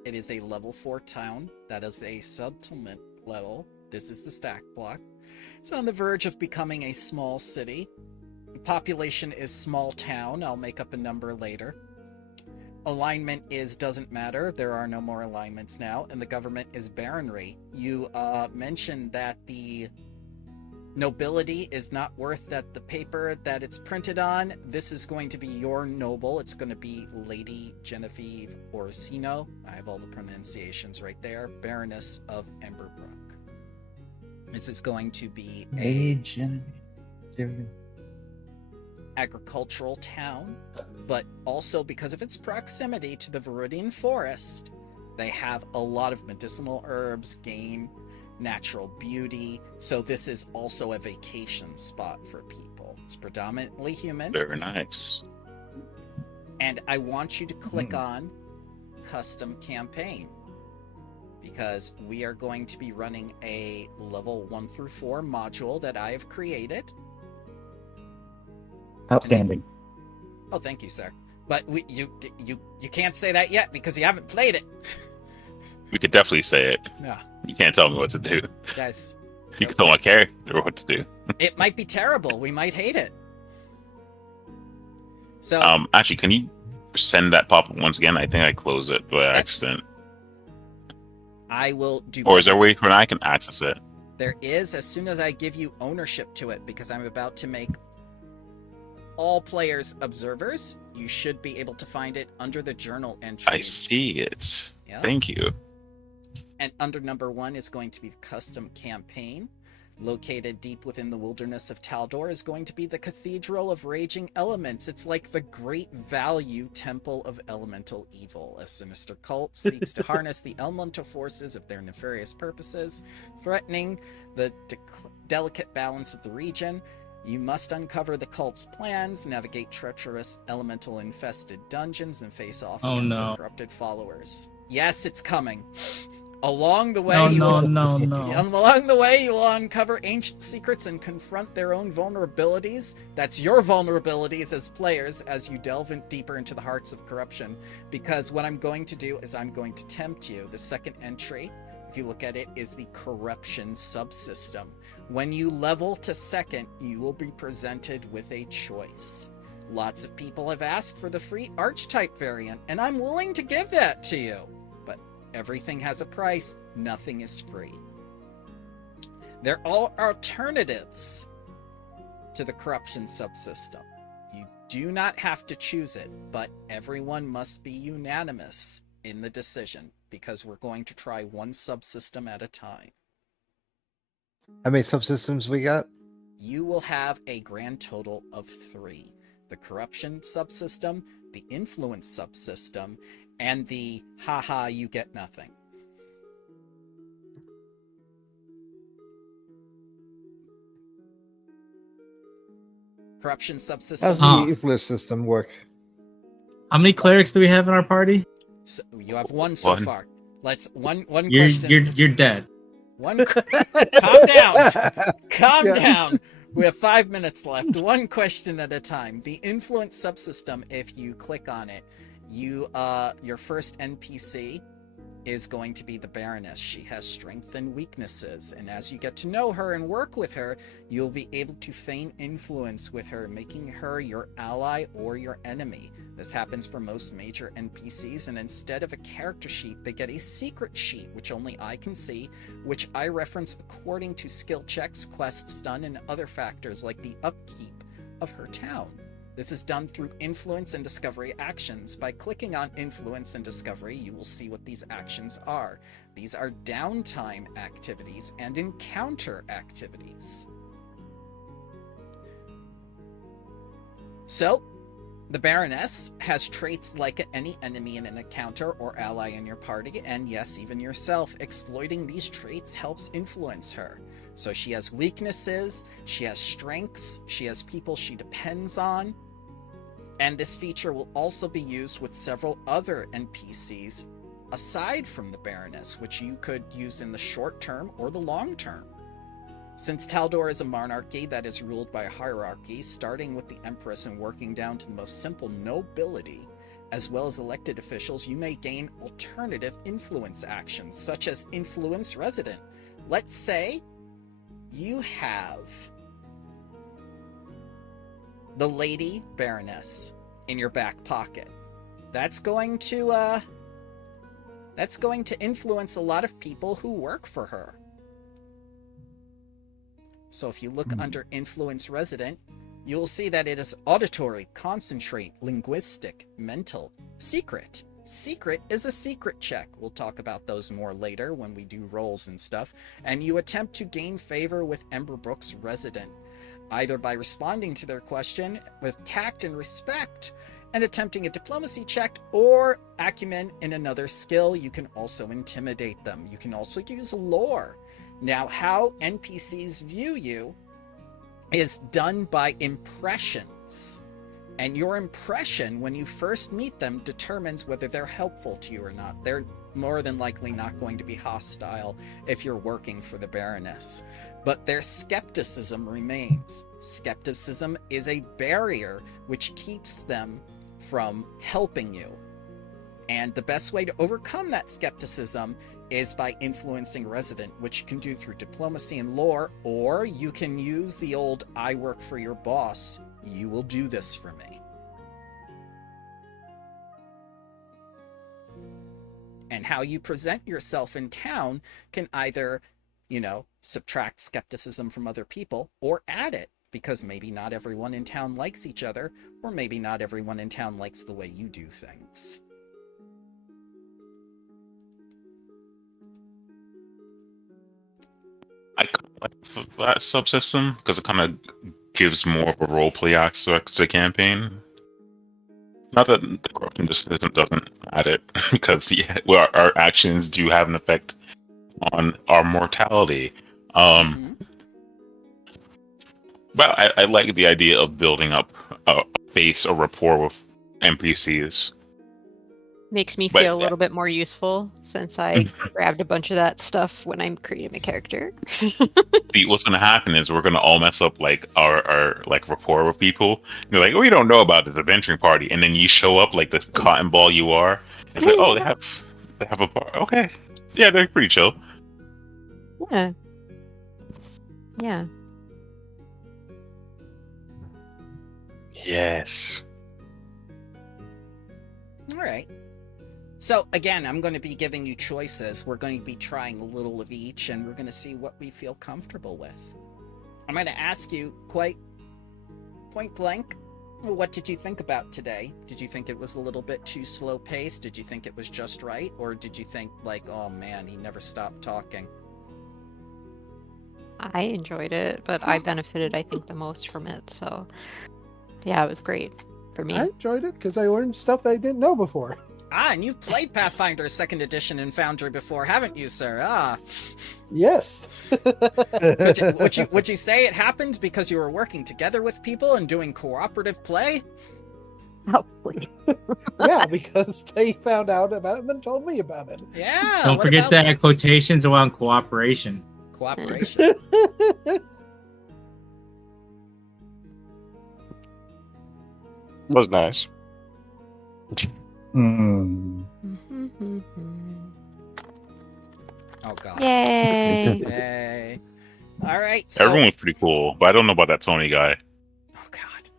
It is a level 4 town that is a settlement level. This is the stack block. It's on the verge of becoming a small city. The population is small town. I'll make up a number later. Alignment is doesn't matter. There are no more alignments now. And the government is baronry. You mentioned that the nobility is not worth that the paper that it's printed on. This is going to be your noble. It's going to be Lady Genevieve Orsino. I have all the pronunciations right there. Baroness of Emberbrook. This is going to be a agricultural town, but also because of its proximity to the Viridian Forest, they have a lot of medicinal herbs, game, natural beauty, so this is also a vacation spot for people. It's predominantly humans. Very nice. And I want you to click on custom campaign, because we are going to be running a level 1 through 4 module that I have created. Outstanding. Oh, thank you, sir. But you can't say that yet because you haven't played it. We could definitely say it. No, You can't tell me what to do. guys. You can tell my character what to do. It might be terrible. We might hate it. So Actually, can you send that pop-up once again? I think I closed it by That's- accident. I will do. Or is there a way where I can access it? There is, as soon as I give you ownership to it, because I'm about to make all players observers. You should be able to find it under the journal entry. I see it. Yeah. Thank you. And under number 1 is going to be the custom campaign. Located deep within the wilderness of Taldor is going to be the Cathedral of Raging Elements. It's like the Great Value Temple of Elemental Evil. A sinister cult seeks to harness the elemental forces of their nefarious purposes, threatening the delicate balance of the region. You must uncover the cult's plans, navigate treacherous elemental-infested dungeons, and face off Oh, against no. corrupted followers. Yes, it's coming. Along the way, No, you no, will, no, no. Along the way, you will uncover ancient secrets and confront their own vulnerabilities. That's your vulnerabilities as players as you delve deeper into the hearts of corruption. Because what I'm going to do is I'm going to tempt you. The second entry, if you look at it, is the corruption subsystem. When you level to second, you will be presented with a choice. Lots of people have asked for the free archetype variant, and I'm willing to give that to you. But everything has a price. Nothing is free. There are alternatives to the corruption subsystem. You do not have to choose it, but everyone must be unanimous in the decision, because we're going to try one subsystem at a time. How many subsystems we got? You will have a grand total of 3. The corruption subsystem, the influence subsystem, and the haha, you get nothing. Corruption How's subsystem. the influence system work? How many clerics do we have in our party? So you have one so One. far. Let's one You're question. you're dead. Calm down. Calm Yeah. down. We have 5 minutes left. One question at a time. The influence subsystem, if you click on it, your first NPC is going to be the Baroness. She has strengths and weaknesses, and as you get to know her and work with her, you'll be able to feign influence with her, making her your ally or your enemy. This happens for most major NPCs, and instead of a character sheet, they get a secret sheet, which only I can see, which I reference according to skill checks, quests done, and other factors like the upkeep of her town. This is done through influence and discovery actions. By clicking on influence and discovery, you will see what these actions are. These are downtime activities and encounter activities. So, the Baroness has traits like any enemy in an encounter or ally in your party, and yes, even yourself. Exploiting these traits helps influence her. So she has weaknesses, she has strengths, she has people she depends on, and this feature will also be used with several other NPCs aside from the Baroness, which you could use in the short term or the long term. Since Taldor is a monarchy that is ruled by a hierarchy, starting with the Empress and working down to the most simple nobility, as well as elected officials, you may gain alternative influence actions, such as Influence Resident. Let's say you have the Lady Baroness in your back pocket. That's going to influence a lot of people who work for her. So if you look under Influence Resident, you'll see that it is auditory, concentrate, linguistic, mental, secret. Secret is a secret check. We'll talk about those more later when we do rolls and stuff. And you attempt to gain favor with Emberbrook's Resident, either by responding to their question with tact and respect and attempting a diplomacy check, or acumen in another skill. You can also intimidate them. You can also use lore. Now, how NPCs view you is done by impressions. And your impression when you first meet them determines whether they're helpful to you or not. They're more than likely not going to be hostile if you're working for the Baroness. But their skepticism remains. Skepticism is a barrier which keeps them from helping you. And the best way to overcome that skepticism is by influencing Resident, which you can do through diplomacy and lore, or you can use the old I work for your boss, you will do this for me. And how you present yourself in town can either, subtract skepticism from other people or add it, because maybe not everyone in town likes each other, or maybe not everyone in town likes the way you do things. I like that subsystem because it kind of gives more of a roleplay aspect to the campaign. Not that the corruption system doesn't add it, because our actions do have an effect on our mortality. But I like the idea of building up a base or rapport with NPCs. Makes me But- feel a little bit more useful since I grabbed a bunch of that stuff when I'm creating my character. What's gonna happen is we're gonna all mess up like our like rapport with people. They're like, we don't know about this adventuring party, and then you show up like this cotton ball you are. It's like, oh, they have a bar. Okay, yeah, they're pretty chill. Yeah. Yeah. Yes. All right. So again, I'm going to be giving you choices. We're going to be trying a little of each, and we're going to see what we feel comfortable with. I'm going to ask you quite point blank, what did you think about today? Did you think it was a little bit too slow paced? Did you think it was just right? Or did you think like, oh man, he never stopped talking? I enjoyed it, but I benefited, I think, the most from it. So, yeah, it was great for me. I enjoyed it because I learned stuff that I didn't know before. Ah, and you've played Pathfinder 2nd Edition in Foundry before, haven't you, sir? Ah. Yes. Would you say it happened because you were working together with people and doing cooperative play? Hopefully. Yeah, because they found out about it and then told me about it. Yeah. Don't what forget about that quotations around cooperation. cooperation. Was nice. Hmm. Oh god. Yay! Yay. All right. So, Everyone was pretty cool, but I don't know about that Tony guy. oh god.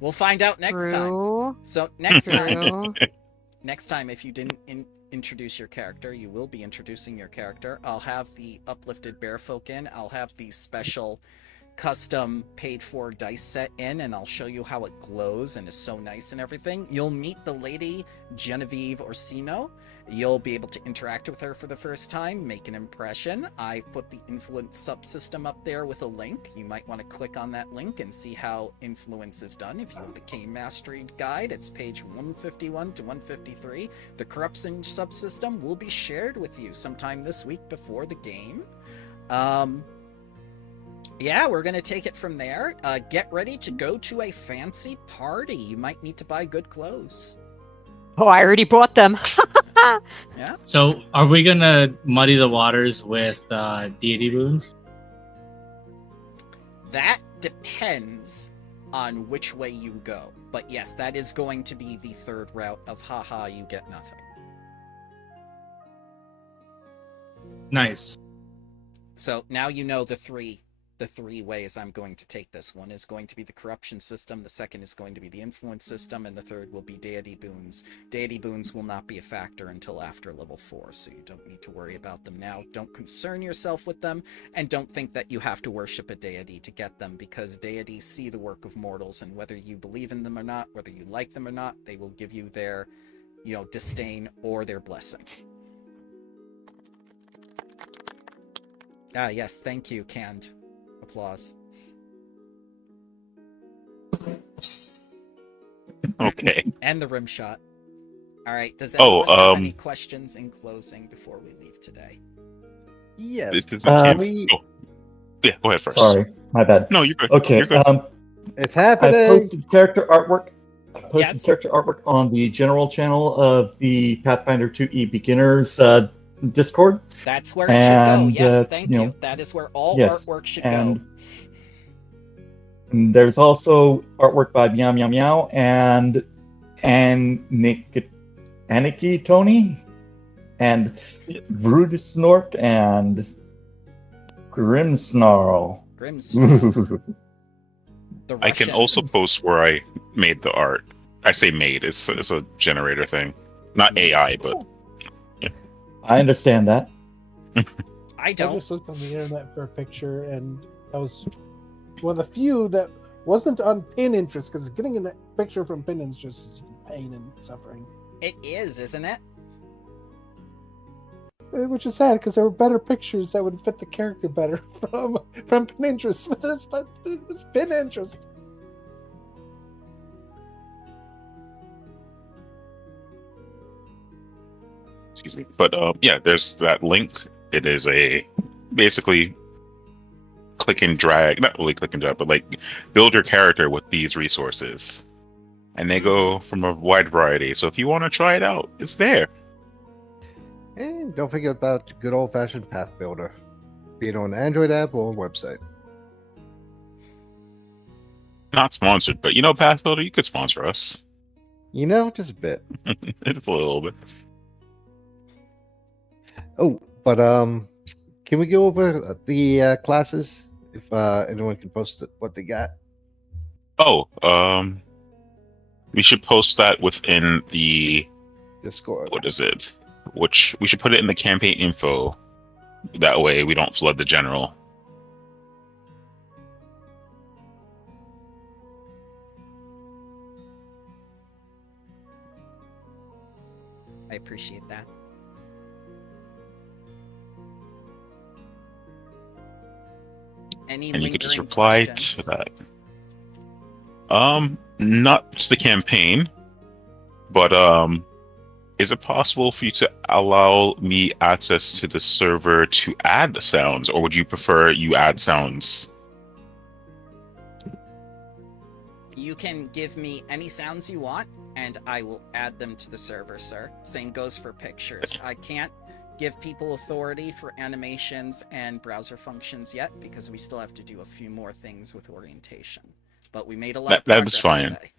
We'll find out next time. True. So next time, True. next time, if you didn't introduce your character, you will be introducing your character. I'll have the uplifted bear folk in. I'll have the special custom paid for dice set in, and I'll show you how it glows and is so nice and everything. You'll meet the lady Genevieve Orsino. You'll be able to interact with her for the first time, make an impression. I've put the influence subsystem up there with a link. You might want to click on that link and see how influence is done. If you have the Game Mastery Guide, it's page 151 to 153. The corruption subsystem will be shared with you sometime this week before the game. Yeah, we're going to take it from there. Get ready to go to a fancy party. You might need to buy good clothes. Oh, I already bought them. Yeah? So, are we gonna muddy the waters with deity boons? That depends on which way you go. But yes, that is going to be the third route of haha, you get nothing. Nice. So now you know the three ways I'm going to take this. One is going to be the corruption system, the second is going to be the influence system, and the third will be deity boons. Deity boons will not be a factor until after level 4, so you don't need to worry about them now. Don't concern yourself with them, and don't think that you have to worship a deity to get them, because deities see the work of mortals, and whether you believe in them or not, whether you like them or not, they will give you their, disdain or their blessing. Ah, yes, thank you, canned applause. Okay. And the rim shot. All right. Does Oh, anyone have any questions in closing before we leave today? Yes. This is we- oh. Yeah, go ahead first. Sorry, my bad. No, you're good. Okay. You're good. It's I happening. posted character artwork. Yes. Character artwork on the general channel of the Pathfinder 2E beginners Discord. That's where it should go. And, Yes, thank you you. know, That is where all yes, artwork should and- go. And there's also artwork by Meow Meow Meow and Aniki Tony and Vrudisnort and Grimsnarl. Grimsnarl. The I can Russian. also post where I made the art. I say made, it's a generator thing. Not AI, but I understand that. I I don't. just looked on the internet for a picture, and that was one of the few that wasn't on Pinterest, because getting a picture from Pinterest just pain and suffering. It is, isn't it? Which is sad, because there were better pictures that would fit the character better from Pinterest. But it's Pinterest. excuse me. But yeah, there's that link. It is a basically click and drag, not really click and drag, but like build your character with these resources. and they go from a wide variety. So if you want to try it out, it's there. And don't forget about good old-fashioned Path Builder, be it on Android app or website. Not sponsored, but you know, Path Builder, you could sponsor us. You know, just a bit. Just a little bit. Oh, but can we go over the classes if anyone can post what they got? Oh, we should post that within the Discord. what is it? Which we should put it in the campaign info. That way we don't flood the general. I appreciate that. Any And you could just lingering reply questions? to that. Not just the campaign, but is it possible for you to allow me access to the server to add the sounds, or would you prefer you add sounds? You can give me any sounds you want, and I will add them to the server, sir. Same goes for pictures. I can't give people authority for animations and browser functions yet, because we still have to do a few more things with orientation. But we made a lot of That's progress fine. today.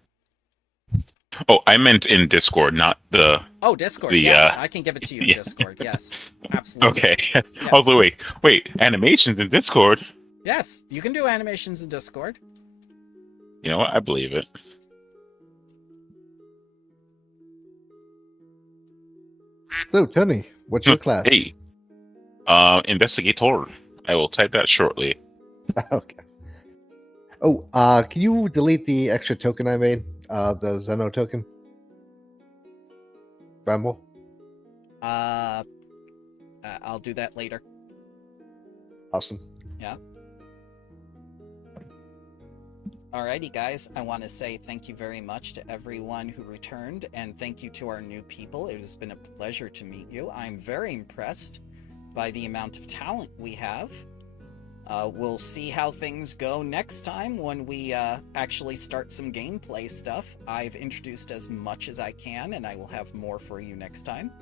Oh, I meant in Discord, not the. Oh, Discord. The, Yeah, I can give it to you in yeah. Discord. Yes, absolutely. Okay. Yes. Also, wait, animations in Discord. Yes, you can do animations in Discord. You know what? I believe it. So, Tony, what's your class? Hey, investigator. I will type that shortly. Okay. Oh, can you delete the extra token I made? The Zeno token? Bramble? I'll do that later. Awesome. Yeah. Alrighty, guys. I want to say thank you very much to everyone who returned, and thank you to our new people. It has been a pleasure to meet you. I'm very impressed by the amount of talent we have. We'll see how things go next time when we actually start some gameplay stuff. I've introduced as much as I can, and I will have more for you next time.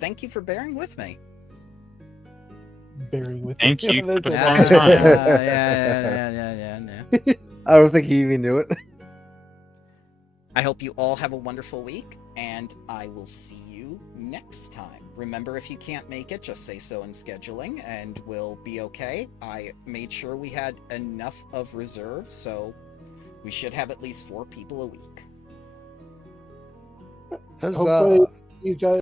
Thank you for bearing with me. Bearing with Thank me. you for the That's long okay. time. Yeah. I don't think he even knew it. I hope you all have a wonderful week, and I will see you next time. Remember, if you can't make it, just say so in scheduling, and we'll be okay. I made sure we had enough of reserve, so we should have at least 4 people a week. Huzzah. Hopefully, you guys.